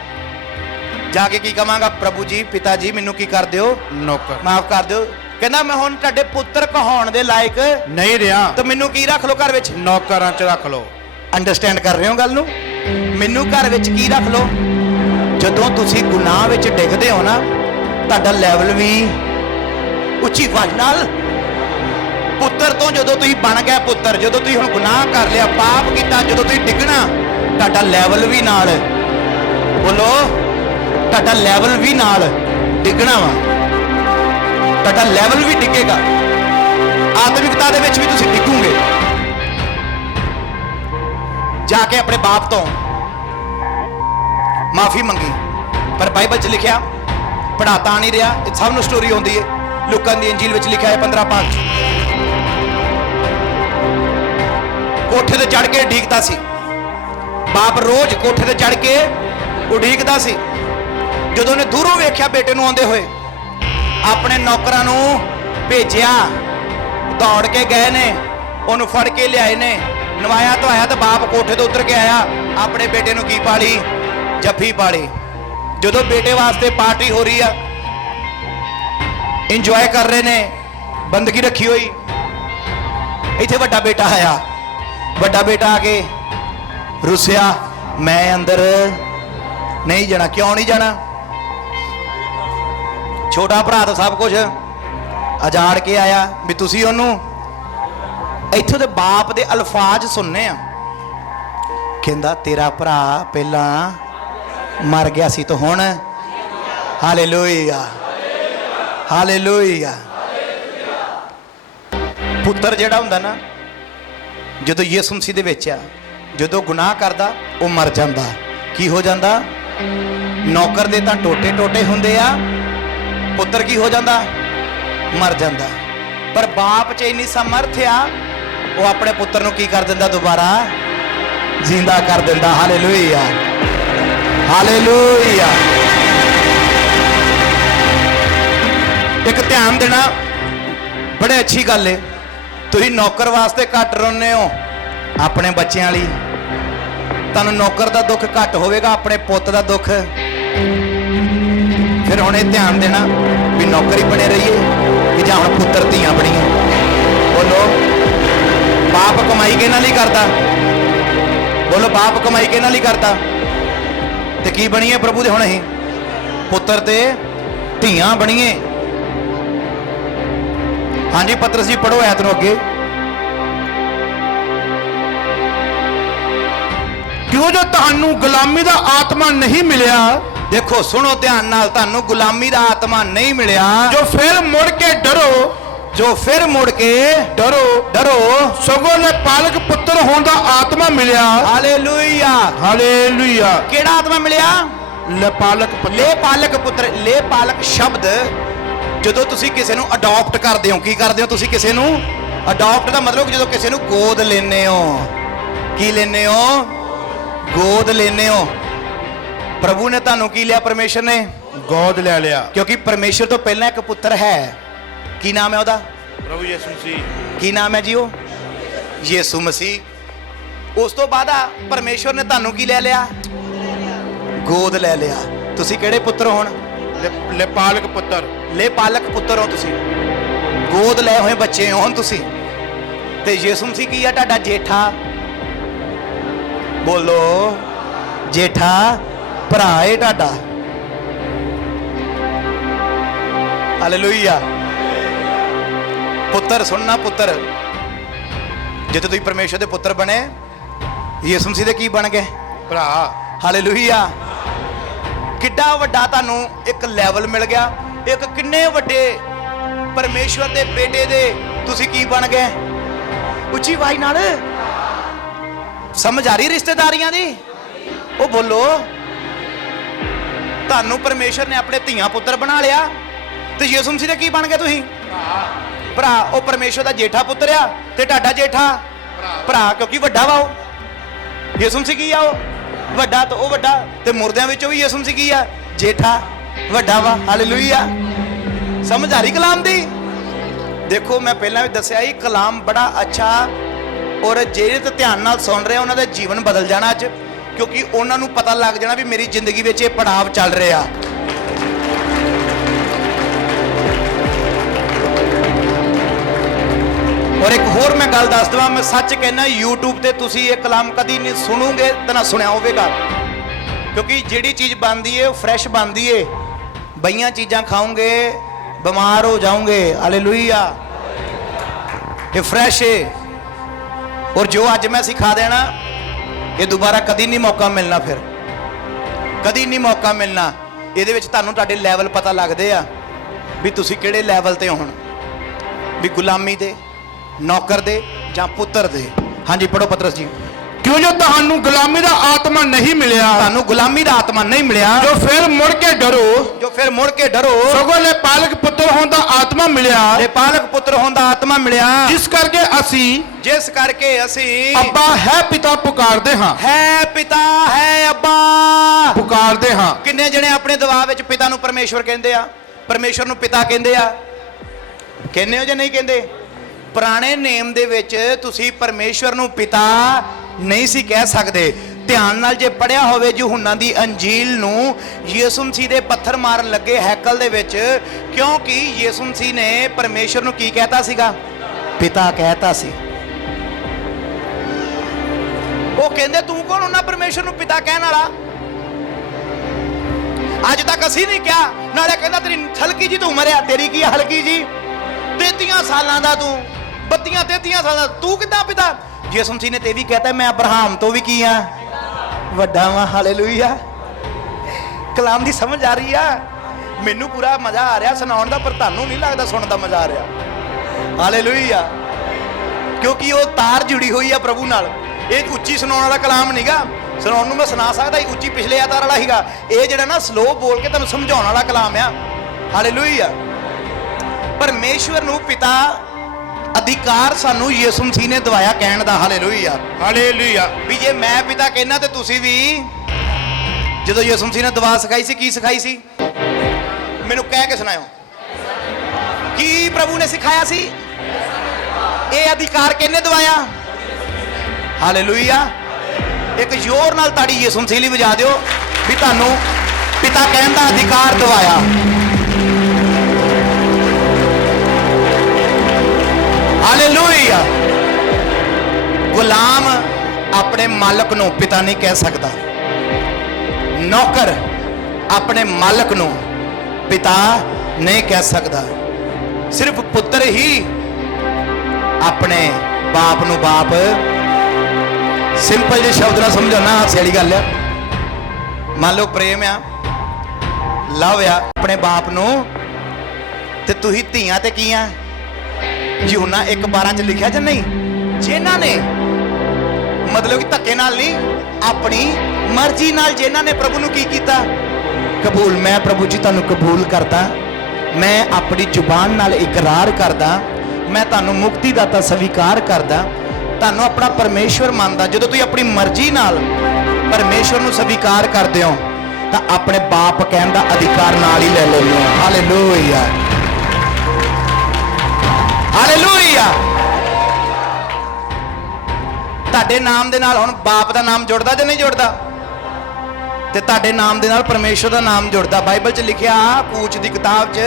ਜਾ ਕੇ ਕੀ ਕਵਾਂਗਾ? ਪ੍ਰਭੂ ਜੀ, ਪਿਤਾ ਜੀ, ਮੈਨੂੰ ਕੀ ਕਰ ਦਿਓ? ਨੌਕਰ ਮਾਫ ਕਰ ਦਿਓ। ਕਹਿੰਦਾ ਮੈਂ ਹੁਣ ਤੁਹਾਡੇ ਪੁੱਤਰ ਕਹਾਉਣ ਦੇ ਲਾਇਕ ਨਹੀਂ ਰਿਹਾ, ਤਾਂ ਮੈਨੂੰ ਕੀ ਰੱਖ ਲਓ ਘਰ ਵਿੱਚ? ਨੌਕਰਾਂ 'ਚ ਰੱਖ ਲਓ। ਅੰਡਰਸਟੈਂਡ ਕਰ ਰਹੇ ਹੋ ਗੱਲ ਨੂੰ? ਮੈਨੂੰ ਘਰ ਵਿੱਚ ਕੀ ਰੱਖ ਲਓ? ਜਦੋਂ ਤੁਸੀਂ ਗੁਨਾਹ ਵਿੱਚ ਡਿੱਗਦੇ ਹੋ ਨਾ, ਤੁਹਾਡਾ ਲੈਵਲ ਵੀ ਉੱਚੀ ਆਵਾਜ਼ ਨਾਲ ਪੁੱਤਰ ਤੋਂ ਜਦੋਂ ਤੁਸੀਂ ਬਣ ਗਏ ਪੁੱਤਰ, ਜਦੋਂ ਤੁਸੀਂ ਹੁਣ ਗੁਨਾਹ ਕਰ ਲਿਆ, ਪਾਪ ਕੀਤਾ, ਜਦੋਂ ਤੁਸੀਂ ਡਿੱਗਣਾ ਤੁਹਾਡਾ ਲੈਵਲ ਵੀ ਨਾਲ, ਬੋਲੋ, ਤੁਹਾਡਾ ਲੈਵਲ ਵੀ ਨਾਲ ਡਿੱਗਣਾ ਵਾ, ਤੁਹਾਡਾ ਲੈਵਲ ਵੀ ਡਿੱਗੇਗਾ। ਆਤਮਿਕਤਾ ਦੇ ਵਿੱਚ ਵੀ ਤੁਸੀਂ ਡਿੱਗੋਗੇ। ਜਾ ਕੇ ਆਪਣੇ ਬਾਪ ਤੋਂ ਮਾਫੀ ਮੰਗੀ। ਪਰ ਬਾਈਬਲ 'ਚ ਲਿਖਿਆ, ਪੜ੍ਹਾਤਾ ਨਹੀਂ ਰਿਹਾ, ਇਹ ਸਭ ਨੂੰ ਸਟੋਰੀ ਹੁੰਦੀ ਹੈ। ਲੂਕਾ ਦੀ ਇੰਜੀਲ ਵਿੱਚ ਲਿਖਿਆ ਹੈ 15:5 ਕੋਠੇ ਤੇ ਚੜ ਕੇ ਉਡੀਕਦਾ ਸੀ। ਬਾਪ ਰੋਜ਼ ਕੋਠੇ ਤੇ ਚੜ ਕੇ ਉਡੀਕਦਾ ਸੀ। ਜਦੋਂ ਉਹਨੇ ਦੂਰੋਂ ਵੇਖਿਆ ਬੇਟੇ ਨੂੰ ਆਉਂਦੇ ਹੋਏ, ਆਪਣੇ ਨੌਕਰਾਂ ਨੂੰ ਭੇਜਿਆ, ਦੌੜ ਕੇ ਗਏ ਨੇ, ਉਹਨੂੰ ਫੜ ਕੇ ਲਿਆਏ ਨੇ, ਨਵਾਇਆ ਧਵਾਇਆ ਤੇ ਬਾਪ ਕੋਠੇ ਤੋਂ ਉਤਰ ਕੇ ਆਇਆ, ਆਪਣੇ ਬੇਟੇ ਨੂੰ ਕੀ ਪਾਲੀ? ਜੱਫੀ ਪਾਲੀ। ਜਦੋਂ ਬੇਟੇ ਵਾਸਤੇ ਪਾਰਟੀ ਹੋ ਰਹੀ ਆ, ਇੰਜੋਏ ਕਰ ਰਹੇ ਨੇ, ਬੰਦਗੀ ਰੱਖੀ ਹੋਈ, ਇੱਥੇ ਵੱਡਾ ਬੇਟਾ ਆਇਆ। ਵੱਡਾ ਬੇਟਾ ਆ ਕੇ ਰੁੱਸਿਆ, ਮੈਂ ਅੰਦਰ ਨਹੀਂ ਜਾਣਾ। ਕਿਉਂ ਨਹੀਂ ਜਾਣਾ? ਛੋਟਾ ਭਰਾ ਤਾਂ ਸਭ ਕੁਝ ਉਜਾੜ ਕੇ ਆਇਆ ਵੀ ਤੁਸੀਂ ਉਹਨੂੰ। ਇੱਥੋਂ ਦੇ ਬਾਪ ਦੇ ਅਲਫਾਜ਼ ਸੁਣਨੇ ਆ। ਕਹਿੰਦਾ ਤੇਰਾ ਭਰਾ ਪਹਿਲਾਂ ਮਰ ਗਿਆ ਸੀ ਤਾਂ ਹੁਣ। Hallelujah, hallelujah. ਪੁੱਤਰ ਜਿਹੜਾ ਹੁੰਦਾ ਨਾ, ਜਦੋਂ ਯਿਸੂ ਮਸੀਹ ਦੇ ਵਿੱਚ ਆ, ਜਦੋਂ ਗੁਨਾਹ ਕਰਦਾ ਉਹ ਮਰ ਜਾਂਦਾ। ਕੀ ਹੋ ਜਾਂਦਾ? ਨੌਕਰ ਦੇ ਤਾਂ ਟੋਟੇ ਟੋਟੇ ਹੁੰਦੇ ਆ, ਪੁੱਤਰ ਕੀ ਹੋ ਜਾਂਦਾ? ਮਰ ਜਾਂਦਾ। ਪਰ ਬਾਪ 'ਚ ਇੰਨੀ ਸਮਰਥ ਆ, ਉਹ ਆਪਣੇ ਪੁੱਤਰ ਨੂੰ ਕੀ ਕਰ ਦਿੰਦਾ? ਦੁਬਾਰਾ ਜ਼ਿੰਦਾ ਕਰ ਦਿੰਦਾ। Hallelujah, hallelujah. ਇੱਕ ਧਿਆਨ ਦੇਣਾ, ਬੜੇ ਅੱਛੀ ਗੱਲ ਏ। ਤੁਸੀਂ ਨੌਕਰ ਵਾਸਤੇ ਘੱਟ ਰੋਂਦੇ ਹੋ, ਆਪਣੇ ਬੱਚਿਆਂ ਲਈ ਤੁਹਾਨੂੰ ਨੌਕਰ ਦਾ ਦੁੱਖ ਘੱਟ ਹੋਵੇਗਾ, ਆਪਣੇ ਪੁੱਤ ਦਾ ਦੁੱਖ। ਫਿਰ ਹੁਣ ਇਹ ਧਿਆਨ ਦੇਣਾ ਵੀ ਨੌਕਰ ਹੀ ਬਣੇ ਰਹੀਏ ਕਿ ਜਾਂ ਹੁਣ ਪੁੱਤਰ ਧੀਆਂ ਬਣੀਏ। ਬੋਲੋ, ਬਾਪ ਕਮਾਈ ਕਿਹਨਾਂ ਲਈ ਕਰਦਾ? ਬੋਲੋ, ਬਾਪ ਕਮਾਈ ਕਿਹਨਾਂ ਲਈ ਕਰਦਾ? ਤੇ ਕੀ ਬਣੀਏ ਪ੍ਰਭੂ ਦੇ? ਹੁਣ ਅਸੀਂ ਪੁੱਤਰ ਤੇ ਧੀਆਂ ਬਣੀਏ। ਹਾਂਜੀ ਪਤਰਸ ਜੀ, ਪੜੋ ਐਤ ਨੂੰ ਅੱਗੇ। ਕਿਉਂ ਜੋ ਤੁਹਾਨੂੰ ਗੁਲਾਮੀ ਦਾ ਆਤਮਾ ਨਹੀਂ ਮਿਲਿਆ, ਦੇਖੋ ਸੁਣੋ ਧਿਆਨ ਨਾਲ, ਤੁਹਾਨੂੰ ਗੁਲਾਮੀ ਦਾ ਆਤਮਾ ਨਹੀਂ ਮਿਲਿਆ, ਜੋ ਫਿਰ ਮੁੜ ਕੇ ਡਰੋ, ਜੋ ਫਿਰ ਮੁੜ ਕੇ ਡਰੋ, ਸਗੋਂ ਨੇ ਪਾਲਕ ਪੁੱਤਰ ਹੋਣ ਦਾ ਆਤਮਾ ਮਿਲਿਆ। Hallelujah, hallelujah. ਕਿਹੜਾ ਆਤਮਾ ਮਿਲਿਆ? ਲੈ ਪਾਲਕ ਪੁੱਤਰ। ਲੈ ਪਾਲਕ ਸ਼ਬਦ, ਜਦੋਂ ਤੁਸੀਂ ਕਿਸੇ ਨੂੰ ਅਡਾਪਟ ਕਰਦੇ ਹੋ, ਕੀ ਕਰਦੇ ਹੋ ਤੁਸੀਂ? ਕਿਸੇ ਨੂੰ ਅਡਾਪਟ ਦਾ ਮਤਲਬ ਜਦੋਂ ਕਿਸੇ ਨੂੰ ਗੋਦ ਲੈਂਦੇ ਹੋ। ਕੀ ਲੈਂਦੇ ਹੋ? ਗੋਦ ਲੈਂਦੇ ਹੋ। ਪ੍ਰਭੂ ਨੇ ਤੁਹਾਨੂੰ ਕੀ ਲਿਆ? ਪਰਮੇਸ਼ਰ ਨੇ ਗੋਦ ਲੈ ਲਿਆ। ਕਿਉਂਕਿ ਪਰਮੇਸ਼ਰ ਤੋਂ ਪਹਿਲਾਂ ਇੱਕ ਪੁੱਤਰ ਹੈ। ਕੀ ਨਾਮ ਹੈ ਉਹਦਾ? ਪ੍ਰਭੂ ਯਿਸੂ ਮਸੀਹ। ਕੀ ਨਾਮ ਹੈ ਜੀ ਉਹ? ਯਿਸੂ ਮਸੀਹ। ਉਸ ਤੋਂ ਬਾਅਦ ਪਰਮੇਸ਼ਰ ਨੇ ਤੁਹਾਨੂੰ ਕੀ ਲੈ ਲਿਆ? ਗੋਦ ਲੈ ਲਿਆ। ਤੁਸੀਂ ਕਿਹੜੇ ਪੁੱਤਰ ਹੋਣ? ਲੈ ਪਾਲਕ ਪੁੱਤਰ। ਲੈ ਪਾਲਕ ਪੁੱਤਰ ਹੋ ਤੁਸੀਂ, ਗੋਦ ਲੈ ਹੋਏ ਬੱਚੇ ਹੋ ਹੁਣ ਤੁਸੀਂ। ਤੇ ਯਿਸੂ ਮਸੀਹ ਕੀ ਆ? ਤੁਹਾਡਾ ਜੇਠਾ। ਬੋਲੋ, ਜੇਠਾ ਭਰਾ ਹੈ ਤੁਹਾਡਾ। ਹਾਲੇਲੂਇਆ। ਪੁੱਤਰ ਸੁਣਨਾ, ਪੁੱਤਰ ਜਦੋਂ ਤੁਸੀਂ ਪਰਮੇਸ਼ਰ ਦੇ ਪੁੱਤਰ ਬਣੇ, ਯਿਸੂ ਮਸੀਹ ਦੇ ਕੀ ਬਣ ਗਏ? ਭਰਾ। ਹਾਲੇਲੂਇਆ। ਕਿੱਡਾ ਵੱਡਾ ਤੁਹਾਨੂੰ ਇੱਕ ਲੈਵਲ ਮਿਲ ਗਿਆ। ਇੱਕ ਕਿੰਨੇ ਵੱਡੇ ਪਰਮੇਸ਼ਵਰ ਦੇ ਬੇਟੇ ਦੇ ਤੁਸੀਂ ਕੀ ਬਣ ਗਏ? ਉੱਚੀ ਆਵਾਜ਼ ਨਾਲ ਸਮਝ ਆ ਰਹੀ ਰਿਸ਼ਤੇਦਾਰੀਆਂ ਦੀ? ਉਹ ਬੋਲੋ, ਤੁਹਾਨੂੰ ਪਰਮੇਸ਼ਰ ਨੇ ਆਪਣੇ ਧੀਆਂ ਪੁੱਤਰ ਬਣਾ ਲਿਆ ਤੇ ਯਿਸੂ ਮਸੀਹ ਦੇ ਕੀ ਬਣ ਗਏ ਤੁਸੀਂ? ਭਰਾ। ਉਹ ਪਰਮੇਸ਼ਰ ਦਾ ਜੇਠਾ ਪੁੱਤਰ ਆ ਤੇ ਤੁਹਾਡਾ ਜੇਠਾ ਭਰਾ, ਕਿਉਂਕਿ ਵੱਡਾ ਵਾ ਉਹ। ਯਿਸੂ ਮਸੀਹ ਕੀ ਆ? ਉਹ ਵੱਡਾ। ਤੇ ਉਹ ਵੱਡਾ ਤੇ ਮੁਰਦਿਆਂ ਵਿੱਚੋਂ ਵੀ ਯਿਸੂ ਮਸੀਹ ਕੀ ਆ? ਜੇਠਾ ਵੱਡਾ ਵਾ। ਹਾਲੇਲੂਇਆ। ਸਮਝ ਆ ਰਹੀ ਕਲਾਮ ਦੀ? ਦੇਖੋ ਮੈਂ ਪਹਿਲਾਂ ਵੀ ਦੱਸਿਆ ਸੀ, ਕਲਾਮ ਬੜਾ ਅੱਛਾ, ਔਰ ਜਿਹੜੇ ਤੇ ਧਿਆਨ ਨਾਲ ਸੁਣ ਰਹੇ ਉਹਨਾਂ ਦਾ ਜੀਵਨ ਬਦਲ ਜਾਣਾ ਅੱਜ, ਕਿਉਂਕਿ ਉਹਨਾਂ ਨੂੰ ਪਤਾ ਲੱਗ ਜਾਣਾ ਵੀ ਮੇਰੀ ਜ਼ਿੰਦਗੀ ਵਿੱਚ ਇਹ ਪੜਾਵ ਚੱਲ ਰਿਹਾ। ਔਰ ਇੱਕ ਹੋਰ ਮੈਂ ਗੱਲ ਦੱਸ ਦਵਾਂ, ਮੈਂ ਸੱਚ ਕਹਿਣਾ, YouTube ਤੇ ਤੁਸੀਂ ਇਹ ਕਲਾਮ ਕਦੀ ਨਹੀਂ ਸੁਣੋਗੇ ਤਾਂ ਨਾ ਸੁਣਿਆ ਹੋਵੇਗਾ, ਕਿਉਂਕਿ ਜਿਹੜੀ ਚੀਜ਼ ਬਣਦੀ ਏ ਉਹ ਫਰੈਸ਼ ਬਣਦੀ ਏ। ਬਈਆਂ ਚੀਜ਼ਾਂ ਖਾਓਗੇ ਬਿਮਾਰ ਹੋ ਜਾਓਗੇ। ਹਾਲੇਲੂਇਆ। ਇਹ ਫਰੈਸ਼ ਏ। ਔਰ ਜੋ ਅੱਜ ਮੈਂ ਸਿਖਾ ਦੇਣਾ, ਇਹ ਦੁਬਾਰਾ ਕਦੀ ਨਹੀਂ ਮੌਕਾ ਮਿਲਣਾ, ਫਿਰ ਕਦੀ ਨਹੀਂ ਮੌਕਾ ਮਿਲਣਾ। ਇਹਦੇ ਵਿੱਚ ਤੁਹਾਨੂੰ ਤੁਹਾਡੇ ਲੈਵਲ ਪਤਾ ਲੱਗਦੇ ਆ ਵੀ ਤੁਸੀਂ ਕਿਹੜੇ ਲੈਵਲ ਤੇ ਹੋਣ, ਵੀ ਗੁਲਾਮੀ ਦੇ, ਨੌਕਰ ਦੇ ਜਾਂ ਪੁੱਤਰ ਦੇ। ਹਾਂਜੀ ਪੜੋ ਪਤਰਸ ਜੀ। ਕਿਉਂ ਜੋ ਤੁਹਾਨੂੰ ਗੁਲਾਮੀ ਦਾ ਆਤਮਾ ਨਹੀਂ ਮਿਲਿਆ, ਤੁਹਾਨੂੰ ਗੁਲਾਮੀ ਦਾ ਆਤਮਾ ਨਹੀਂ ਮਿਲਿਆ, ਜੋ ਫਿਰ ਮੁੜ ਕੇ ਡਰੋ, ਜੋ ਫਿਰ ਮੁੜ ਕੇ ਡਰੋ, ਸਗੋਂ ਲੈ ਪਾਲਕ ਪੁੱਤਰ ਹੋਣ ਦਾ ਆਤਮਾ ਮਿਲਿਆ, ਤੇ ਪਾਲਕ ਪੁੱਤਰ ਹੋਣ ਦਾ ਆਤਮਾ ਮਿਲਿਆ, ਜਿਸ ਕਰਕੇ ਅਸੀਂ ਅੱਬਾ ਹੈ ਪਿਤਾ ਪੁਕਾਰਦੇ ਹਾਂ। ਹੈ ਪਿਤਾ, ਹੈ ਅੱਬਾ ਪੁਕਾਰਦੇ ਹਾਂ। ਕਿੰਨੇ ਜਣੇ ਆਪਣੇ ਦਬਾਅ ਵਿੱਚ ਪਿਤਾ ਨੂੰ ਪਰਮੇਸ਼ਵਰ ਕਹਿੰਦੇ ਆ, ਪਰਮੇਸ਼ਵਰ ਨੂੰ ਪਿਤਾ ਕਹਿੰਦੇ ਆ? ਕਹਿੰਦੇ ਹੋ ਜਾਂ ਨਹੀਂ ਕਹਿੰਦੇ? ਪੁਰਾਣੇ ਨੇਮ ਦੇ ਵਿੱਚ ਤੁਸੀਂ ਪਰਮੇਸ਼ਵਰ ਨੂੰ ਪਿਤਾ ਨਹੀਂ ਸੀ ਕਹਿ ਸਕਦੇ। ਧਿਆਨ ਨਾਲ ਜੇ ਪੜਿਆ ਹੋਵੇ ਯਹੂਨਾ ਦੀ ਅੰਜੀਲ ਨੂੰ, ਯਿਸੂ ਮਸੀਹ ਦੇ ਪੱਥਰ ਮਾਰਨ ਲੱਗੇ ਹੈਕਲ ਦੇ ਵਿੱਚ, ਕਿਉਂਕਿ ਯਿਸੂ ਮਸੀਹ ਨੇ ਪਰਮੇਸ਼ਵਰ ਨੂੰ ਕੀ ਕਹਿਤਾ ਸੀਗਾ? ਪਿਤਾ ਕਹਿਤਾ ਸੀ। ਉਹ ਕਹਿੰਦੇ ਤੂੰ ਕੌਣ ਹੁੰਦਾ ਪਰਮੇਸ਼ਵਰ ਨੂੰ ਪਿਤਾ ਕਹਿਣ ਵਾਲਾ? ਅੱਜ ਤੱਕ ਅਸੀਂ ਨਹੀਂ ਕਿਹਾ। ਨਾਲੇ ਕਹਿੰਦਾ ਤੇਰੀ ਹਲਕੀ ਜੀ ਤੂੰ ਮਰਿਆ, ਤੇਰੀ ਕੀ ਹਲਕੀ ਜੀ? 33 ਸਾਲਾਂ ਦਾ ਤੂੰ, 32-33 ਸਾਲਾਂ ਦਾ ਤੂੰ ਕਿੱਦਾਂ ਪਿਤਾ? ਯਿਸੂ ਮਸੀਹ ਨੇ ਤੇ ਵੀ ਕਹਤਾ ਮੈਂ ਅਬਰਾਹਮ ਤੋਂ ਵੀ ਕੀ ਆ? ਵੱਡਾ ਵਾਂ। ਹਾਲੇਲੂਇਆ। ਕਲਾਮ ਦੀ ਸਮਝ ਆ ਰਹੀ ਆ? ਮੈਨੂੰ ਪੂਰਾ ਮਜ਼ਾ ਆ ਰਿਹਾ ਸੁਣਾਉਣ ਦਾ, ਪਰ ਤੁਹਾਨੂੰ ਨਹੀਂ ਲੱਗਦਾ ਸੁਣਨ ਦਾ ਮਜ਼ਾ ਆ ਰਿਹਾ? ਹਾਲੇਲੂਇਆ। ਕਿਉਂਕਿ ਉਹ ਤਾਰ ਜੁੜੀ ਹੋਈ ਆ ਪ੍ਰਭੂ ਨਾਲ। ਇਹ ਉੱਚੀ ਸੁਣਾਉਣ ਵਾਲਾ ਕਲਾਮ ਨਹੀਂਗਾ। ਸੁਣਾਉਣ ਨੂੰ ਮੈਂ ਸੁਣਾ ਸਕਦਾ ਸੀ, ਉੱਚੀ ਪਿਛਲੇ ਆਤਾਰ ਵਾਲਾ ਸੀਗਾ। ਇਹ ਜਿਹੜਾ ਨਾ ਸਲੋ ਬੋਲ ਕੇ ਤੁਹਾਨੂੰ ਸਮਝਾਉਣ ਵਾਲਾ ਕਲਾਮ ਆ। ਹਾਲੇਲੂਇਆ। ਪਰਮੇਸ਼ਵਰ ਨੂੰ ਪਿਤਾ ਅਧਿਕਾਰ ਸਾਨੂੰ ਯਿਸੂ ਮਸੀਹ ਨੇ ਦਵਾਇਆ ਕਹਿਣ ਦਾ। ਹਾਲੇਲੂਇਆ। ਹਾਲੇਲੂਇਆ। ਵੀ ਜੇ ਮੈਂ ਪਿਤਾ ਕਹਿਣਾ ਤੇ ਤੁਸੀਂ ਵੀ, ਜਦੋਂ ਯਿਸੂ ਮਸੀਹ ਨੇ ਦੁਆ ਸਿਖਾਈ ਸੀ, ਕੀ ਸਿਖਾਈ ਸੀ? ਮੈਨੂੰ ਕਹਿ ਕੇ ਸੁਣਾਓ, ਕੀ ਪ੍ਰਭੂ ਨੇ ਸਿਖਾਇਆ ਸੀ? ਇਹ ਅਧਿਕਾਰ ਕਿਹਨੇ ਦਵਾਇਆ? ਹਾਲੇਲੂਇਆ। ਇੱਕ ਜ਼ੋਰ ਨਾਲ ਤਾੜੀ ਯਿਸੂ ਮਸੀਹ ਲਈ ਵਜਾ ਦਿਓ ਵੀ ਤੁਹਾਨੂੰ ਪਿਤਾ ਕਹਿਣ ਦਾ ਅਧਿਕਾਰ ਦਵਾਇਆ। ਹਾਲੇਲੂਇਆ। ਗੁਲਾਮ ਆਪਣੇ ਮਾਲਕ ਨੂੰ ਪਿਤਾ ਨਹੀਂ ਕਹਿ ਸਕਦਾ। ਨੌਕਰ ਆਪਣੇ ਮਾਲਕ ਨੂੰ ਪਿਤਾ ਨਹੀਂ ਕਹਿ ਸਕਦਾ। ਸਿਰਫ ਪੁੱਤਰ ਹੀ ਆਪਣੇ ਬਾਪ ਨੂੰ ਬਾਪ। ਸਿੰਪਲ ਜਿਹੇ ਸ਼ਬਦ ਨਾਲ ਸਮਝਾਉਣਾ, ਹਾਸੇ ਵਾਲੀ ਗੱਲ ਆ। ਮੰਨ ਲਓ ਪ੍ਰੇਮ ਆ, ਲਵ ਆ ਆਪਣੇ ਬਾਪ ਨੂੰ, ਤੇ ਤੁਸੀਂ ਧੀਆਂ ਤੇ ਕੀ ਆ? ਯਹੂਨਾ 1:12 ਚ ਲਿਖਿਆ ਜਾਂ ਨਹੀਂ? ਜਿਨ੍ਹਾਂ ਨੇ ਮਤਲਬ ਕਿ ਧੱਕੇ ਨਾਲ ਨਹੀਂ, ਆਪਣੀ ਮਰਜ਼ੀ ਨਾਲ ਜਿਨ੍ਹਾਂ ਨੇ ਪ੍ਰਭੂ ਨੂੰ ਕੀ ਕੀਤਾ? ਕਬੂਲ। ਮੈਂ ਪ੍ਰਭੂ ਜੀ ਤੁਹਾਨੂੰ ਕਬੂਲ ਕਰਦਾ, ਮੈਂ ਆਪਣੀ ਜ਼ੁਬਾਨ ਨਾਲ ਇਕਰਾਰ ਕਰਦਾ, ਮੈਂ ਤੁਹਾਨੂੰ ਮੁਕਤੀ ਦਾਤਾ ਸਵੀਕਾਰ ਕਰਦਾ, ਤੁਹਾਨੂੰ ਆਪਣਾ ਪਰਮੇਸ਼ਵਰ ਮੰਨਦਾ। ਜਦੋਂ ਤੁਸੀਂ ਆਪਣੀ ਮਰਜ਼ੀ ਨਾਲ ਪਰਮੇਸ਼ਵਰ ਨੂੰ ਸਵੀਕਾਰ ਕਰਦੇ ਹੋ ਤਾਂ ਆਪਣੇ ਬਾਪ ਕਹਿਣ ਦਾ ਅਧਿਕਾਰ ਨਾਲ ਹੀ ਲੈ ਲੈਂਦੇ ਹੋ। ਹਾਲੇਲੂਇਆ। ਹਾਲੇਲੂਇਆ। ਤੁਹਾਡੇ ਨਾਮ ਦੇ ਨਾਲ ਹੁਣ ਬਾਪ ਦਾ ਨਾਮ ਜੁੜਦਾ ਜਾਂ ਨਹੀਂ ਜੁੜਦਾ? ਤੇ ਤੁਹਾਡੇ ਨਾਮ ਦੇ ਨਾਲ ਪਰਮੇਸ਼ਵਰ ਦਾ ਨਾਮ ਜੁੜਦਾ। ਬਾਈਬਲ 'ਚ ਲਿਖਿਆ, ਕੂਚ ਦੀ ਕਿਤਾਬ 'ਚ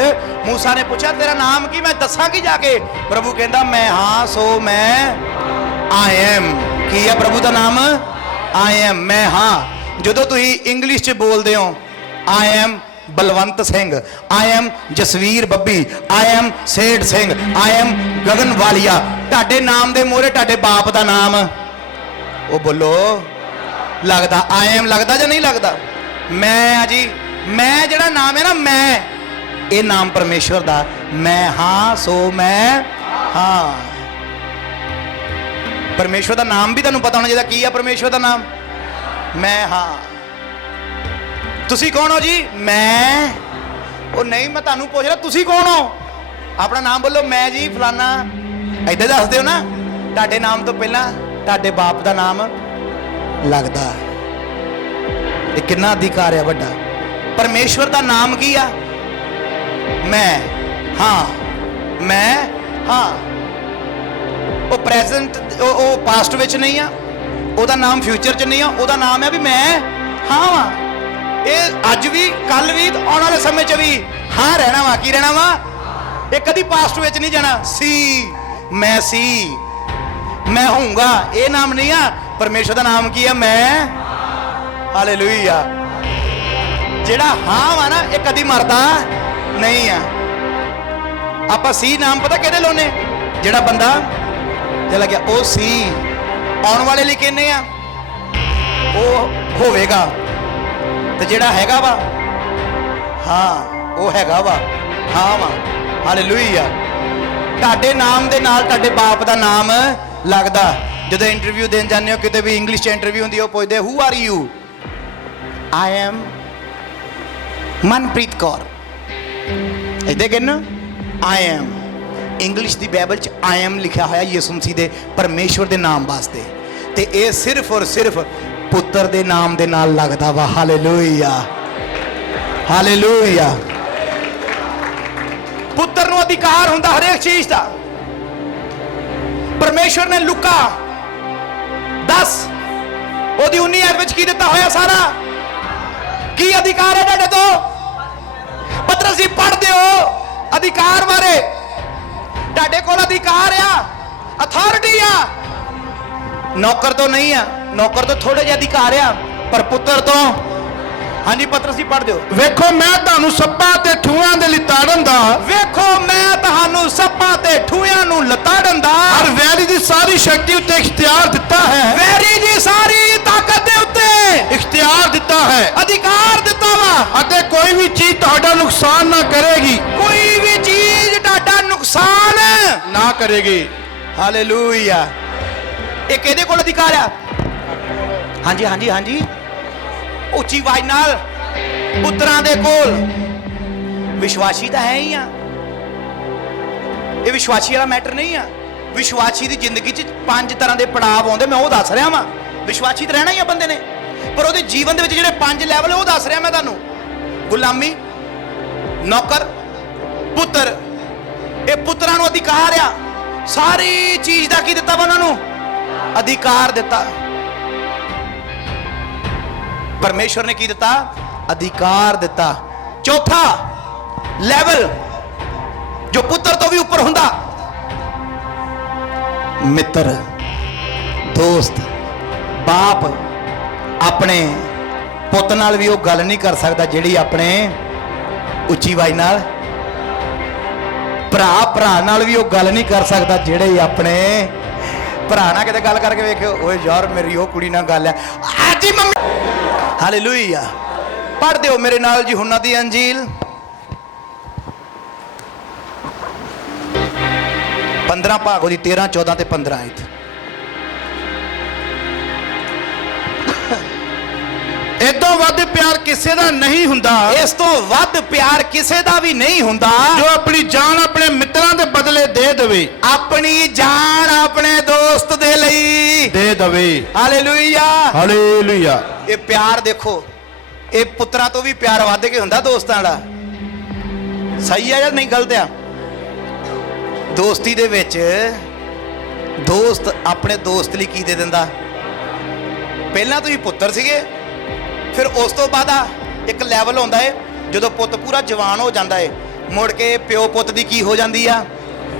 ਮੂਸਾ ਨੇ ਪੁੱਛਿਆ ਤੇਰਾ ਨਾਮ ਕੀ? ਮੈਂ ਦੱਸਾਂ ਕੀ ਜਾ ਕੇ? ਪ੍ਰਭੂ ਕਹਿੰਦਾ ਮੈਂ ਹਾਂ ਸੋ ਮੈਂ ਆਈ ਐਮ। ਕੀ ਹੈ ਪ੍ਰਭੂ ਦਾ ਨਾਮ? I am. ਮੈਂ ਹਾਂ। ਜਦੋਂ ਤੁਸੀਂ ਇੰਗਲਿਸ਼ 'ਚ ਬੋਲਦੇ ਹੋ, I am Balwant Singh, I am Jasvir Babbi, I am Seth Singh, I am Gagan Walia, ਤੁਹਾਡੇ ਨਾਮ ਦੇ ਮੋਹਰੇ ਤੁਹਾਡੇ ਬਾਪ ਦਾ ਨਾਮ ਉਹ ਬੋਲੋ ਲੱਗਦਾ। ਆਈ ਐਮ ਲੱਗਦਾ ਜਾਂ ਨਹੀਂ ਲੱਗਦਾ? ਮੈਂ ਆ ਜੀ, ਮੈਂ ਜਿਹੜਾ ਨਾਮ ਹੈ ਨਾ, ਮੈਂ, ਇਹ ਨਾਮ ਪਰਮੇਸ਼ਵਰ ਦਾ। ਮੈਂ ਹਾਂ ਸੋ ਮੈਂ ਹਾਂ। ਪਰਮੇਸ਼ਵਰ ਦਾ ਨਾਮ ਵੀ ਤੁਹਾਨੂੰ ਪਤਾ ਹੋਣਾ ਚਾਹੀਦਾ। ਕੀ ਆ ਪਰਮੇਸ਼ਵਰ ਦਾ ਨਾਮ? ਮੈਂ ਹਾਂ। ਤੁਸੀਂ ਕੌਣ ਹੋ ਜੀ? ਮੈਂ। ਉਹ ਨਹੀਂ, ਮੈਂ ਤੁਹਾਨੂੰ ਪੁੱਛ ਰਿਹਾ ਤੁਸੀਂ ਕੌਣ ਹੋ? ਆਪਣਾ ਨਾਮ ਬੋਲੋ। ਮੈਂ ਜੀ ਫਲਾਨਾ। ਏਦਾਂ ਦੱਸ ਦਿਓ ਨਾ। ਤੁਹਾਡੇ ਨਾਮ ਤੋਂ ਪਹਿਲਾਂ ਤੁਹਾਡੇ ਬਾਪ ਦਾ ਨਾਮ ਲੱਗਦਾ। ਇਹ ਕਿੰਨਾ ਅਧਿਕਾਰ ਹੈ ਵੱਡਾ। ਪਰਮੇਸ਼ਵਰ ਦਾ ਨਾਮ ਕੀ ਆ? ਮੈਂ ਹਾਂ, ਮੈਂ ਹਾਂ। ਉਹ ਪ੍ਰੈਜ਼ੈਂਟ, ਉਹ ਪਾਸਟ ਵਿੱਚ ਨਹੀਂ ਆ, ਉਹਦਾ ਨਾਮ ਫਿਊਚਰ 'ਚ ਨਹੀਂ ਆ, ਉਹਦਾ ਨਾਮ ਹੈ ਵੀ ਮੈਂ ਹਾਂ ਵਾਂ। ਇਹ ਅੱਜ ਵੀ, ਕੱਲ ਵੀ, ਆਉਣ ਵਾਲੇ ਸਮੇਂ 'ਚ ਵੀ ਹਾਂ ਰਹਿਣਾ ਵਾ। ਕੀ ਰਹਿਣਾ ਵਾ? ਇਹ ਕਦੀ ਪਾਸਟ ਵਿੱਚ ਨਹੀਂ ਜਾਣਾ। ਮੈਂ ਸੀ, ਮੈਂ ਹੋਊਂਗਾ, ਇਹ ਨਾਮ ਨਹੀਂ ਆ। ਪਰਮੇਸ਼ਰ ਦਾ ਨਾਮ ਕੀ ਆ? ਮੈਂ। ਹਾਲੇਲੂਇਆ। ਜਿਹੜਾ ਹਾਂ ਵਾ ਨਾ, ਇਹ ਕਦੀ ਮਰਦਾ ਨਹੀਂ ਆ। ਆਪਾਂ ਸੀ ਨਾਮ ਪਤਾ ਕਿਹਦੇ ਲਾਉਨੇ? ਜਿਹੜਾ ਬੰਦਾ ਚਲਾ ਗਿਆ ਉਹ ਸੀ। ਆਉਣ ਵਾਲੇ ਲਈ ਕਹਿੰਦੇ ਆ ਉਹ ਹੋਵੇਗਾ, ਤੇ ਜਿਹੜਾ ਹੈਗਾ ਵਾ ਹਾਂ ਉਹ ਹੈਗਾ ਵਾ, ਹਾਂ ਵਾ। ਹਾਲੇਲੂਇਆ। ਤੁਹਾਡੇ ਨਾਮ ਦੇ ਨਾਲ ਤੁਹਾਡੇ ਬਾਪ ਦਾ ਨਾਮ ਲੱਗਦਾ। ਜਦੋਂ ਇੰਟਰਵਿਊ ਦੇਣ ਜਾਂਦੇ ਹੋ ਕਿਤੇ ਵੀ, ਇੰਗਲਿਸ਼ 'ਚ ਇੰਟਰਵਿਊ ਹੁੰਦੀ, ਉਹ ਪੁੱਛਦੇ who are you? I am Manpreet Kaur. ਇੱਦਾਂ ਕਹਿੰਨਾ I am. English the Bible 'ਚ ਆਈ ਐਮ ਲਿਖਿਆ ਹੋਇਆ ਯਿਸੂ ਮਸੀਹ ਦੇ, ਪਰਮੇਸ਼ਵਰ ਦੇ ਨਾਮ ਵਾਸਤੇ। ਤੇ ਇਹ ਸਿਰਫ ਔਰ ਸਿਰਫ ਪੁੱਤਰ ਦੇ ਨਾਮ ਦੇ ਨਾਲ ਲੱਗਦਾ ਵਾ। Hallelujah, hallelujah. ਪੁੱਤਰ ਨੂੰ ਅਧਿਕਾਰ ਹੁੰਦਾ ਹਰੇਕ ਚੀਜ਼ ਦਾ। ਪਰਮੇਸ਼ਵਰ ਨੇ ਲੁਕਾ 10 ਉਹਦੀ 19 ਐਡ ਵਿੱਚ ਕੀ ਦਿੱਤਾ ਹੋਇਆ? ਸਾਰਾ ਕੀ ਅਧਿਕਾਰ ਹੈ ਤੁਹਾਡੇ ਤੋਂ? ਪਤਰਸ ਜੀ ਪੜ੍ਹਦੇ ਹੋ ਅਧਿਕਾਰ ਬਾਰੇ। ਤੁਹਾਡੇ ਕੋਲ ਅਧਿਕਾਰ ਆ, ਅਥਾਰਟੀ ਆ। ਨੌਕਰ ਤੋਂ ਨਹੀਂ ਆ, ਨੌਕਰ ਤੋਂ ਥੋੜੇ ਜਿਹੇ ਅਧਿਕਾਰ ਆ, ਪਰ ਪੁੱਤਰ ਤੋਂ। ਹਾਂਜੀ ਪਤਰਸ ਜੀ ਪੜ੍ਹ ਦਿਓ। ਵੇਖੋ ਮੈਂ ਤੁਹਾਨੂੰ ਸੱਪਾਂ ਤੇ ਠੂਆਂ ਦੇ ਲਿਤਾੜਨ ਦਾ, ਵੇਖੋ ਮੈਂ ਤੁਹਾਨੂੰ ਸੱਪਾਂ ਤੇ ਠੂਆਂ ਨੂੰ ਲਤਾੜਨ ਦਾ, ਔਰ ਵੈਰੀ ਦੀ ਸਾਰੀ ਸ਼ਕਤੀ ਉੱਤੇ ਇਖਤਿਆਰ ਦਿੱਤਾ ਹੈ। ਵੈਰੀ ਦੀ ਸਾਰੀ ਤਾਕਤ ਦੇ ਉੱਤੇ ਇਖਤਿਆਰ ਦਿੱਤਾ ਹੈ, ਅਧਿਕਾਰ ਦਿੱਤਾ ਵਾ। ਅਤੇ ਕੋਈ ਵੀ ਚੀਜ਼ ਤੁਹਾਡਾ ਨੁਕਸਾਨ ਨਾ ਕਰੇਗੀ। ਕੋਈ ਵੀ ਚੀਜ਼ ਤੁਹਾਡਾ ਨੁਕਸਾਨ ਨਾ ਕਰੇਗੀ। ਹਾਲੇਲੂਇਆ। ਇਹ ਕਿਹਦੇ ਕੋਲ ਅਧਿਕਾਰ ਆ? ਹਾਂਜੀ ਹਾਂਜੀ ਹਾਂਜੀ, ਉੱਚੀ ਆਵਾਜ਼ ਨਾਲ। ਪੁੱਤਰਾਂ ਦੇ ਕੋਲ। ਵਿਸ਼ਵਾਸੀ ਤਾਂ ਹੈ ਹੀ ਆ। ਇਹ ਵਿਸ਼ਵਾਸੀ ਵਾਲਾ ਮੈਟਰ ਨਹੀਂ ਆ। ਵਿਸ਼ਵਾਸੀ ਦੀ ਜ਼ਿੰਦਗੀ 'ਚ 5 ਤਰ੍ਹਾਂ ਦੇ ਪੜਾਅ ਆਉਂਦੇ, ਮੈਂ ਉਹ ਦੱਸ ਰਿਹਾ ਵਾਂ। ਵਿਸ਼ਵਾਸੀ ਤਾਂ ਰਹਿਣਾ ਹੀ ਆ ਬੰਦੇ ਨੇ, ਪਰ ਉਹਦੇ ਜੀਵਨ ਦੇ ਵਿੱਚ ਜਿਹੜੇ 5 ਲੈਵਲ ਉਹ ਦੱਸ ਰਿਹਾ ਮੈਂ ਤੁਹਾਨੂੰ। ਗੁਲਾਮੀ, ਨੌਕਰ, ਪੁੱਤਰ। ਇਹ ਪੁੱਤਰਾਂ ਨੂੰ ਅਧਿਕਾਰ ਆ। ਸਾਰੀ ਚੀਜ਼ ਦਾ ਕੀ ਦਿੱਤਾ ਵਾ ਉਹਨਾਂ ਨੂੰ? ਅਧਿਕਾਰ ਦਿੱਤਾ। ਪਰਮੇਸ਼ਵਰ ਨੇ ਕੀ ਦਿੱਤਾ? ਅਧਿਕਾਰ ਦਿੱਤਾ। ਚੌਥਾ ਲੈਵਲ ਜੋ ਪੁੱਤਰ ਤੋਂ ਵੀ ਉੱਪਰ ਹੁੰਦਾ, ਮਿੱਤਰ, ਦੋਸਤ, ਬਾਪ। ਆਪਣੇ ਪੁੱਤ ਨਾਲ ਵੀ ਉਹ ਗੱਲ ਨਹੀਂ ਕਰ ਸਕਦਾ ਜਿਹੜੀ ਆਪਣੇ, ਉੱਚੀ ਆਵਾਜ਼ ਨਾਲ, ਭਰਾ ਨਾਲ ਵੀ ਉਹ ਗੱਲ ਨਹੀਂ ਕਰ ਸਕਦਾ ਜਿਹੜੇ ਆਪਣੇ ਭਰਾ ਨਾਲ ਕਿਤੇ ਗੱਲ ਕਰਕੇ ਵੇਖਿਓ, ਓਏ ਯਾਰ ਮੇਰੀ ਉਹ ਕੁੜੀ ਨਾਲ ਗੱਲ ਹੈ ਅੱਜ ਹੀ ਮੰਮੀ। ਹਾਲੇਲੂਇਆ। ਪੜ੍ਹ ਦਿਓ ਮੇਰੇ ਨਾਲ ਯਹੋਨਾ ਦੀ ਅੰਜੀਲ 15 ਭਾਗ ਉਹਦੀ 13, 14 ਤੇ 15 ਆਇਤ। ਇਦੋਂ ਵੱਧ ਪਿਆਰ ਕਿਸੇ ਦਾ ਨਹੀਂ ਹੁੰਦਾ, ਇਸ ਤੋਂ ਵੱਧ ਪਿਆਰ ਕਿਸੇ ਦਾ ਵੀ ਨਹੀਂ ਹੁੰਦਾ, ਜੋ ਆਪਣੀ ਜਾਨ ਆਪਣੇ ਮਿੱਤਰਾਂ ਦੇ ਬਦਲੇ ਦੇ ਦੇਵੇ। ਆਪਣੀ ਜਾਨ ਆਪਣੇ ਦੋਸਤ ਦੇ ਲਈ ਦੇ ਦੇਵੇ। Hallelujah, hallelujah. ਇਹ ਪਿਆਰ ਦੇਖੋ, ਇਹ ਪੁੱਤਰਾਂ ਤੋਂ ਵੀ ਪਿਆਰ ਵੱਧ ਕੇ ਹੁੰਦਾ ਦੋਸਤਾਂ ਵਾਲਾ। ਸਹੀ ਹੈ ਜਾਂ ਨਹੀਂ? ਗਲਤ ਆ? ਦੋਸਤੀ ਦੇ ਵਿੱਚ ਦੋਸਤ ਆਪਣੇ ਦੋਸਤ ਲਈ ਕੀ ਦੇ ਦਿੰਦਾ? ਪਹਿਲਾਂ ਤੁਸੀਂ ਪੁੱਤਰ ਸੀਗੇ, ਫਿਰ ਉਸ ਤੋਂ ਬਾਅਦ ਇੱਕ ਲੈਵਲ ਹੁੰਦਾ ਹੈ ਜਦੋਂ ਪੁੱਤ ਪੂਰਾ ਜਵਾਨ ਹੋ ਜਾਂਦਾ ਹੈ, ਮੁੜ ਕੇ ਪਿਓ ਪੁੱਤ ਦੀ ਕੀ ਹੋ ਜਾਂਦੀ ਆ?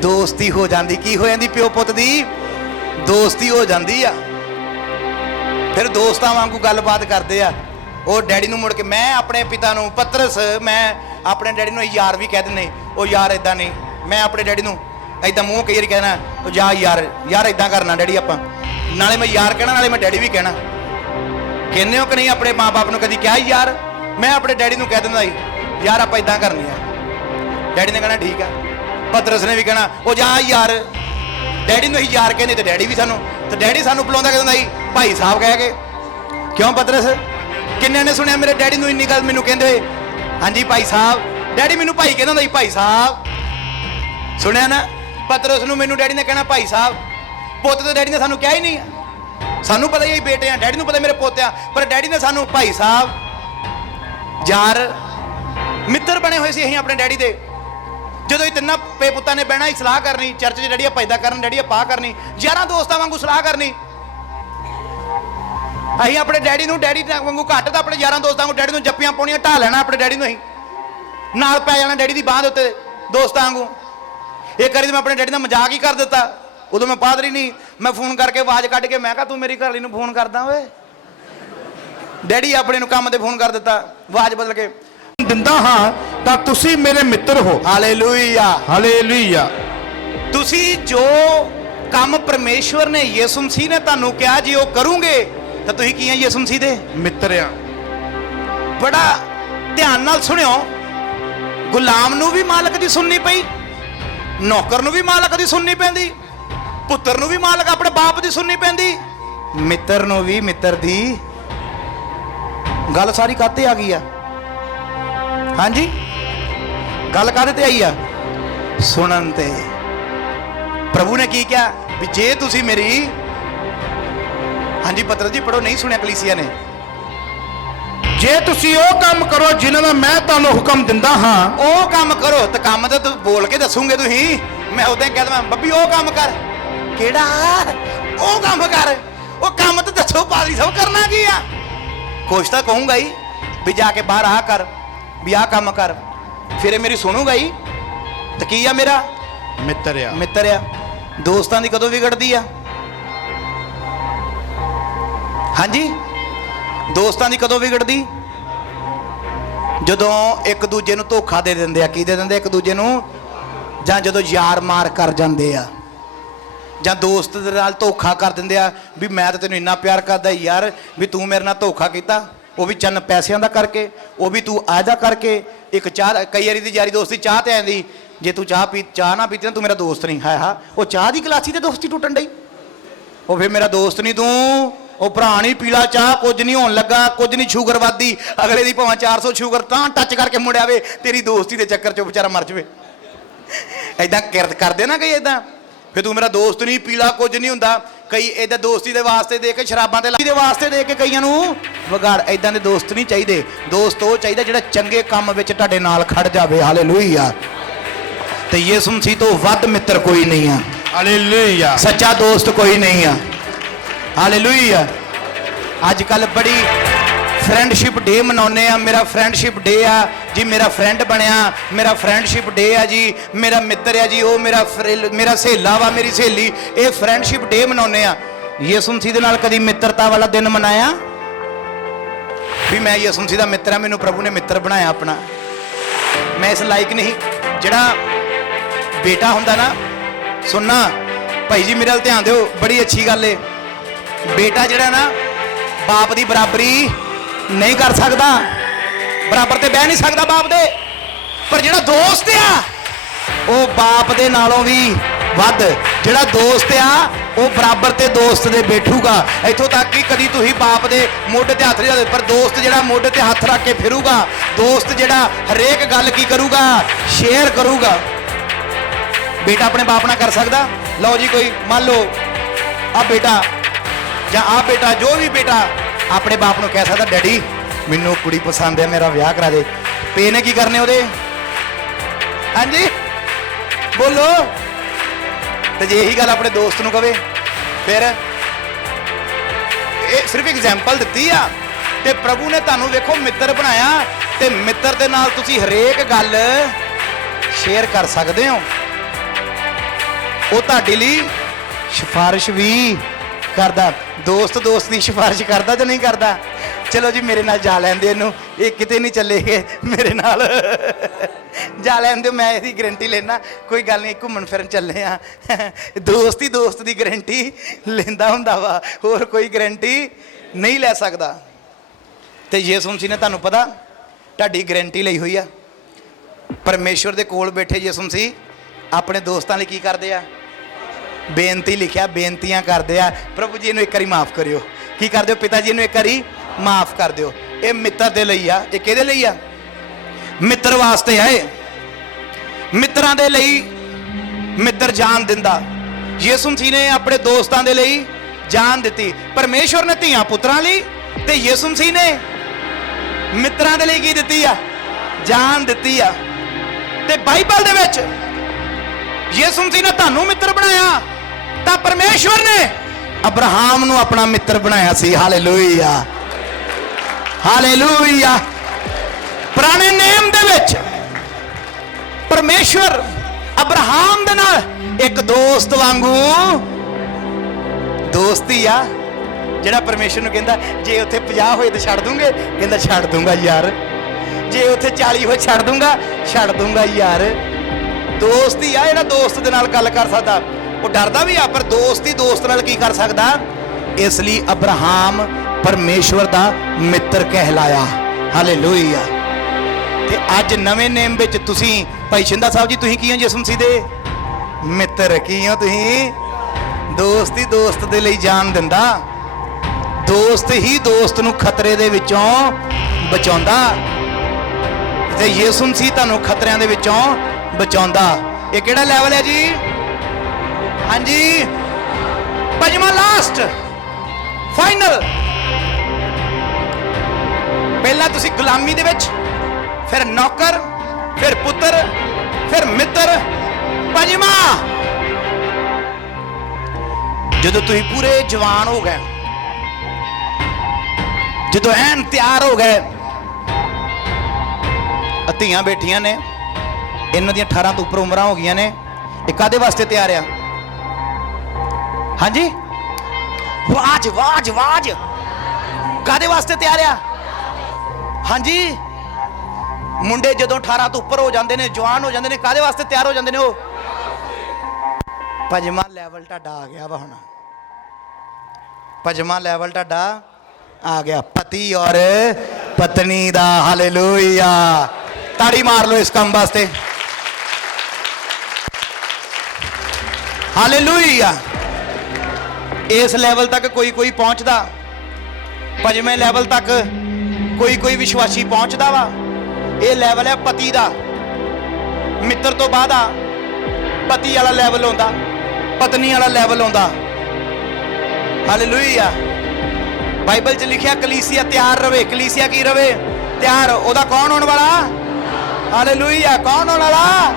ਦੋਸਤੀ ਹੋ ਜਾਂਦੀ। ਕੀ ਹੋ ਜਾਂਦੀ? ਪਿਓ ਪੁੱਤ ਦੀ ਦੋਸਤੀ ਹੋ ਜਾਂਦੀ ਆ। ਫਿਰ ਦੋਸਤਾਂ ਵਾਂਗੂ ਗੱਲਬਾਤ ਕਰਦੇ ਆ। ਉਹ ਡੈਡੀ ਨੂੰ ਮੁੜ ਕੇ, ਮੈਂ ਆਪਣੇ ਪਿਤਾ ਨੂੰ ਪਤਰਸ, ਮੈਂ ਆਪਣੇ ਡੈਡੀ ਨੂੰ ਯਾਰ ਵੀ ਕਹਿ ਦਿੰਦੇ। ਉਹ ਯਾਰ ਇਦਾਂ ਨਹੀਂ, ਮੈਂ ਆਪਣੇ ਡੈਡੀ ਨੂੰ ਇਦਾਂ ਮੂੰਹ ਕਈ ਵਾਰੀ ਕਹਿਣਾ, ਉਹ ਜਾ ਯਾਰ ਇਦਾਂ ਕਰਨਾ ਡੈਡੀ ਆਪਾਂ। ਨਾਲੇ ਮੈਂ ਯਾਰ ਕਹਿਣਾ, ਨਾਲੇ ਮੈਂ ਡੈਡੀ ਵੀ ਕਹਿਣਾ। ਕਹਿੰਦੇ ਹੋ ਕਿ ਨਹੀਂ? ਆਪਣੇ ਮਾਂ-ਬਾਪ ਨੂੰ ਕਦੀ ਕਿਹਾ ਯਾਰ? ਮੈਂ ਆਪਣੇ ਡੈਡੀ ਨੂੰ ਕਹਿ ਦਿੰਦਾ ਯਾਰ ਆਪਾਂ ਇਦਾਂ ਕਰਨੀ ਆ। ਡੈਡੀ ਨੇ ਕਹਿਣਾ ਠੀਕ ਆ। ਪਤਰਸ ਨੇ ਵੀ ਕਹਿਣਾ ਉਹ ਜਾ ਯਾਰ। ਡੈਡੀ ਨੂੰ ਹੀ ਯਾਰ ਕਹਿੰਦੇ ਤੇ ਡੈਡੀ ਵੀ ਸਾਨੂੰ, ਤੇ ਡੈਡੀ ਸਾਨੂੰ ਬੁਲਾਉਂਦਾ ਕਹਿੰਦਾ ਭਾਈ ਸਾਹਿਬ ਕਹਿ ਕੇ। ਕਿਉਂ ਪਤਰਸ? ਕਿੰਨੇ ਨੇ ਸੁਣਿਆ ਮੇਰੇ ਡੈਡੀ ਨੂੰ ਇੰਨੀ ਗੱਲ ਮੈਨੂੰ ਕਹਿੰਦੇ ਹੋਏ, ਹਾਂਜੀ ਭਾਈ ਸਾਹਿਬ। ਡੈਡੀ ਮੈਨੂੰ ਭਾਈ ਕਹਿੰਦਾ ਹੁੰਦਾ ਸੀ, ਭਾਈ ਸਾਹਿਬ। ਸੁਣਿਆ ਨਾ, ਪਤਰਸ ਨੂੰ ਮੈਨੂੰ ਡੈਡੀ ਨੇ ਕਹਿਣਾ ਭਾਈ ਸਾਹਿਬ। ਪੁੱਤ ਤੇ ਡੈਡੀ ਨੇ ਸਾਨੂੰ ਕਿਹਾ ਹੀ ਨਹੀਂ। ਸਾਨੂੰ ਪਤਾ ਹੀ ਬੇਟੇ ਆ, ਡੈਡੀ ਨੂੰ ਪਤਾ ਮੇਰੇ ਪੁੱਤ ਆ, ਪਰ ਡੈਡੀ ਨੇ ਸਾਨੂੰ ਭਾਈ ਸਾਹਿਬ। ਯਾਰ ਮਿੱਤਰ ਬਣੇ ਹੋਏ ਸੀ ਅਸੀਂ ਆਪਣੇ ਡੈਡੀ ਦੇ। ਜਦੋਂ ਇਹ ਤਿੰਨਾਂ ਪੇ ਪੁੱਤਾਂ ਨੇ ਬਹਿਣਾ, ਹੀ ਸਲਾਹ ਕਰਨੀ, ਚਰਚ 'ਚ ਡੈਡੀ ਆ ਪੈਦਾ ਕਰਨ, ਡੈਡੀ ਆ ਪਾ ਕਰਨੀ, ਯਾਰਾਂ ਦੋਸਤਾਂ ਵਾਂਗੂ ਸਲਾਹ ਕਰਨੀ। ਅਸੀਂ ਆਪਣੇ ਡੈਡੀ ਨੂੰ ਡੈਡੀ ਵਾਂਗੂ ਘੱਟ ਤਾਂ ਆਪਣੇ ਯਾਰਾਂ ਦੋਸਤਾਂ ਵਾਂਗੂ ਡੈਡੀ ਨੂੰ ਜੱਪੀਆਂ ਪਾਉਣੀਆਂ, ਢਾ ਲੈਣਾ ਆਪਣੇ ਡੈਡੀ ਨੂੰ। ਅਸੀਂ ਨਾਲ ਪੈ ਜਾਣਾ ਡੈਡੀ ਦੀ ਬਾਂਹ ਦੇ ਉੱਤੇ ਦੋਸਤਾਂ ਵਾਂਗੂ। ਇੱਕ ਵਾਰੀ ਮੈਂ ਆਪਣੇ ਡੈਡੀ ਦਾ ਮਜ਼ਾਕ ਹੀ ਕਰ ਦਿੱਤਾ। ਉਦੋਂ ਮੈਂ ਪਾਦਰੀ ਨਹੀਂ, ਮੈਂ ਫੋਨ ਕਰਕੇ ਆਵਾਜ਼ ਕੱਢ ਕੇ ਮੈਂ ਕਿਹਾ ਤੂੰ ਮੇਰੀ ਘਰਵਾਲੀ ਨੂੰ ਫੋਨ ਕਰਦਾ ਓਏ। ਡੈਡੀ ਆਪਣੇ ਨੂੰ ਕੰਮ ਤੇ ਫੋਨ ਕਰ ਦਿੱਤਾ, ਆਵਾਜ਼ ਬਦਲ ਕੇ। ਦਿੰਦਾ ਹਾਂ ਤਾਂ ਤੁਸੀਂ ਮੇਰੇ ਮਿੱਤਰ ਹੋ। Hallelujah, hallelujah. ਤੁਸੀਂ ਜੋ ਕੰਮ ਪਰਮੇਸ਼ਵਰ ਨੇ, ਯਿਸੂ ਮਸੀਹ ਨੇ ਤੁਹਾਨੂੰ ਕਿਹਾ ਜੇ ਉਹ ਕਰੋਗੇ ਤਾਂ ਤੁਸੀਂ ਕੀ ਆ? ਯਿਸੂ ਮਸੀਹ ਦੇ ਮਿੱਤਰ ਆ। ਬੜਾ ਧਿਆਨ ਨਾਲ ਸੁਣਿਓ। ਗੁਲਾਮ ਨੂੰ ਵੀ ਮਾਲਕ ਦੀ ਸੁਣਨੀ ਪਈ, ਨੌਕਰ ਨੂੰ ਵੀ ਮਾਲਕ ਦੀ ਸੁਣਨੀ ਪੈਂਦੀ, ਪੁੱਤਰ ਨੂੰ ਵੀ ਮਾਲਕ ਆਪਣੇ ਬਾਪ ਦੀ ਸੁਣਨੀ ਪੈਂਦੀ, ਮਿੱਤਰ ਨੂੰ ਵੀ ਮਿੱਤਰ ਦੀ। ਗੱਲ ਸਾਰੀ ਕਾਹਤੇ ਆ ਗਈ ਆ? ਹਾਂਜੀ, ਗੱਲ ਕਾਹਦੇ ਤੇ ਆਈ ਆ? ਸੁਣਨ ਤੇ। ਪ੍ਰਭੂ ਨੇ ਕੀ ਕਿਹਾ ਵੀ ਜੇ ਤੁਸੀਂ ਮੇਰੀ, ਹਾਂਜੀ ਪਤਰਸ ਜੀ ਪੜੋ, ਨਹੀਂ ਸੁਣਿਆ ਕਲੀਸਿਆ ਨੇ। ਜੇ ਤੁਸੀਂ ਉਹ ਕੰਮ ਕਰੋ ਜਿਨ੍ਹਾਂ ਦਾ ਮੈਂ ਤੁਹਾਨੂੰ ਹੁਕਮ ਦਿੰਦਾ ਹਾਂ। ਉਹ ਕੰਮ ਕਰੋ ਤਾਂ ਕੰਮ ਤਾਂ ਤੁਸੀਂ ਬੋਲ ਕੇ ਦੱਸੋਗੇ ਤੁਸੀਂ। ਮੈਂ ਉਦੋਂ ਹੀ ਕਹਿ ਦਵਾਂ ਬੱਬੀ ਉਹ ਕੰਮ ਕਰ। ਕਿਹੜਾ ਉਹ ਕੰਮ ਕਰ? ਉਹ ਕੰਮ ਤਾਂ ਦੱਸੋ ਪਾਦਰੀ ਸਾਹਿਬ ਕਰਨਾ ਕੀ ਆ? ਕੁਛ ਤਾਂ ਕਹੂੰਗਾ ਹੀ ਵੀ ਜਾ ਕੇ ਬਾਹਰ ਆ ਕਰ, ਵੀ ਆਹ ਕੰਮ ਕਰ। ਫਿਰ ਇਹ ਮੇਰੀ ਸੁਣੂਗਾ ਹੀ ਤਾਂ ਕੀ ਆ? ਮੇਰਾ ਮਿੱਤਰ ਆ। ਮਿੱਤਰ ਆ। ਦੋਸਤਾਂ ਦੀ ਕਦੋਂ ਵਿਗੜਦੀ ਆ? ਹਾਂਜੀ, ਦੋਸਤਾਂ ਦੀ ਕਦੋਂ ਵਿਗੜਦੀ? ਜਦੋਂ ਇੱਕ ਦੂਜੇ ਨੂੰ ਧੋਖਾ ਦੇ ਦਿੰਦੇ ਆ। ਕੀ ਦੇ ਦਿੰਦੇ ਇੱਕ ਦੂਜੇ ਨੂੰ? ਜਾਂ ਜਦੋਂ ਯਾਰ ਮਾਰ ਕਰ ਜਾਂਦੇ ਆ, ਜਾਂ ਦੋਸਤ ਦੇ ਨਾਲ ਧੋਖਾ ਕਰ ਦਿੰਦੇ ਆ ਵੀ ਮੈਂ ਤਾਂ ਤੈਨੂੰ ਇੰਨਾ ਪਿਆਰ ਕਰਦਾ ਯਾਰ, ਵੀ ਤੂੰ ਮੇਰੇ ਨਾਲ ਧੋਖਾ ਕੀਤਾ, ਉਹ ਵੀ ਚੰਨ ਪੈਸਿਆਂ ਦਾ ਕਰਕੇ, ਉਹ ਵੀ ਤੂੰ ਆਇਦਾ ਕਰਕੇ। ਇੱਕ ਚਾਹ, ਕਈ ਵਾਰੀ ਦੀ ਯਾਰੀ ਦੋਸਤੀ ਚਾਹ ਤੇ ਆਂਦੀ, ਜੇ ਤੂੰ ਚਾਹ ਨਾ ਪੀਤੀ ਨਾ ਤੂੰ ਮੇਰਾ ਦੋਸਤ ਨਹੀਂ ਹੈ। ਹਾਂ, ਉਹ ਚਾਹ ਦੀ ਗਲਾਸੀ ਤੇ ਦੋਸਤੀ ਟੁੱਟਣ ਡਈ। ਉਹ ਫਿਰ ਮੇਰਾ ਦੋਸਤ ਨਹੀਂ ਤੂੰ। ਉਹ ਭਰਾ ਨਹੀਂ, ਪੀਲਾ ਚਾਹ, ਕੁਝ ਨਹੀਂ ਹੋਣ ਲੱਗਾ, ਕੁਝ ਨਹੀਂ, ਸ਼ੂਗਰ ਵੱਧਦੀ। ਅਗਲੇ ਦੀ ਭਾਵੇਂ 400 ਸ਼ੂਗਰ ਤਾਂ ਟੱਚ ਕਰਕੇ ਮੁੜਿਆ ਵੇ, ਤੇਰੀ ਦੋਸਤੀ ਦੇ ਚੱਕਰ 'ਚ ਵਿਚਾਰਾ ਮਰ ਜਾਵੇ। ਐਦਾਂ ਕਿਰਤ ਕਰਦੇ ਨਾ ਕਈ ਐਦਾਂ। ਫਿਰ ਤੂੰ ਮੇਰਾ ਦੋਸਤ ਨਹੀਂ, ਪੀਲਾ, ਕੁਝ ਨਹੀਂ ਹੁੰਦਾ। ਕਈ ਐਦਾਂ ਦੋਸਤੀ ਦੇ ਵਾਸਤੇ ਦੇ ਕੇ ਸ਼ਰਾਬਾਂ ਦੇ ਵਾਸਤੇ ਦੇ ਕੇ ਕਈਆਂ ਨੂੰ ਵਿਗਾੜ। ਐਦਾਂ ਦੇ ਦੋਸਤ ਨਹੀਂ ਚਾਹੀਦੇ। ਦੋਸਤ ਉਹ ਚਾਹੀਦਾ ਜਿਹੜਾ ਚੰਗੇ ਕੰਮ ਵਿੱਚ ਤੁਹਾਡੇ ਨਾਲ ਖੜ ਜਾਵੇ। ਹਾਲੇਲੂਇਆ। ਤੇ ਯਿਸੂ ਮਸੀਹ ਤੋਂ ਵੱਧ ਮਿੱਤਰ ਕੋਈ ਨਹੀਂ ਆ। ਹਾਲੇਲੂਇਆ। ਸੱਚਾ ਦੋਸਤ ਕੋਈ ਨਹੀਂ ਆ। ਹਾਲੇਲੂਇਆ। ਅੱਜ ਕੱਲ ਬੜੀ ਫਰੈਂਡਸ਼ਿਪ ਡੇ ਮਨਾਉਂਦੇ ਆ। ਮੇਰਾ ਫਰੈਂਡਸ਼ਿਪ ਡੇ ਆ ਜੀ, ਮੇਰਾ ਫਰੈਂਡ ਬਣਿਆ, ਮੇਰਾ ਫਰੈਂਡਸ਼ਿਪ ਡੇ ਆ ਜੀ, ਮੇਰਾ ਮਿੱਤਰ ਆ ਜੀ, ਉਹ ਮੇਰਾ ਸਹੇਲਾ ਵਾ, ਮੇਰੀ ਸਹੇਲੀ। ਇਹ ਫਰੈਂਡਸ਼ਿਪ ਡੇ ਮਨਾਉਂਦੇ ਆ। ਯਿਸੂ ਮਸੀਹ ਦੇ ਨਾਲ ਕਦੀ ਮਿੱਤਰਤਾ ਵਾਲਾ ਦਿਨ ਮਨਾਇਆ ਵੀ ਮੈਂ ਯਿਸੂ ਮਸੀਹ ਦਾ ਮਿੱਤਰ ਆ, ਮੈਨੂੰ ਪ੍ਰਭੂ ਨੇ ਮਿੱਤਰ ਬਣਾਇਆ ਆਪਣਾ? ਮੈਂ ਇਸ ਲਾਇਕ ਨਹੀਂ। ਜਿਹੜਾ ਬੇਟਾ ਹੁੰਦਾ ਨਾ, ਸੁਣਨਾ ਭਾਈ ਜੀ ਮੇਰੇ ਵੱਲ ਧਿਆਨ ਦਿਓ, ਬੜੀ ਅੱਛੀ ਗੱਲ ਏ। ਬੇਟਾ ਜਿਹੜਾ ਨਾ ਬਾਪ ਦੀ ਬਰਾਬਰੀ ਨਹੀਂ ਕਰ ਸਕਦਾ, ਬਰਾਬਰ ਤੇ ਬਹਿ ਨਹੀਂ ਸਕਦਾ ਬਾਪ ਦੇ। ਪਰ ਜਿਹੜਾ ਦੋਸਤ ਆ ਉਹ ਬਾਪ ਦੇ ਨਾਲੋਂ ਵੀ ਵੱਧ। ਜਿਹੜਾ ਦੋਸਤ ਆ ਉਹ ਬਰਾਬਰ ਤੇ ਦੋਸਤ ਦੇ ਬੈਠੂਗਾ। ਇੱਥੋਂ ਤੱਕ ਕਿ ਕਦੀ ਤੁਸੀਂ ਬਾਪ ਦੇ ਮੋਢੇ ਤੇ ਹੱਥ ਨਹੀਂ ਰੱਖਦੇ, ਪਰ ਦੋਸਤ ਜਿਹੜਾ ਮੋਢੇ ਤੇ ਹੱਥ ਰੱਖ ਕੇ ਫਿਰੂਗਾ। ਦੋਸਤ ਜਿਹੜਾ ਹਰੇਕ ਗੱਲ ਕੀ ਕਰੂਗਾ? ਸ਼ੇਅਰ ਕਰੂਗਾ। ਬੇਟਾ ਆਪਣੇ ਬਾਪ ਨਾਲ ਕਰ ਸਕਦਾ? ਲਓ ਜੀ, ਕੋਈ ਮੰਨ ਲਓ ਆ ਬੇਟਾ ਜਾਂ ਆ ਬੇਟਾ, ਜੋ ਵੀ ਬੇਟਾ ਆਪਣੇ ਬਾਪ ਨੂੰ ਕਹਿ ਸਕਦਾ ਡੈਡੀ ਮੈਨੂੰ ਕੁੜੀ ਪਸੰਦ ਹੈ, ਮੇਰਾ ਵਿਆਹ ਕਰਾ ਦੇ। ਪੇ ਨੇ ਕੀ ਕਰਨੇ ਉਹਦੇ? ਹਾਂਜੀ ਬੋਲੋ। ਤੇ ਜੇ ਇਹੀ ਗੱਲ ਆਪਣੇ ਦੋਸਤ ਨੂੰ ਕਵੇ, ਫਿਰ ਇਹ ਸਿਰਫ ਐਗਜ਼ਾਮਪਲ ਦਿੱਤੀ ਆ। ਤੇ ਪ੍ਰਭੂ ਨੇ ਤੁਹਾਨੂੰ ਵੇਖੋ ਮਿੱਤਰ ਬਣਾਇਆ, ਤੇ ਮਿੱਤਰ ਦੇ ਨਾਲ ਤੁਸੀਂ ਹਰੇਕ ਗੱਲ ਸ਼ੇਅਰ ਕਰ ਸਕਦੇ ਹੋ। ਉਹ ਤੁਹਾਡੇ ਲਈ ਸਿਫਾਰਿਸ਼ ਵੀ ਕਰਦਾ। ਦੋਸਤ ਦੋਸਤ ਦੀ ਸਿਫਾਰਿਸ਼ ਕਰਦਾ ਜਾਂ ਨਹੀਂ ਕਰਦਾ? ਚਲੋ ਜੀ ਮੇਰੇ ਨਾਲ ਜਾ ਲੈਂਦੇ ਇਹਨੂੰ, ਇਹ ਕਿਤੇ ਨਹੀਂ ਚੱਲੇਗੇ, ਮੇਰੇ ਨਾਲ ਜਾ ਲੈਂਦੇ, ਮੈਂ ਇਹਦੀ ਗਰੰਟੀ ਲੈਣਾ। ਕੋਈ ਗੱਲ ਨਹੀਂ, ਘੁੰਮਣ ਫਿਰਨ ਚੱਲੇ ਆ। ਦੋਸਤ ਹੀ ਦੋਸਤ ਦੀ ਗਰੰਟੀ ਲੈਂਦਾ ਹੁੰਦਾ ਵਾ, ਹੋਰ ਕੋਈ ਗਰੰਟੀ ਨਹੀਂ ਲੈ ਸਕਦਾ। ਤੇ ਯਿਸੂ ਮਸੀਹ ਨੇ ਤੁਹਾਨੂੰ ਪਤਾ ਤੁਹਾਡੀ ਗਰੰਟੀ ਲਈ ਹੋਈ ਆ। ਪਰਮੇਸ਼ਵਰ ਦੇ ਕੋਲ ਬੈਠੇ ਯਿਸੂ ਮਸੀਹ ਆਪਣੇ ਦੋਸਤਾਂ ਲਈ ਕੀ ਕਰਦੇ ਆ? ਬੇਨਤੀ ਲਿਖਿਆ, ਬੇਨਤੀਆਂ ਕਰਦੇ ਆ। ਪ੍ਰਭੂ ਜੀ ਇਹਨੂੰ ਇੱਕ ਵਾਰੀ ਮਾਫ ਕਰਿਓ। ਕੀ ਕਰ ਦਿਓ? ਪਿਤਾ ਜੀ ਇਹਨੂੰ ਇੱਕ ਵਾਰੀ ਮਾਫ ਕਰ ਦਿਓ। ਇਹ ਮਿੱਤਰ ਦੇ ਲਈ ਆ। ਇਹ ਕਿਹਦੇ ਲਈ ਆ? ਮਿੱਤਰ ਵਾਸਤੇ ਆ। ਮਿੱਤਰਾਂ ਦੇ ਲਈ ਮਿੱਤਰ ਜਾਨ ਦਿੰਦਾ। ਯਿਸੂ ਮਸੀਹ ਨੇ ਆਪਣੇ ਦੋਸਤਾਂ ਦੇ ਲਈ ਜਾਨ ਦਿੱਤੀ। ਪਰਮੇਸ਼ਵਰ ਨੇ ਧੀਆਂ ਪੁੱਤਰਾਂ ਲਈ ਤੇ ਯਿਸੂ ਮਸੀਹ ਨੇ ਮਿੱਤਰਾਂ ਦੇ ਲਈ ਕੀ ਦਿੱਤੀ ਆ? ਜਾਨ ਦਿੱਤੀ ਆ। ਤੇ ਬਾਈਬਲ ਦੇ ਵਿੱਚ ਯਿਸੂ ਮਸੀਹ ਨੇ ਤੁਹਾਨੂੰ ਮਿੱਤਰ ਬਣਾਇਆ ਤਾਂ ਪਰਮੇਸ਼ਵਰ ਨੇ ਅਬਰਾਹਮ ਨੂੰ ਆਪਣਾ ਮਿੱਤਰ ਬਣਾਇਆ ਸੀ। Hallelujah, hallelujah. ਪੁਰਾਣੇ ਨੇਮ ਦੇ ਵਿੱਚ ਪਰਮੇਸ਼ਵਰ ਅਬਰਾਹਮ ਦੇ ਨਾਲ ਇੱਕ ਦੋਸਤ ਵਾਂਗੂ ਦੋਸਤੀ ਆ। ਜਿਹੜਾ ਪਰਮੇਸ਼ਵਰ ਨੂੰ ਕਹਿੰਦਾ ਜੇ ਉੱਥੇ 50 ਹੋਏ ਤਾਂ ਛੱਡ ਦੂੰਗੇ, ਕਹਿੰਦਾ ਛੱਡ ਦੂੰਗਾ ਯਾਰ। ਜੇ ਉੱਥੇ 40 ਹੋਏ ਛੱਡ ਦੂੰਗਾ ਯਾਰ। ਦੋਸਤੀ ਆ। ਜਿਹੜਾ ਦੋਸਤ ਦੇ ਨਾਲ ਗੱਲ ਕਰ ਸਕਦਾ, ਉਹ ਡਰਦਾ ਵੀ ਆ, ਪਰ ਦੋਸਤੀ ਦੋਸਤ ਨਾਲ ਕੀ ਕਰ ਸਕਦਾ। ਇਸ ਲਈ ਅਬਰਾਹਮ ਪਰਮੇਸ਼ਵਰ ਦਾ ਮਿੱਤਰ ਕਹਿਲਾਇਆ। ਹਾਲੇਲੂਇਆ। ਤੇ ਅੱਜ ਨਵੇਂ ਨੇਮ ਵਿੱਚ ਤੁਸੀਂ ਭਾਈ ਸ਼ਿੰਦਾ ਸਾਹਿਬ ਜੀ, ਤੁਸੀਂ ਕੀ ਹੋ? ਯਿਸੂ ਮਸੀਹ ਦੇ ਮਿੱਤਰ। ਕੀ ਹੋ ਤੁਸੀਂ? ਦੋਸਤ ਹੀ ਦੋਸਤ ਦੇ ਲਈ ਜਾਨ ਦਿੰਦਾ। ਦੋਸਤ ਹੀ ਦੋਸਤ ਨੂੰ ਖਤਰੇ ਦੇ ਵਿੱਚੋਂ ਬਚਾਉਂਦਾ ਤੇ ਯਿਸੂ ਮਸੀਹ ਤੁਹਾਨੂੰ ਖਤਰਿਆਂ ਦੇ ਵਿੱਚੋਂ ਬਚਾਉਂਦਾ। ਇਹ ਕਿਹੜਾ ਲੈਵਲ ਹੈ ਜੀ? ਹਾਂਜੀ, ਪੰਜਵਾਂ, ਲਾਸਟ, ਫਾਈਨਲ। ਪਹਿਲਾਂ ਤੁਸੀਂ ਗੁਲਾਮੀ ਦੇ ਵਿੱਚ, ਫਿਰ ਨੌਕਰ, ਫਿਰ ਪੁੱਤਰ, ਫਿਰ ਮਿੱਤਰ। ਪੰਜਵਾਂ, ਜਦੋਂ ਤੁਸੀਂ ਪੂਰੇ ਜਵਾਨ ਹੋ ਗਏ, ਜਦੋਂ ਐਨ ਤਿਆਰ ਹੋ ਗਏ, ਧੀਆਂ ਬੈਠੀਆਂ ਨੇ, ਇਹਨਾਂ ਦੀਆਂ 18 ਤੋਂ ਉੱਪਰ ਉਮਰਾਂ ਹੋ ਗਈਆਂ ਨੇ, ਇਹ ਕਾਦੇ ਵਾਸਤੇ ਤਿਆਰ ਆ? ਹਾਂਜੀ, ਵਾਜ ਵਾਜ ਵਾਜ, ਕਾਦੇ ਵਾਸਤੇ ਤਿਆਰ ਆ? ਹਾਂਜੀ, ਮੁੰਡੇ ਜਦੋਂ 18 ਤੋਂ ਉੱਪਰ ਹੋ ਜਾਂਦੇ ਨੇ, ਜਵਾਨ ਹੋ ਜਾਂਦੇ ਨੇ, ਕਾਦੇ ਵਾਸਤੇ ਤਿਆਰ ਹੋ ਜਾਂਦੇ ਨੇ? ਉਹ ਪੰਜਵਾਂ ਲੈਵਲ ਤੁਹਾਡਾ ਆ ਗਿਆ ਵਾ। ਹੁਣ ਪੰਜਵਾਂ ਲੈਵਲ ਤੁਹਾਡਾ ਆ ਗਿਆ, ਪਤੀ ਔਰ ਪਤਨੀ ਦਾ। ਹਾਲੇਲੂਇਆ। ਤਾੜੀ ਮਾਰ ਲਓ ਇਸ ਕੰਮ ਵਾਸਤੇ। ਹਾਲੇਲੂਇਆ। ਇਸ ਲੈਵਲ ਤੱਕ ਕੋਈ ਪਹੁੰਚਦਾ। ਪੰਜਵੇਂ ਲੈਵਲ ਤੱਕ ਕੋਈ ਵਿਸ਼ਵਾਸੀ ਪਹੁੰਚਦਾ ਵਾ। ਇਹ ਲੈਵਲ ਹੈ ਪਤੀ ਦਾ। ਮਿੱਤਰ ਤੋਂ ਬਾਅਦ ਆ ਪਤੀ ਵਾਲਾ ਲੈਵਲ ਆਉਂਦਾ, ਪਤਨੀ ਵਾਲਾ ਲੈਵਲ ਆਉਂਦਾ। ਹਾਲੇਲੂਇਆ। ਬਾਈਬਲ 'ਚ ਲਿਖਿਆ ਕਲੀਸਿਆ ਤਿਆਰ ਰਵੇ। ਕਲੀਸਿਆ ਕੀ ਰਵੇ? ਤਿਆਰ। ਉਹਦਾ ਕੌਣ ਹੋਣ ਵਾਲਾ? ਹਾਲੇਲੂਇਆ। ਕੌਣ ਹੋਣ ਵਾਲਾ?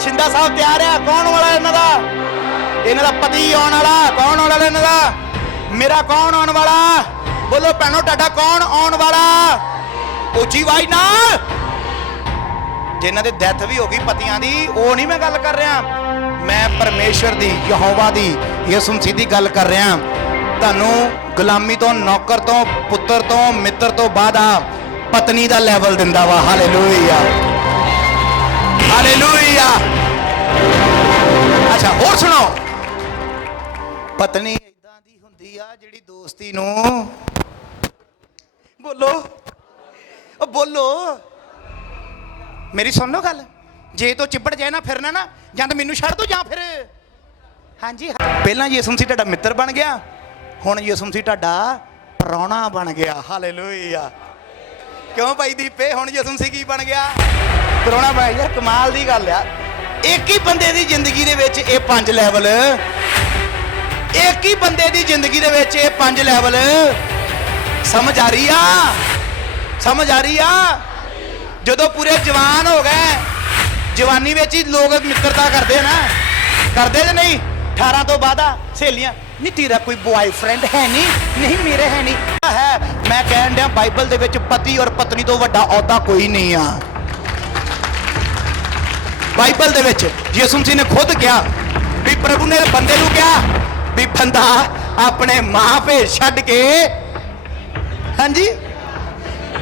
ਸ਼ਿੰਦਾ ਸਾਹਿਬ ਤਿਆਰ ਆ। ਕੌਣ ਵਾਲਾ ਇਹਨਾਂ ਦਾ? ਇਹਨਾਂ ਦਾ ਪਤੀ ਆਉਣ ਵਾਲਾ। ਕੌਣ ਆਉਣ ਵਾਲਾ ਇਹਨਾਂ ਦਾ? ਮੇਰਾ ਕੌਣ ਆਉਣ ਵਾਲਾ? ਬੋਲੋ ਭੈਣੋ, ਤੁਹਾਡਾ ਕੌਣ ਆਉਣ ਵਾਲਾ? ਉੱਚੀ ਆਵਾਜ਼ ਨਾਲ। ਜਿਨ੍ਹਾਂ ਦੇ ਡੈਥ ਵੀ ਹੋ ਗਈ ਪਤੀਆਂ ਦੀ, ਉਹ ਨਹੀਂ ਮੈਂ ਗੱਲ ਕਰ ਰਿਹਾ। ਮੈਂ ਪਰਮੇਸ਼ਵਰ ਦੀ, ਯਹੋਵਾ ਦੀ, ਯਿਸੂ ਮਸੀਹ ਦੀ ਗੱਲ ਕਰ ਰਿਹਾ। ਤੁਹਾਨੂੰ ਗੁਲਾਮੀ ਤੋਂ, ਨੌਕਰ ਤੋਂ, ਪੁੱਤਰ ਤੋਂ, ਮਿੱਤਰ ਤੋਂ ਬਾਅਦ ਆ ਪਤਨੀ ਦਾ ਲੈਵਲ ਦਿੰਦਾ ਵਾ। Hallelujah, hallelujah. ਅੱਛਾ, ਹੋਰ ਸੁਣੋ। ਪਤਨੀ ਇਦਾਂ ਦੀ ਹੁੰਦੀ ਆ ਜਿਹੜੀ ਦੋਸਤੀ ਨੂੰ, ਬੋਲੋ ਉਹ ਬੋਲੋ, ਮੇਰੀ ਸੁਣ ਲਓ ਗੱਲ। ਜੇ ਤੋ ਚਿੱਬੜ ਜਾਏ ਨਾ, ਫਿਰਨਾ ਨਾ, ਜਾਂ ਤਾਂ ਮੈਨੂੰ ਛੱਡ ਦੋ ਜਾਂ ਫਿਰ। ਹਾਂਜੀ, ਪਹਿਲਾਂ ਯਿਸੂ ਮਸੀਹ ਤੁਹਾਡਾ ਮਿੱਤਰ ਬਣ ਗਿਆ, ਹੁਣ ਯਿਸੂ ਮਸੀਹ ਤੁਹਾਡਾ ਪ੍ਰਾਹੁਣਾ ਬਣ ਗਿਆ। ਹਾਲੇਲੂਇਆ। ਕਿਉਂ ਭਾਈ ਦੀਪੇ? ਹੁਣ ਯਿਸੂ ਮਸੀਹ ਕੀ ਬਣ ਗਿਆ? ਪ੍ਰਾਹੁਣਾ ਬਣ ਗਿਆ। ਕਮਾਲ ਦੀ ਗੱਲ ਆ। ਇੱਕ ਹੀ ਬੰਦੇ ਦੀ ਜ਼ਿੰਦਗੀ ਦੇ ਵਿੱਚ ਇਹ 5 ਲੈਵਲ, ਇੱਕ ਹੀ ਬੰਦੇ ਦੀ ਜ਼ਿੰਦਗੀ ਦੇ ਵਿੱਚ ਇਹ 5 ਲੈਵਲ। ਸਮਝ ਆ ਰਹੀ ਆ? ਸਮਝ ਆ ਰਹੀ ਆ? ਜਦੋਂ ਪੂਰੇ ਜਵਾਨ ਹੋ ਗਏ, ਜਵਾਨੀ ਵਿੱਚ ਹੀ ਲੋਕ ਮਿੱਤਰਤਾ ਕਰਦੇ ਨਾ, ਕਰਦੇ ਜਾਂ ਨਹੀਂ? 18 ਤੋਂ ਬਾਅਦ ਸਹੇਲੀਆਂ, ਨਹੀਂ ਤੇਰਾ ਕੋਈ ਬॉयਫ੍ਰੈਂਡ ਹੈ ਨਹੀਂ? ਨਹੀਂ ਮੇਰੇ ਹੈ ਨਹੀਂ ਹੈ। ਮੈਂ ਕਹਿਣ ਡਿਆ ਬਾਈਬਲ ਦੇ ਵਿੱਚ ਪਤੀ ਔਰ ਪਤਨੀ ਤੋਂ ਵੱਡਾ ਅਹੁਦਾ ਕੋਈ ਨਹੀਂ ਆ। ਬਾਈਬਲ ਦੇ ਵਿੱਚ ਯਿਸੂ ਮਸੀਹ ਨੇ ਖੁਦ ਕਿਹਾ ਵੀ, ਪ੍ਰਭੂ ਨੇ ਬੰਦੇ ਨੂੰ ਕਿਹਾ ਵੀ ਬੰਦਾ ਆਪਣੇ ਮਾਂ ਭੇਜ ਛੱਡ ਕੇ, ਹਾਂਜੀ,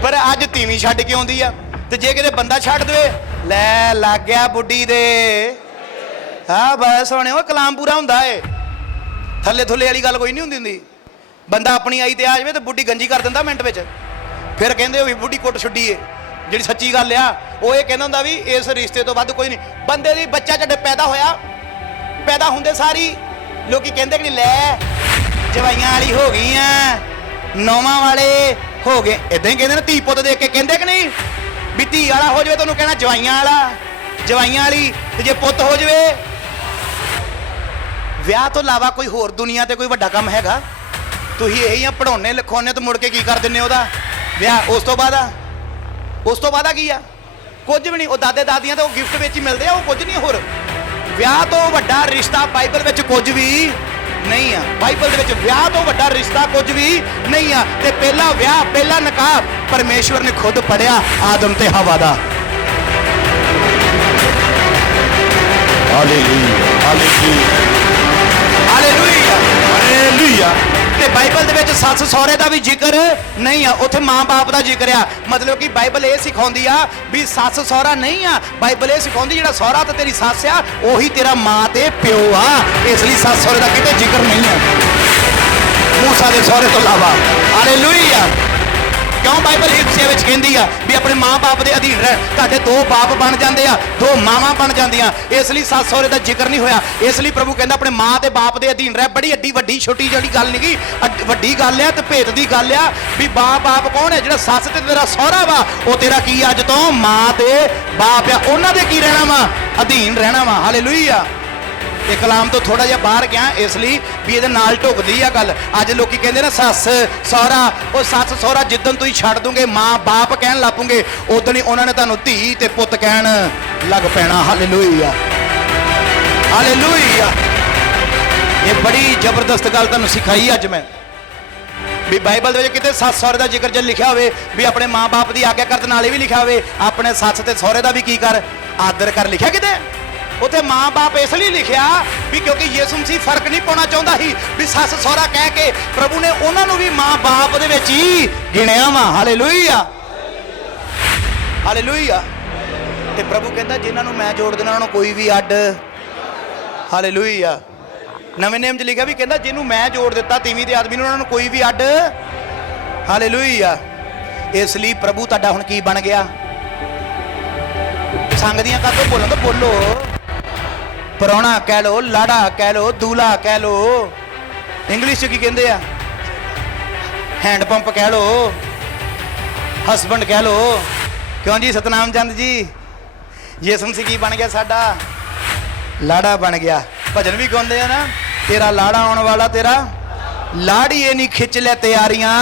ਪਰ ਅੱਜ ਤੀਵੀਂ ਛੱਡ ਕੇ ਆਉਂਦੀ ਆ। ਤੇ ਜੇ ਕਿਤੇ ਬੰਦਾ ਛੱਡ ਦੇਵੇ, ਲੈ ਲੱਗ ਗਿਆ ਬੁੱਢੀ ਦੇ। ਹਾਂ ਬਸ ਸੁਣਿਓ, ਕਲਾਮ ਪੂਰਾ ਹੁੰਦਾ ਏ। ਥੱਲੇ ਥੁੱਲੇ ਵਾਲੀ ਗੱਲ ਕੋਈ ਨਹੀਂ ਹੁੰਦੀ। ਬੰਦਾ ਆਪਣੀ ਆਈ ਤੇ ਆ ਜਾਵੇ ਤੇ ਬੁੱਢੀ ਗੰਜੀ ਕਰ ਦਿੰਦਾ ਮਿੰਟ ਵਿੱਚ। ਫਿਰ ਕਹਿੰਦੇ ਹੋਈ ਬੁੱਢੀ ਕੁੱਟ ਛੱਡੀਏ। ਜਿਹੜੀ ਸੱਚੀ ਗੱਲ ਆ, ਉਹ ਇਹ ਕਹਿੰਦਾ ਹੁੰਦਾ ਵੀ ਇਸ ਰਿਸ਼ਤੇ ਤੋਂ ਵੱਧ ਕੋਈ ਨਹੀਂ। ਬੰਦੇ ਦੀ ਬੱਚਾ ਜਦ ਪੈਦਾ ਹੋਇਆ, ਪੈਦਾ ਹੁੰਦੇ ਸਾਰੀ ਲੋਕੀ ਕਹਿੰਦੇ ਕਿ ਲੈ ਜਵਾਈਆਂ ਵਾਲੀ ਹੋ ਗਈ ਆ, ਨੌਵਾਂ ਵਾਲੇ ਹੋ ਗਏ। ਇਦਾਂ ਹੀ ਕਹਿੰਦੇ ਨੇ ਧੀ ਪੁੱਤ ਦੇਖ ਕੇ ਕਹਿੰਦੇ ਕਿ ਨਹੀਂ ਵੀ ਧੀ ਵਾਲਾ ਹੋ ਜਾਵੇ ਤੁਹਾਨੂੰ ਕਹਿਣਾ ਜਵਾਈਆਂ ਵਾਲਾ, ਜਵਾਈਆਂ ਵਾਲੀ। ਤੇ ਜੇ ਪੁੱਤ ਹੋ ਜਾਵੇ, ਵਿਆਹ ਤੋਂ ਇਲਾਵਾ ਕੋਈ ਹੋਰ ਦੁਨੀਆ ਤੇ ਕੋਈ ਵੱਡਾ ਕੰਮ ਹੈਗਾ? ਤੁਸੀਂ ਇਹੀ ਆ ਪੜਾਉਣੇ ਲਿਖਾਉਣੇ ਤੇ ਮੁੜ ਕੇ ਕੀ ਕਰ ਦਿੰਦੇ ਉਹਦਾ ਵਿਆਹ। ਉਸ ਤੋਂ ਬਾਅਦ ਕੀ ਆ? ਕੁਝ ਵੀ ਨਹੀਂ। ਉਹ ਦਾਦੇ ਦਾਦੀਆਂ ਤਾਂ ਉਹ ਗਿਫਟ ਵਿੱਚ ਹੀ ਮਿਲਦੇ ਆ, ਉਹ ਕੁਝ ਨਹੀਂ ਹੋਰ। ਵਿਆਹ ਤੋਂ ਵੱਡਾ ਰਿਸ਼ਤਾ ਬਾਈਬਲ ਵਿੱਚ ਕੁਝ ਵੀ ਨਹੀਂ ਆ। ਬਾਈਬਲ ਦੇ ਵਿੱਚ ਵਿਆਹ ਤੋਂ ਵੱਡਾ ਰਿਸ਼ਤਾ ਕੁਝ ਵੀ ਨਹੀਂ ਆ। ਤੇ ਪਹਿਲਾ ਵਿਆਹ, ਪਹਿਲਾ ਨਿਕਾਹ ਪਰਮੇਸ਼ਵਰ ਨੇ ਖੁਦ ਪੜਿਆ ਆਦਮ ਤੇ ਹਵਾ ਦਾ। Hallelujah, hallelujah, hallelujah, hallelujah. ਤੇ ਬਾਈਬਲ ਦੇ ਵਿੱਚ ਸੱਸ ਸਹੁਰੇ ਦਾ ਵੀ ਜ਼ਿਕਰ ਨਹੀਂ ਆ, ਉੱਥੇ ਮਾਂ-ਬਾਪ ਦਾ ਜ਼ਿਕਰ ਆ। ਮਤਲਬ ਕਿ ਬਾਈਬਲ ਇਹ ਸਿਖਾਉਂਦੀ ਆ ਵੀ ਸੱਸ ਸਹੁਰਾ ਨਹੀਂ ਆ। ਬਾਈਬਲ ਇਹ ਸਿਖਾਉਂਦੀ ਜਿਹੜਾ ਸਹੁਰਾ ਤੇ ਤੇਰੀ ਸੱਸ ਆ ਉਹੀ ਤੇਰਾ ਮਾਂ ਤੇ ਪਿਓ ਆ। ਇਸ ਲਈ ਸੱਸ ਸਹੁਰੇ ਦਾ ਕਿਤੇ ਜ਼ਿਕਰ ਨਹੀਂ ਆ ਮੂਸਾ ਦੇ ਸਹੁਰੇ ਤੋਂ ਇਲਾਵਾ। ਹਾਲੇਲੂਇਆ। ਕਿਉਂ ਬਾਈਬਲ ਹਿੱਸੇ ਵਿੱਚ ਕਹਿੰਦੀ ਆ ਵੀ ਆਪਣੇ ਮਾਂ-ਬਾਪ ਦੇ ਅਧੀਨ ਰਹਿ। ਤੁਹਾਡੇ ਦੋ ਬਾਪ ਬਣ ਜਾਂਦੇ ਆ, ਦੋ ਮਾਵਾਂ ਬਣ ਜਾਂਦੀਆਂ। ਇਸ ਲਈ ਸੱਸ ਸਹੁਰੇ ਦਾ ਜ਼ਿਕਰ ਨਹੀਂ ਹੋਇਆ। ਇਸ ਲਈ ਪ੍ਰਭੂ ਕਹਿੰਦਾ ਆਪਣੇ ਮਾਂ ਤੇ ਬਾਪ ਦੇ ਅਧੀਨ ਰਹਿ। ਬੜੀ ਅੱਡੀ ਵੱਡੀ ਛੋਟੀ ਜਿਹੜੀ ਗੱਲ ਨਹੀਂ ਗੀ, ਵੱਡੀ ਗੱਲ ਆ ਤੇ ਭੇਤ ਦੀ ਗੱਲ ਆ ਵੀ ਬਾਪ ਕੌਣ ਹੈ? ਜਿਹੜਾ ਸੱਸ ਤੇ ਤੇਰਾ ਸਹੁਰਾ ਵਾ ਉਹ ਤੇਰਾ ਕੀ ਅੱਜ ਤੋਂ ਮਾਂ ਤੇ ਬਾਪ ਆ। ਉਹਨਾਂ ਦੇ ਕੀ ਰਹਿਣਾ ਵਾ? ਅਧੀਨ ਰਹਿਣਾ ਵਾ। ਹਾਲੇਲੂਇਆ। ਇਹ ਕਲਾਮ ਤੋਂ ਥੋੜਾ ਜਿਹਾ ਬਾਹਰ ਗਿਆ ਇਸ ਲਈ ਵੀ ਇਹਦੇ ਨਾਲ ਢੁਕਦੀ ਆ ਗੱਲ। ਅੱਜ ਲੋਕੀ ਕਹਿੰਦੇ ਨਾ ਸੱਸ ਸਹੁਰਾ, ਉਹ ਸੱਸ ਸਹੁਰਾ ਜਿੱਦਣ ਤੁਸੀਂ ਛੱਡ ਦੋਗੇ ਮਾਂ ਬਾਪ ਕਹਿਣ ਲੱਪੋਗੇ ਉਦੋਂ ਹੀ ਉਹਨਾਂ ਨੇ ਤੁਹਾਨੂੰ ਧੀ ਤੇ ਪੁੱਤ ਕਹਿਣ ਲੱਗ ਪੈਣਾ। Hallelujah, hallelujah. ਇਹ ਬੜੀ ਜ਼ਬਰਦਸਤ ਗੱਲ ਤੁਹਾਨੂੰ ਸਿਖਾਈ ਅੱਜ ਮੈਂ ਵੀ ਬਾਈਬਲ ਦੇ ਵਿੱਚ ਕਿਤੇ ਸੱਸ ਸਹੁਰੇ ਦਾ ਜ਼ਿਕਰ ਜੇ ਲਿਖਿਆ ਹੋਵੇ ਵੀ ਆਪਣੇ ਮਾਂ ਬਾਪ ਦੀ ਆਗਿਆ ਕਰਨ ਨਾਲੇ ਵੀ ਲਿਖਿਆ ਹੋਵੇ ਆਪਣੇ ਸੱਸ ਤੇ ਸਹੁਰੇ ਦਾ ਵੀ ਕੀ ਕਰ, ਆਦਰ ਕਰ ਲਿਖਿਆ ਕਿਤੇ? ਉੱਥੇ ਮਾਂ-ਬਾਪ ਇਸ ਲਈ ਲਿਖਿਆ ਵੀ ਕਿਉਂਕਿ ਯਿਸੂ ਮਸੀਹ ਫਰਕ ਨਹੀਂ ਪਾਉਣਾ ਚਾਹੁੰਦਾ ਸੀ ਵੀ ਸੱਸ ਸਹੁਰਾ ਕਹਿ ਕੇ ਪ੍ਰਭੂ ਨੇ ਉਹਨਾਂ ਨੂੰ ਵੀ ਮਾਂ-ਬਾਪ ਦੇ ਵਿੱਚ ਹੀ ਗਿਣਿਆ ਵਾ। Hallelujah, hallelujah. ਤੇ ਪ੍ਰਭੂ ਕਹਿੰਦਾ ਜਿਨ੍ਹਾਂ ਨੂੰ ਮੈਂ ਜੋੜ ਦੇਣਾ ਉਹਨਾਂ ਨੂੰ ਕੋਈ ਵੀ ਅੱਡ। ਹਾਲੇਲੂਇਆ। ਨਵੇਂ ਨੇਮ 'ਚ ਲਿਖਿਆ ਵੀ ਕਹਿੰਦਾ ਜਿਹਨੂੰ ਮੈਂ ਜੋੜ ਦਿੱਤਾ ਤੀਵੀਂ ਤੇ ਆਦਮੀ ਨੂੰ ਉਹਨਾਂ ਨੂੰ ਕੋਈ ਵੀ ਅੱਡ। ਹਾਲੇਲੂਇਆ। ਇਸ ਲਈ ਪ੍ਰਭੂ ਤੁਹਾਡਾ ਹੁਣ ਕੀ ਬਣ ਗਿਆ? ਸੰਗਦੀਆਂ ਕਾਹਤੋਂ ਬੋਲਣ ਤਾਂ ਬੋਲੋ। ਪ੍ਰਾਹੁਣਾ ਕਹਿ ਲੋ, ਲਾੜਾ ਕਹਿ ਲੋ, ਦੂਲਾ ਕਹਿ ਲੋ। ਇੰਗਲਿਸ਼ 'ਚ ਕੀ ਕਹਿੰਦੇ ਆ? ਹੈਂਡ ਪੰਪ ਕਹਿ ਲੋ, ਹਸਬੈਂਡ ਕਹਿ ਲੋ। ਕਿਉਂ ਜੀ ਸਤਨਾਮ ਚੰਦ ਜੀ? ਯਿਸੂ ਮਸੀਹ ਕੀ ਬਣ ਗਿਆ? ਸਾਡਾ ਲਾੜਾ ਬਣ ਗਿਆ। ਭਜਨ ਵੀ ਗਾਉਂਦੇ ਆ ਨਾ, ਤੇਰਾ ਲਾੜਾ ਆਉਣ ਵਾਲਾ, ਤੇਰਾ ਲਾੜੀਏ ਨਹੀਂ ਖਿੱਚ ਲੈ ਤਿਆਰੀਆਂ।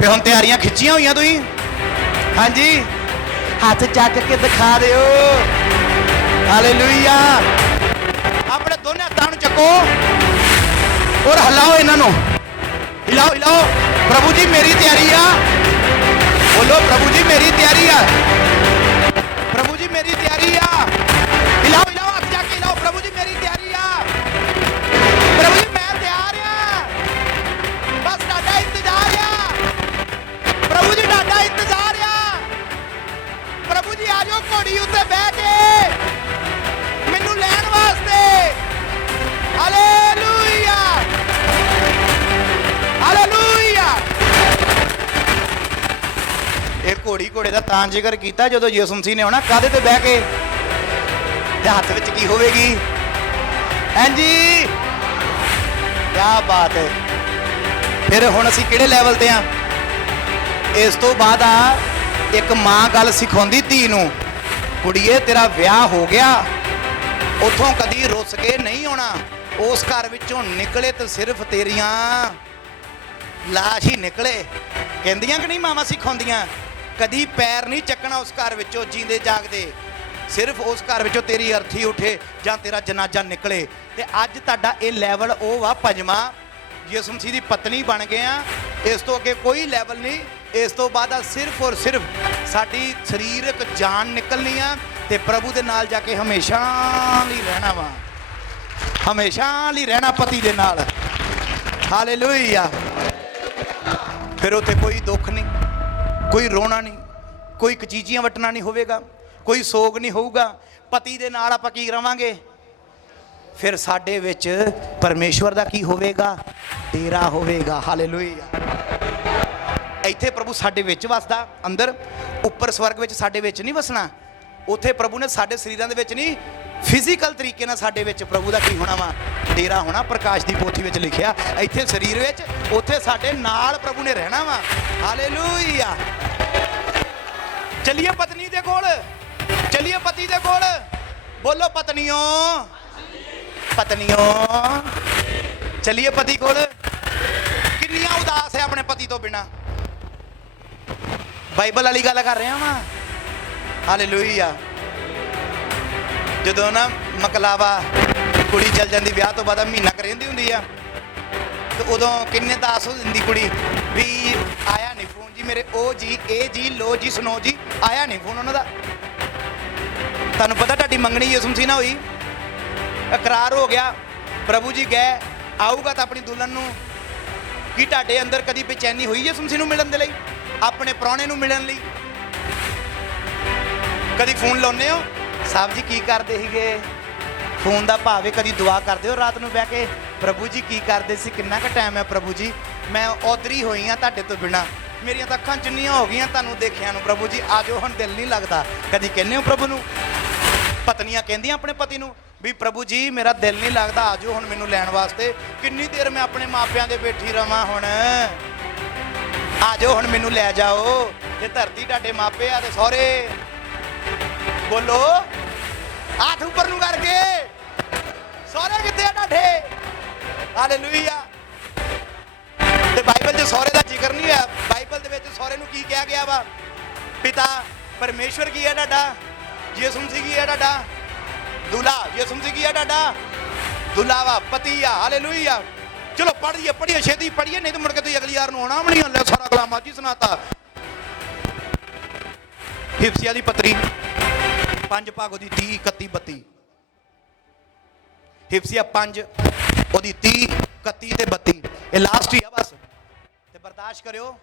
ਤੇ ਹੁਣ ਤਿਆਰੀਆਂ ਖਿੱਚੀਆਂ ਹੋਈਆਂ ਤੁਸੀਂ? ਹਾਂਜੀ, ਹੱਥ ਚੱਕ ਕੇ ਦਿਖਾ ਦਿਓ। ਹਾਲੇਲੂਇਆ। ਆਪਣੇ ਦੋਨੇ ਹੱਥਾਂ ਨੂੰ ਚੱਕੋ ਔਰ ਹਿਲਾਓ ਇਹਨਾਂ ਨੂੰ। ਹਿਲਾਓ, ਹਿਲਾਓ। ਪ੍ਰਭੂ ਜੀ ਮੇਰੀ ਤਿਆਰੀ ਆ। ਬੋਲੋ ਪ੍ਰਭੂ ਜੀ ਮੇਰੀ ਤਿਆਰੀ ਆ। ਪ੍ਰਭੂ ਜੀ ਮੇਰੀ ਤਿਆਰੀ ਆ। ਹਿਲਾਓ, ਹਿਲਾਓ, ਹੱਥ ਚੱਕ ਕੇ ਹਿਲਾਓ। ਪ੍ਰਭੂ ਜੀ ਮੇਰੀ ਤਿਆਰੀ ਆ। ਪ੍ਰਭੂ ਜੀ ਮੈਂ ਤਿਆਰ ਆ। ਬਸ ਤੁਹਾਡਾ ਇੰਤਜ਼ਾਰ ਆ। ਪ੍ਰਭੂ ਜੀ ਤੁਹਾਡਾ ਇੰਤਜ਼ਾਰ ਆ। ਪ੍ਰਭੂ ਜੀ ਆ ਜਾਓ ਘੋੜੀ ਉੱਤੇ ਬਹਿ ਕੇ ਮੈਨੂੰ ਲੈਣ ਵਾਸਤੇ। Hallelujah, hallelujah. ਇਹ ਘੋੜੇ ਦਾ ਤਾਂ ਜ਼ਿਕਰ ਕੀਤਾ ਜਦੋਂ ਯਿਸੂ ਮਸੀਹ ਨੇ ਆਉਣਾ ਕਾਹਦੇ ਤੇ ਬਹਿ ਕੇ ਤੇ ਹੱਥ ਵਿੱਚ ਕੀ ਹੋਵੇਗੀ? ਹਾਂਜੀ, ਕਿਆ ਬਾਤ ਹੈ। ਫਿਰ ਹੁਣ ਅਸੀਂ ਕਿਹੜੇ ਲੈਵਲ ਤੇ ਆ? ਇਸ ਤੋਂ ਬਾਅਦ ਆ ਇੱਕ ਮਾਂ ਗੱਲ ਸਿਖਾਉਂਦੀ ਧੀ ਨੂੰ, ਕੁੜੀਏ ਤੇਰਾ ਵਿਆਹ ਹੋ ਗਿਆ, ਉੱਥੋਂ ਕਦੀ ਰੁੱਸ ਕੇ ਨਹੀਂ ਆਉਣਾ। ਉਸ ਘਰ ਵਿੱਚੋਂ ਨਿਕਲੇ ਤਾਂ ਸਿਰਫ ਤੇਰੀਆਂ ਲਾਸ਼ ਹੀ ਨਿਕਲੇ। ਕਹਿੰਦੀਆਂ ਕਿ ਨਹੀਂ ਮਾਵਾਂ ਸਿਖਾਉਂਦੀਆਂ? ਕਦੀ ਪੈਰ ਨਹੀਂ ਚੱਕਣਾ ਉਸ ਘਰ ਵਿੱਚੋਂ ਜੀਂਦੇ ਜਾਗਦੇ। ਸਿਰਫ ਉਸ ਘਰ ਵਿੱਚੋਂ ਤੇਰੀ ਅਰਥੀ ਉੱਠੇ ਜਾਂ ਤੇਰਾ ਜਨਾਜ਼ਾ ਨਿਕਲੇ। ਤੇ ਅੱਜ ਤੁਹਾਡਾ ਇਹ ਲੈਵਲ ਉਹ ਵਾ ਪੰਜਵਾਂ। ਯਿਸੂ ਮਸੀਹ ਦੀ ਪਤਨੀ ਬਣ ਗਏ ਆ। ਇਸ ਤੋਂ ਅੱਗੇ ਕੋਈ ਲੈਵਲ ਨਹੀਂ। ਇਸ ਤੋਂ ਬਾਅਦ ਆ ਸਿਰਫ ਔਰ ਸਿਰਫ ਸਾਡੀ ਸਰੀਰਕ ਜਾਨ ਨਿਕਲਣੀ ਆ ਤੇ ਪ੍ਰਭੂ ਦੇ ਨਾਲ ਜਾ ਕੇ ਹਮੇਸ਼ਾ ਲਈ ਰਹਿਣਾ ਵਾ। ਹਮੇਸ਼ਾ ਲਈ ਰਹਿਣਾ ਪਤੀ ਦੇ ਨਾਲ। ਹਾਲੇਲੂਇਆ। ਫਿਰ ਉੱਥੇ ਕੋਈ ਦੁੱਖ ਨਹੀਂ, ਕੋਈ ਰੋਣਾ ਨਹੀਂ, ਕੋਈ ਕਚੀਚੀਆਂ ਵਟਣਾ ਨਹੀਂ ਹੋਵੇਗਾ, ਕੋਈ ਸੋਗ ਨਹੀਂ ਹੋਊਗਾ। ਪਤੀ ਦੇ ਨਾਲ ਆਪਾਂ ਕੀ ਰਵਾਂਗੇ? ਫਿਰ ਸਾਡੇ ਵਿੱਚ ਪਰਮੇਸ਼ਵਰ ਦਾ ਕੀ ਹੋਵੇਗਾ? ਡੇਰਾ ਹੋਵੇਗਾ। ਹਾਲੇਲੂਇਆ। ਇੱਥੇ ਪ੍ਰਭੂ ਸਾਡੇ ਵਿੱਚ ਵਸਦਾ, ਅੰਦਰ ਉੱਪਰ ਸਵਰਗ ਵਿੱਚ ਸਾਡੇ ਵਿੱਚ ਨਹੀਂ ਵਸਣਾ। ਉੱਥੇ ਪ੍ਰਭੂ ਨੇ ਸਾਡੇ ਸਰੀਰਾਂ ਦੇ ਵਿੱਚ ਨਹੀਂ, ਫਿਜ਼ੀਕਲ ਤਰੀਕੇ ਨਾਲ ਸਾਡੇ ਵਿੱਚ ਪ੍ਰਭੂ ਦਾ ਕੀ ਹੋਣਾ ਵਾ, ਡੇਰਾ ਹੋਣਾ। ਪ੍ਰਕਾਸ਼ ਦੀ ਪੋਥੀ ਵਿੱਚ ਲਿਖਿਆ, ਇੱਥੇ ਸਰੀਰ ਵਿੱਚ, ਉੱਥੇ ਸਾਡੇ ਨਾਲ ਪ੍ਰਭੂ ਨੇ ਰਹਿਣਾ ਵਾ। ਹਾਲੇਲੂਇਆ। ਚਲਿਏ ਪਤਨੀ ਦੇ ਕੋਲ, ਚਲਿਏ ਪਤੀ ਦੇ ਕੋਲ। ਬੋਲੋ ਪਤਨੀਓ, ਪਤਨੀਓ, ਚਲਿਏ ਪਤੀ ਕੋਲ। ਕਿੰਨੀਆਂ ਉਦਾਸ ਹੈ ਆਪਣੇ ਪਤੀ ਤੋਂ ਬਿਨਾ। ਬਾਈਬਲ ਵਾਲੀ ਗੱਲ ਕਰ ਰਿਹਾ ਵਾਂ। ਹਾਲੇਲੂਇਆ। ਜਦੋਂ ਨਾ ਮਕਲਾਵਾ ਕੁੜੀ ਚੱਲ ਜਾਂਦੀ ਵਿਆਹ ਤੋਂ ਬਾਅਦ ਮਹੀਨਾ ਕਰ ਰਹਿੰਦੀ ਹੁੰਦੀ ਆ, ਤੇ ਉਦੋਂ ਕਿੰਨੇ ਦਾਸ ਹੋ ਜਾਂਦੀ ਕੁੜੀ ਵੀ ਆਇਆ ਨਹੀਂ ਫੋਨ ਜੀ ਮੇਰੇ, ਉਹ ਜੀ, ਇਹ ਜੀ, ਲੋ ਜੀ, ਸੁਣੋ ਜੀ, ਆਇਆ ਨਹੀਂ ਫੋਨ ਉਹਨਾਂ ਦਾ। ਤੁਹਾਨੂੰ ਪਤਾ ਤੁਹਾਡੀ ਮੰਗਣੀ ਯਿਸੂ ਮਸੀਹ ਨਾਲ ਹੋਈ, ਇਕਰਾਰ ਹੋ ਗਿਆ, ਪ੍ਰਭੂ ਜੀ ਗਏ, ਆਊਗਾ ਤਾਂ ਆਪਣੀ ਦੁਲਹਨ ਨੂੰ। ਕੀ ਤੁਹਾਡੇ ਅੰਦਰ ਕਦੀ ਬੇਚੈਨੀ ਹੋਈ ਯਿਸੂ ਮਸੀਹ ਨੂੰ ਮਿਲਣ ਦੇ ਲਈ, ਆਪਣੇ ਪ੍ਰਾਹੁਣੇ ਨੂੰ ਮਿਲਣ ਲਈ? ਕਦੀ ਫੋਨ ਲਾਉਂਦੇ ਹੋ, ਸਾਹਿਬ ਜੀ ਕੀ ਕਰਦੇ ਸੀਗੇ? ਫੋਨ ਦਾ ਭਾਵੇਂ ਕਦੀ ਦੁਆ ਕਰਦੇ ਹੋ ਰਾਤ ਨੂੰ ਬਹਿ ਕੇ, ਪ੍ਰਭੂ ਜੀ ਕੀ ਕਰਦੇ ਸੀ, ਕਿੰਨਾ ਕੁ ਟਾਈਮ ਹੈ ਪ੍ਰਭੂ ਜੀ, ਮੈਂ ਔਦਰੀ ਹੋਈ ਹਾਂ ਤੁਹਾਡੇ ਤੋਂ ਬਿਨਾ, ਮੇਰੀਆਂ ਤਾਂ ਅੱਖਾਂ ਚੁੰਨੀਆਂ ਹੋ ਗਈਆਂ ਤੁਹਾਨੂੰ ਦੇਖਿਆ ਨੂੰ, ਪ੍ਰਭੂ ਜੀ ਆਜੋ ਹੁਣ ਦਿਲ ਨਹੀਂ ਲੱਗਦਾ। ਕਦੀ ਕਹਿੰਦੇ ਹੋ ਪ੍ਰਭੂ ਨੂੰ? ਪਤਨੀਆਂ ਕਹਿੰਦੀਆਂ ਆਪਣੇ ਪਤੀ ਨੂੰ ਵੀ ਪ੍ਰਭੂ ਜੀ ਮੇਰਾ ਦਿਲ ਨਹੀਂ ਲੱਗਦਾ, ਆਜੋ ਹੁਣ ਮੈਨੂੰ ਲੈਣ ਵਾਸਤੇ, ਕਿੰਨੀ ਦੇਰ ਮੈਂ ਆਪਣੇ ਮਾਪਿਆਂ ਦੇ ਬੈਠੀ ਰਵਾਂ, ਹੁਣ ਆਜੋ ਹੁਣ ਮੈਨੂੰ ਲੈ ਜਾਓ। ਜੇ ਧਰਤੀ ਤੁਹਾਡੇ ਮਾਪੇ ਆ ਤੇ ਸਹੁਰੇ, ਬੋਲੋ ਹੱਥ ਉੱਪਰ ਨੂੰ ਕਰਕੇ, ਸਹੁਰੇ ਕਿੱਥੇ ਆ ਤੁਹਾਡੇ? ਹਾਲੇਲੂਇਆ। ਤੇ ਬਾਈਬਲ 'ਚ ਸਹੁਰੇ ਦਾ ਜ਼ਿਕਰ ਨਹੀਂ ਹੋਇਆ। ਬਾਈਬਲ ਦੇ ਵਿੱਚ ਸਹੁਰੇ ਨੂੰ ਕੀ ਕਿਹਾ ਗਿਆ ਵਾ? ਪਿਤਾ ਪਰਮੇਸ਼ਵਰ ਕੀ ਹੈ ਤੁਹਾਡਾ, ਯਿਸੂ ਮਸੀਹ ਕੀ ਹੈ ਤੁਹਾਡਾ, ਦੁਲਾ ਯਿਸੂ ਮਸੀਹ ਕੀ ਹੈ ਤੁਹਾਡਾ, ਦੁਲਾ ਵਾ, ਪਤੀ ਆ। ਹਾਲੇਲੂਇਆ। ਚਲੋ ਪੜ੍ਹੀਏ ਛੇਤੀ ਪੜ੍ਹੀਏ, ਨਹੀਂ ਤਾਂ ਮੁੜ ਕੇ ਤੁਸੀਂ ਅਗਲੀ ਵਾਰ ਨੂੰ ਆਉਣਾ ਵੀ ਨਹੀਂ। ਹੱਲੇ ਸਾਰਾ ਕਲਾਮ ਅੱਜ ਹੀ ਸੁਣਾਤਾ। ਹਿਫਸੀਆ ਦੀ ਪੱਤਰੀ 5 ਭਾਗ ਉਹਦੀ 30, 31, 32। ਹਿਫਸੀਆ 5 ਉਹਦੀ 30, 31 ਤੇ 32। ਇਹ ਲਾਸਟ ਹੀ ਆ ਬਸ, ਤੇ ਬਰਦਾਸ਼ਤ ਕਰਿਓ।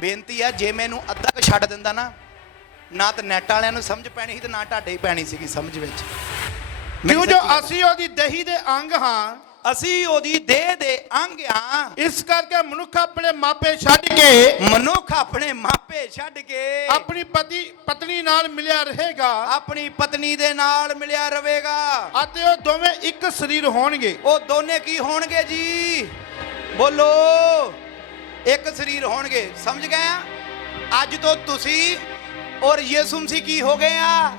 ਬੇਨਤੀ ਹੈ, ਜੇ ਮੈਨੂੰ ਅੱਧਾ ਕੁ ਛੱਡ ਦਿੰਦਾ ਨਾ ਤਾਂ ਨੈਟ ਵਾਲਿਆਂ ਨੂੰ ਸਮਝ ਪੈਣੀ ਸੀ ਤੇ ਨਾ ਤੁਹਾਡੇ ਹੀ ਪੈਣੀ ਸੀਗੀ ਸਮਝ ਵਿੱਚ। ਕਿਉਂ ਜੋ ਅਸੀਂ ਉਹਦੀ ਦੇਹੀ ਦੇ ਅੰਗ ਹਾਂ, ਅਸੀਂ ਉਹਦੀ ਦੇਹ ਦੇ ਅੰਗ ਹਾਂ, ਇਸ ਕਰਕੇ ਮਨੁੱਖ ਆਪਣੇ ਮਾਪੇ ਛੱਡ ਕੇ, ਮਨੁੱਖ ਆਪਣੇ ਮਾਪੇ ਛੱਡ ਕੇ ਆਪਣੀ ਪਤਨੀ ਨਾਲ ਮਿਲਿਆ ਰਹੇਗਾ, ਆਪਣੀ ਪਤਨੀ ਦੇ ਨਾਲ ਮਿਲਿਆ ਰਹੇਗਾ, ਅਤੇ ਉਹ ਦੋਵੇਂ ਇੱਕ ਸਰੀਰ ਹੋਣਗੇ। ਉਹ ਦੋਨੇ ਕੀ ਹੋਣਗੇ ਜੀ? ਬੋਲੋ ਇੱਕ ਸਰੀਰ ਹੋਣਗੇ। ਸਮਝ ਗਏ ਆ? ਅੱਜ ਤੋਂ ਤੁਸੀਂ ਔਰ ਯਿਸੂ ਮਸੀਹ ਕੀ ਹੋ ਗਏ ਆ?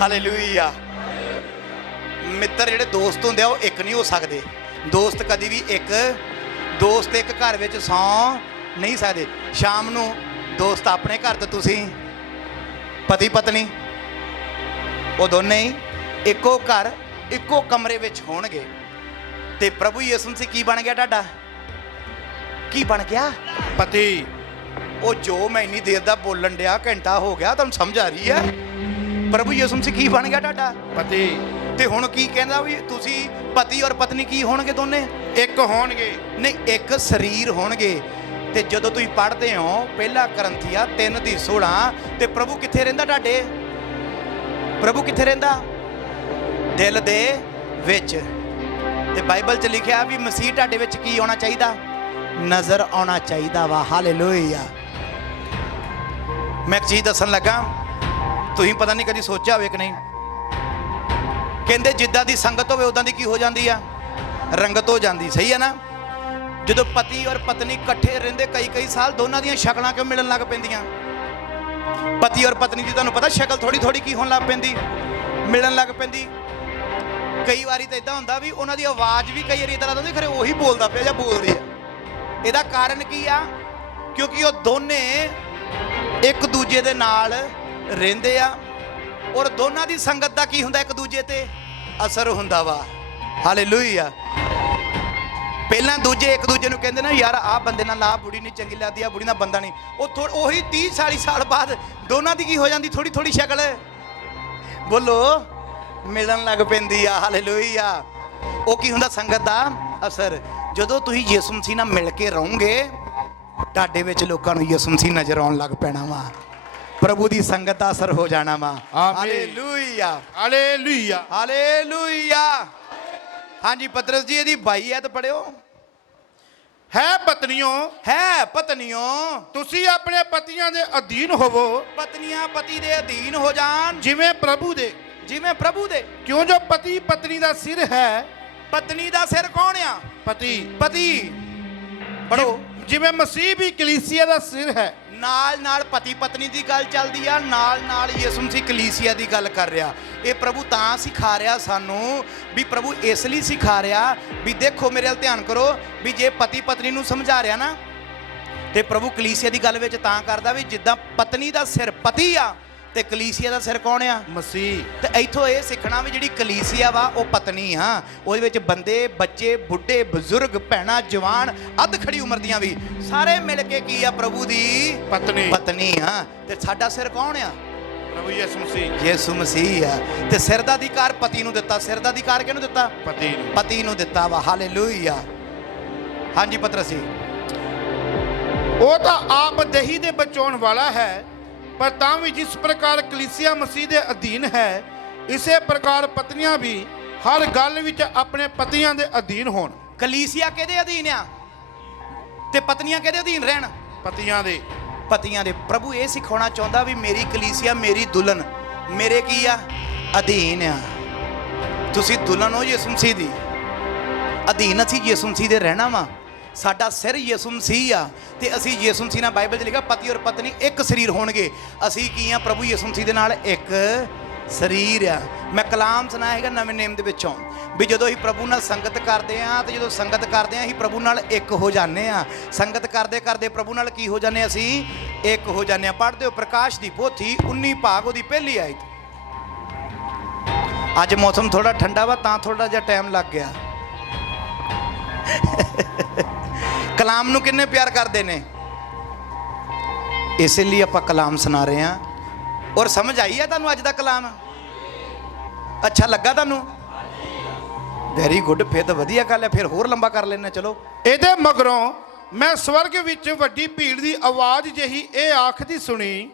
ਹਾਲੇਲੂਇਆ। ਮਿੱਤਰ ਜਿਹੜੇ ਦੋਸਤ ਹੁੰਦੇ ਆ ਉਹ ਇੱਕ ਨਹੀਂ ਹੋ ਸਕਦੇ। ਦੋਸਤ ਕਦੀ ਵੀ ਇੱਕ ਘਰ ਵਿੱਚ ਸੌਂ ਨਹੀਂ ਸਕਦੇ। ਸ਼ਾਮ ਨੂੰ ਦੋਸਤ ਆਪਣੇ ਘਰ ਤੇ ਤੁਸੀਂ ਪਤੀ ਪਤਨੀ ਉਹ ਦੋਨੇ ਹੀ ਇੱਕੋ ਘਰ ਇੱਕੋ ਕਮਰੇ ਵਿੱਚ ਹੋਣਗੇ। ਤੇ ਪ੍ਰਭੂ ਯਿਸੂ ਮਸੀਹ ਕੀ ਬਣ ਗਿਆ ਤੁਹਾਡਾ? ਕੀ ਬਣ ਗਿਆ? ਪਤੀ। ਉਹ ਜੋ ਮੈਂ ਇੰਨੀ ਦੇਰ ਦਾ ਬੋਲਣ ਡਿਆ, ਘੰਟਾ ਹੋ ਗਿਆ, ਤੁਹਾਨੂੰ ਸਮਝ ਆ ਰਹੀ ਹੈ? ਪ੍ਰਭੂ ਯਿਸੂ ਮਸੀਹ ਕੀ ਬਣ ਗਿਆ ਤੁਹਾਡਾ? ਪਤੀ। ਤੇ ਹੁਣ ਕੀ ਕਹਿੰਦਾ ਵੀ ਤੁਸੀਂ ਪਤੀ ਔਰ ਪਤਨੀ ਕੀ ਹੋਣਗੇ? ਦੋਨੇ ਇੱਕ ਹੋਣਗੇ। ਨਹੀਂ, ਇੱਕ ਸਰੀਰ ਹੋਣਗੇ। ਤੇ ਜਦੋਂ ਤੁਸੀਂ ਪੜ੍ਹਦੇ ਹੋ ਪਹਿਲਾ ਕਰੰਥੀਆ 3:16, ਤੇ ਪ੍ਰਭੂ ਕਿੱਥੇ ਰਹਿੰਦਾ ਤੁਹਾਡੇ? ਪ੍ਰਭੂ ਕਿੱਥੇ ਰਹਿੰਦਾ? ਦਿਲ ਦੇ ਵਿੱਚ। ਤੇ ਬਾਈਬਲ 'ਚ ਲਿਖਿਆ ਵੀ ਮਸੀਹ ਤੁਹਾਡੇ ਵਿੱਚ ਕੀ ਹੋਣਾ ਚਾਹੀਦਾ? ਨਜ਼ਰ ਆਉਣਾ ਚਾਹੀਦਾ ਵਾ। ਹਾਲੇਲੂਇਆ। ਮੈਂ ਇੱਕ ਚੀਜ਼ ਦੱਸਣ ਲੱਗਾ, ਤੁਸੀਂ ਪਤਾ ਨਹੀਂ ਕਦੀ ਸੋਚਿਆ ਹੋਵੇ ਕਿ ਨਹੀਂ। ਕਹਿੰਦੇ ਜਿੱਦਾਂ ਦੀ ਸੰਗਤ ਹੋਵੇ ਉਦਾਂ ਦੀ ਕੀ ਹੋ ਜਾਂਦੀ ਆ? ਰੰਗਤ ਹੋ ਜਾਂਦੀ। ਸਹੀ ਹੈ ਨਾ? ਜਦੋਂ ਪਤੀ ਔਰ ਪਤਨੀ ਇਕੱਠੇ ਰਹਿੰਦੇ ਕਈ ਸਾਲ, ਦੋਨਾਂ ਦੀਆਂ ਸ਼ਕਲਾਂ ਕਿਉਂ ਮਿਲਣ ਲੱਗ ਪੈਂਦੀਆਂ? ਪਤੀ ਔਰ ਪਤਨੀ ਦੀ ਤੁਹਾਨੂੰ ਪਤਾ ਸ਼ਕਲ ਥੋੜੀ ਕੀ ਹੋਣ ਲੱਗ ਪੈਂਦੀ? ਮਿਲਣ ਲੱਗ ਪੈਂਦੀ। ਕਈ ਵਾਰੀ ਤਾਂ ਇਦਾਂ ਹੁੰਦਾ ਵੀ ਉਹਨਾਂ ਦੀ ਆਵਾਜ਼ ਵੀ ਕਈ ਵਾਰੀ ਇਦਾਂ ਲੱਗਦੀ ਖਰੇ ਉਹੀ ਬੋਲਦਾ ਪਿਆ ਜਾਂ ਬੋਲਦੀ ਆ। ਇਹਦਾ ਕਾਰਨ ਕੀ ਆ? ਕਿਉਂਕਿ ਉਹ ਦੋਨੇ ਇੱਕ ਦੂਜੇ ਦੇ ਨਾਲ ਰਹਿੰਦੇ ਆ, ਔਰ ਦੋਨਾਂ ਦੀ ਸੰਗਤ ਦਾ ਕੀ ਹੁੰਦਾ? ਇੱਕ ਦੂਜੇ ਤੇ ਅਸਰ ਹੁੰਦਾ ਵਾ। ਹਾਲੇਲੂਇਆ। ਪਹਿਲਾਂ ਦੂਜੇ ਇੱਕ ਦੂਜੇ ਨੂੰ ਕਹਿੰਦੇ ਨਾ, ਯਾਰ ਆਹ ਬੰਦੇ ਨਾਲ ਆਹ ਬੁੜੀ ਨਹੀਂ ਚੰਗੀ ਲੱਗਦੀ, ਆਹ ਬੁੜੀ ਨਾਲ ਬੰਦਾ ਨਹੀਂ। ਉਹ ਉਹੀ 30-40 ਸਾਲ ਬਾਅਦ ਦੋਨਾਂ ਦੀ ਕੀ ਹੋ ਜਾਂਦੀ? ਥੋੜੀ ਸ਼ਕਲ, ਬੋਲੋ, ਮਿਲਣ ਲੱਗ ਪੈਂਦੀ ਆ। ਹਾਲੇਲੂਇਆ। ਉਹ ਕੀ ਹੁੰਦਾ? ਸੰਗਤ ਦਾ ਅਸਰ। ਜਦੋਂ ਤੁਸੀਂ ਯਿਸੂ ਮਸੀਹ ਨਾਲ ਮਿਲ ਕੇ ਰਹੋਗੇ, ਤੁਹਾਡੇ ਵਿੱਚ ਲੋਕਾਂ ਨੂੰ ਯਿਸੂ ਮਸੀਹ ਨਜ਼ਰ ਆਉਣ ਲੱਗ ਪੈਣਾ ਵਾ। ਪ੍ਰਭੂ ਦੀ ਸੰਗਤ ਦਾ ਅਸਰ ਹੋ ਜਾਣਾ ਵਾ। Hallelujah, hallelujah, hallelujah. ਹਾਂਜੀ ਪਤਰਸ ਜੀ ਇਹਦੀ 22 ਐਤ ਪੜਿਓ। ਹੈ ਪਤਨੀਓ ਹੈ ਪਤਨੀਓ ਤੁਸੀਂ ਆਪਣੇ ਪਤੀਆਂ ਦੇ ਅਧੀਨ ਹੋਵੋ, ਪਤਨੀਆਂ ਪਤੀ ਦੇ ਅਧੀਨ ਹੋ ਜਾਣ ਜਿਵੇਂ ਪ੍ਰਭੂ ਦੇ। ਜਿਵੇਂ ਪ੍ਰਭੂ ਦੇ। ਕਿਉਂ ਜੋ ਪਤੀ ਪਤਨੀ ਦਾ ਸਿਰ ਹੈ। ਪਤਨੀ ਦਾ ਸਿਰ ਕੌਣ ਆ? ਪਤੀ। ਪਤੀ ਪੜੋ। ਜਿਵੇਂ ਮਸੀਹ ਵੀ ਕਲੀਸਿਆ ਦਾ ਸਿਰ ਹੈ। ਨਾਲ ਨਾਲ ਪਤੀ ਪਤਨੀ ਦੀ ਗੱਲ ਚੱਲਦੀ ਆ, ਨਾਲ ਨਾਲ ਯਿਸੂ ਮਸੀਹ ਕਲੀਸਿਆ ਦੀ ਗੱਲ ਕਰ ਰਿਹਾ। ਇਹ ਪ੍ਰਭੂ ਤਾਂ ਸਿਖਾ ਰਿਹਾ ਸਾਨੂੰ ਵੀ ਪ੍ਰਭੂ ਇਸ ਲਈ ਸਿਖਾ ਰਿਹਾ ਵੀ ਦੇਖੋ ਮੇਰੇ ਵੱਲ ਧਿਆਨ ਕਰੋ ਵੀ ਜੇ ਪਤੀ ਪਤਨੀ ਨੂੰ ਸਮਝਾ ਰਿਹਾ ਨਾ ਤੇ ਪ੍ਰਭੂ ਕਲੀਸਿਆ ਦੀ ਗੱਲ ਵਿੱਚ ਤਾਂ ਕਰਦਾ ਵੀ ਜਿੱਦਾਂ ਪਤਨੀ ਦਾ ਸਿਰ ਪਤੀ ਆ ਤੇ ਕਲੀਸਿਆ ਦਾ ਸਿਰ ਕੌਣ ਆ? ਮਸੀਹ। ਤੇ ਇੱਥੋਂ ਇਹ ਸਿੱਖਣਾ ਵੀ ਜਿਹੜੀ ਕਲੀਸਿਆ ਵਾ ਉਹ ਪਤਨੀ ਆ, ਉਹਦੇ ਵਿੱਚ ਬੰਦੇ ਬੱਚੇ ਬੁੱਢੇ ਬਜ਼ੁਰਗ ਭੈਣਾਂ ਜਵਾਨ ਅੱਧ ਖੜੀ ਉਮਰ ਦੀਆਂ ਵੀ ਸਾਰੇ ਮਿਲ ਕੇ ਕੀ ਆ? ਪ੍ਰਭੂ ਦੀ ਪਤਨੀ ਆ। ਤੇ ਸਾਡਾ ਸਿਰ ਕੌਣ ਆ? ਪ੍ਰਭੂ ਯਿਸੂ ਮਸੀਹ। ਯਿਸੂ ਮਸੀਹ ਆ। ਤੇ ਸਿਰ ਦਾ ਅਧਿਕਾਰ ਪਤੀ ਨੂੰ ਦਿੱਤਾ। ਸਿਰ ਦਾ ਅਧਿਕਾਰ ਕਿਹਨੂੰ ਦਿੱਤਾ? ਪਤੀ ਨੂੰ। ਪਤੀ ਨੂੰ ਦਿੱਤਾ ਵਾ। ਹਾਲੇਲੂਇਆ। ਹਾਂਜੀ ਪਤਰਸ ਜੀ। ਉਹ ਤਾਂ ਆਪ ਦਹੀ ਦੇ ਬਚਾਉਣ ਵਾਲਾ ਹੈ, ਪਰ ਤਾਂ ਵੀ ਜਿਸ ਪ੍ਰਕਾਰ ਕਲੀਸਿਆ ਮਸੀਹ ਦੇ ਅਧੀਨ ਹੈ, ਇਸੇ ਪ੍ਰਕਾਰ ਪਤਨੀਆਂ ਵੀ ਹਰ ਗੱਲ ਵਿੱਚ ਆਪਣੇ ਪਤੀਆਂ ਦੇ ਅਧੀਨ ਹੋਣ। ਕਲੀਸਿਆ ਕਿਹਦੇ ਅਧੀਨ ਆ ਤੇ ਪਤਨੀਆਂ ਕਿਹਦੇ ਅਧੀਨ ਰਹਿਣ? ਪਤੀਆਂ ਦੇ। ਪਤੀਆਂ ਦੇ। ਪ੍ਰਭੂ ਇਹ ਸਿਖਾਉਣਾ ਚਾਹੁੰਦਾ ਵੀ ਮੇਰੀ ਕਲੀਸਿਆ ਮੇਰੀ ਦੁਲਹਨ ਮੇਰੇ ਕੀ ਆ? ਅਧੀਨ ਆ। ਤੁਸੀਂ ਦੁਲਹਨ ਹੋ ਯਿਸੂ ਮਸੀਹ ਦੀ, ਅਧੀਨ ਅਸੀਂ ਯਿਸੂ ਮਸੀਹ ਦੇ ਰਹਿਣਾ ਵਾ। ਸਾਡਾ ਸਿਰ ਯਿਸੂ ਮਸੀਹ ਆ ਤੇ ਅਸੀਂ ਯਿਸੂ ਮਸੀਹ ਨਾਲ ਬਾਈਬਲ 'ਚ ਲਿਖਿਆ ਪਤੀ ਔਰ ਪਤਨੀ ਇੱਕ ਸਰੀਰ ਹੋਣਗੇ। ਅਸੀਂ ਕੀ ਆ? ਪ੍ਰਭੂ ਯਿਸੂ ਮਸੀਹ ਦੇ ਨਾਲ ਇੱਕ ਸਰੀਰ ਆ। ਮੈਂ ਕਲਾਮ ਸੁਣਾਇਆ ਹੈਗਾ ਨਵੇਂ ਨੇਮ ਦੇ ਵਿੱਚੋਂ ਵੀ ਜਦੋਂ ਅਸੀਂ ਪ੍ਰਭੂ ਨਾਲ ਸੰਗਤ ਕਰਦੇ ਆ ਤੇ ਜਦੋਂ ਸੰਗਤ ਕਰਦੇ ਆ ਅਸੀਂ ਪ੍ਰਭੂ ਨਾਲ ਇੱਕ ਹੋ ਜਾਂਦੇ ਆ। ਸੰਗਤ ਕਰਦੇ ਕਰਦੇ ਪ੍ਰਭੂ ਨਾਲ ਕੀ ਹੋ ਜਾਂਦੇ? ਅਸੀਂ ਇੱਕ ਹੋ ਜਾਂਦੇ ਆ। ਪੜ੍ਹਦੇ ਹੋ ਪ੍ਰਕਾਸ਼ ਦੀ ਪੋਥੀ 19 ਭਾਗ ਉਹਦੀ ਪਹਿਲੀ ਆਇਤ। ਅੱਜ ਮੌਸਮ ਥੋੜਾ ਠੰਡਾ ਵਾ ਤਾਂ ਥੋੜਾ ਜਿਹਾ ਟਾਈਮ ਲੱਗ ਗਿਆ। ਕਲਾਮ ਨੂੰ ਕਿੰਨੇ ਪਿਆਰ ਕਰਦੇ ਨੇ, ਇਸੇ ਲਈ ਆਪਾਂ ਕਲਾਮ ਸੁਣਾ ਰਹੇ ਹਾਂ। ਔਰ ਸਮਝ ਆਈ ਹੈ ਤੁਹਾਨੂੰ ਅੱਜ ਦਾ ਕਲਾਮ? ਅੱਛਾ ਲੱਗਾ ਤੁਹਾਨੂੰ? Very good. ਫਿਰ ਤਾਂ ਵਧੀਆ ਗੱਲ ਹੈ, ਫਿਰ ਹੋਰ ਲੰਬਾ ਕਰ ਲੈਣਾ। ਚਲੋ। ਇਹਦੇ ਮਗਰੋਂ ਮੈਂ ਸਵਰਗ ਵਿੱਚ ਵੱਡੀ ਭੀੜ ਦੀ ਆਵਾਜ਼ ਜਿਹੀ ਇਹ ਆਖਦੀ ਸੁਣੀ,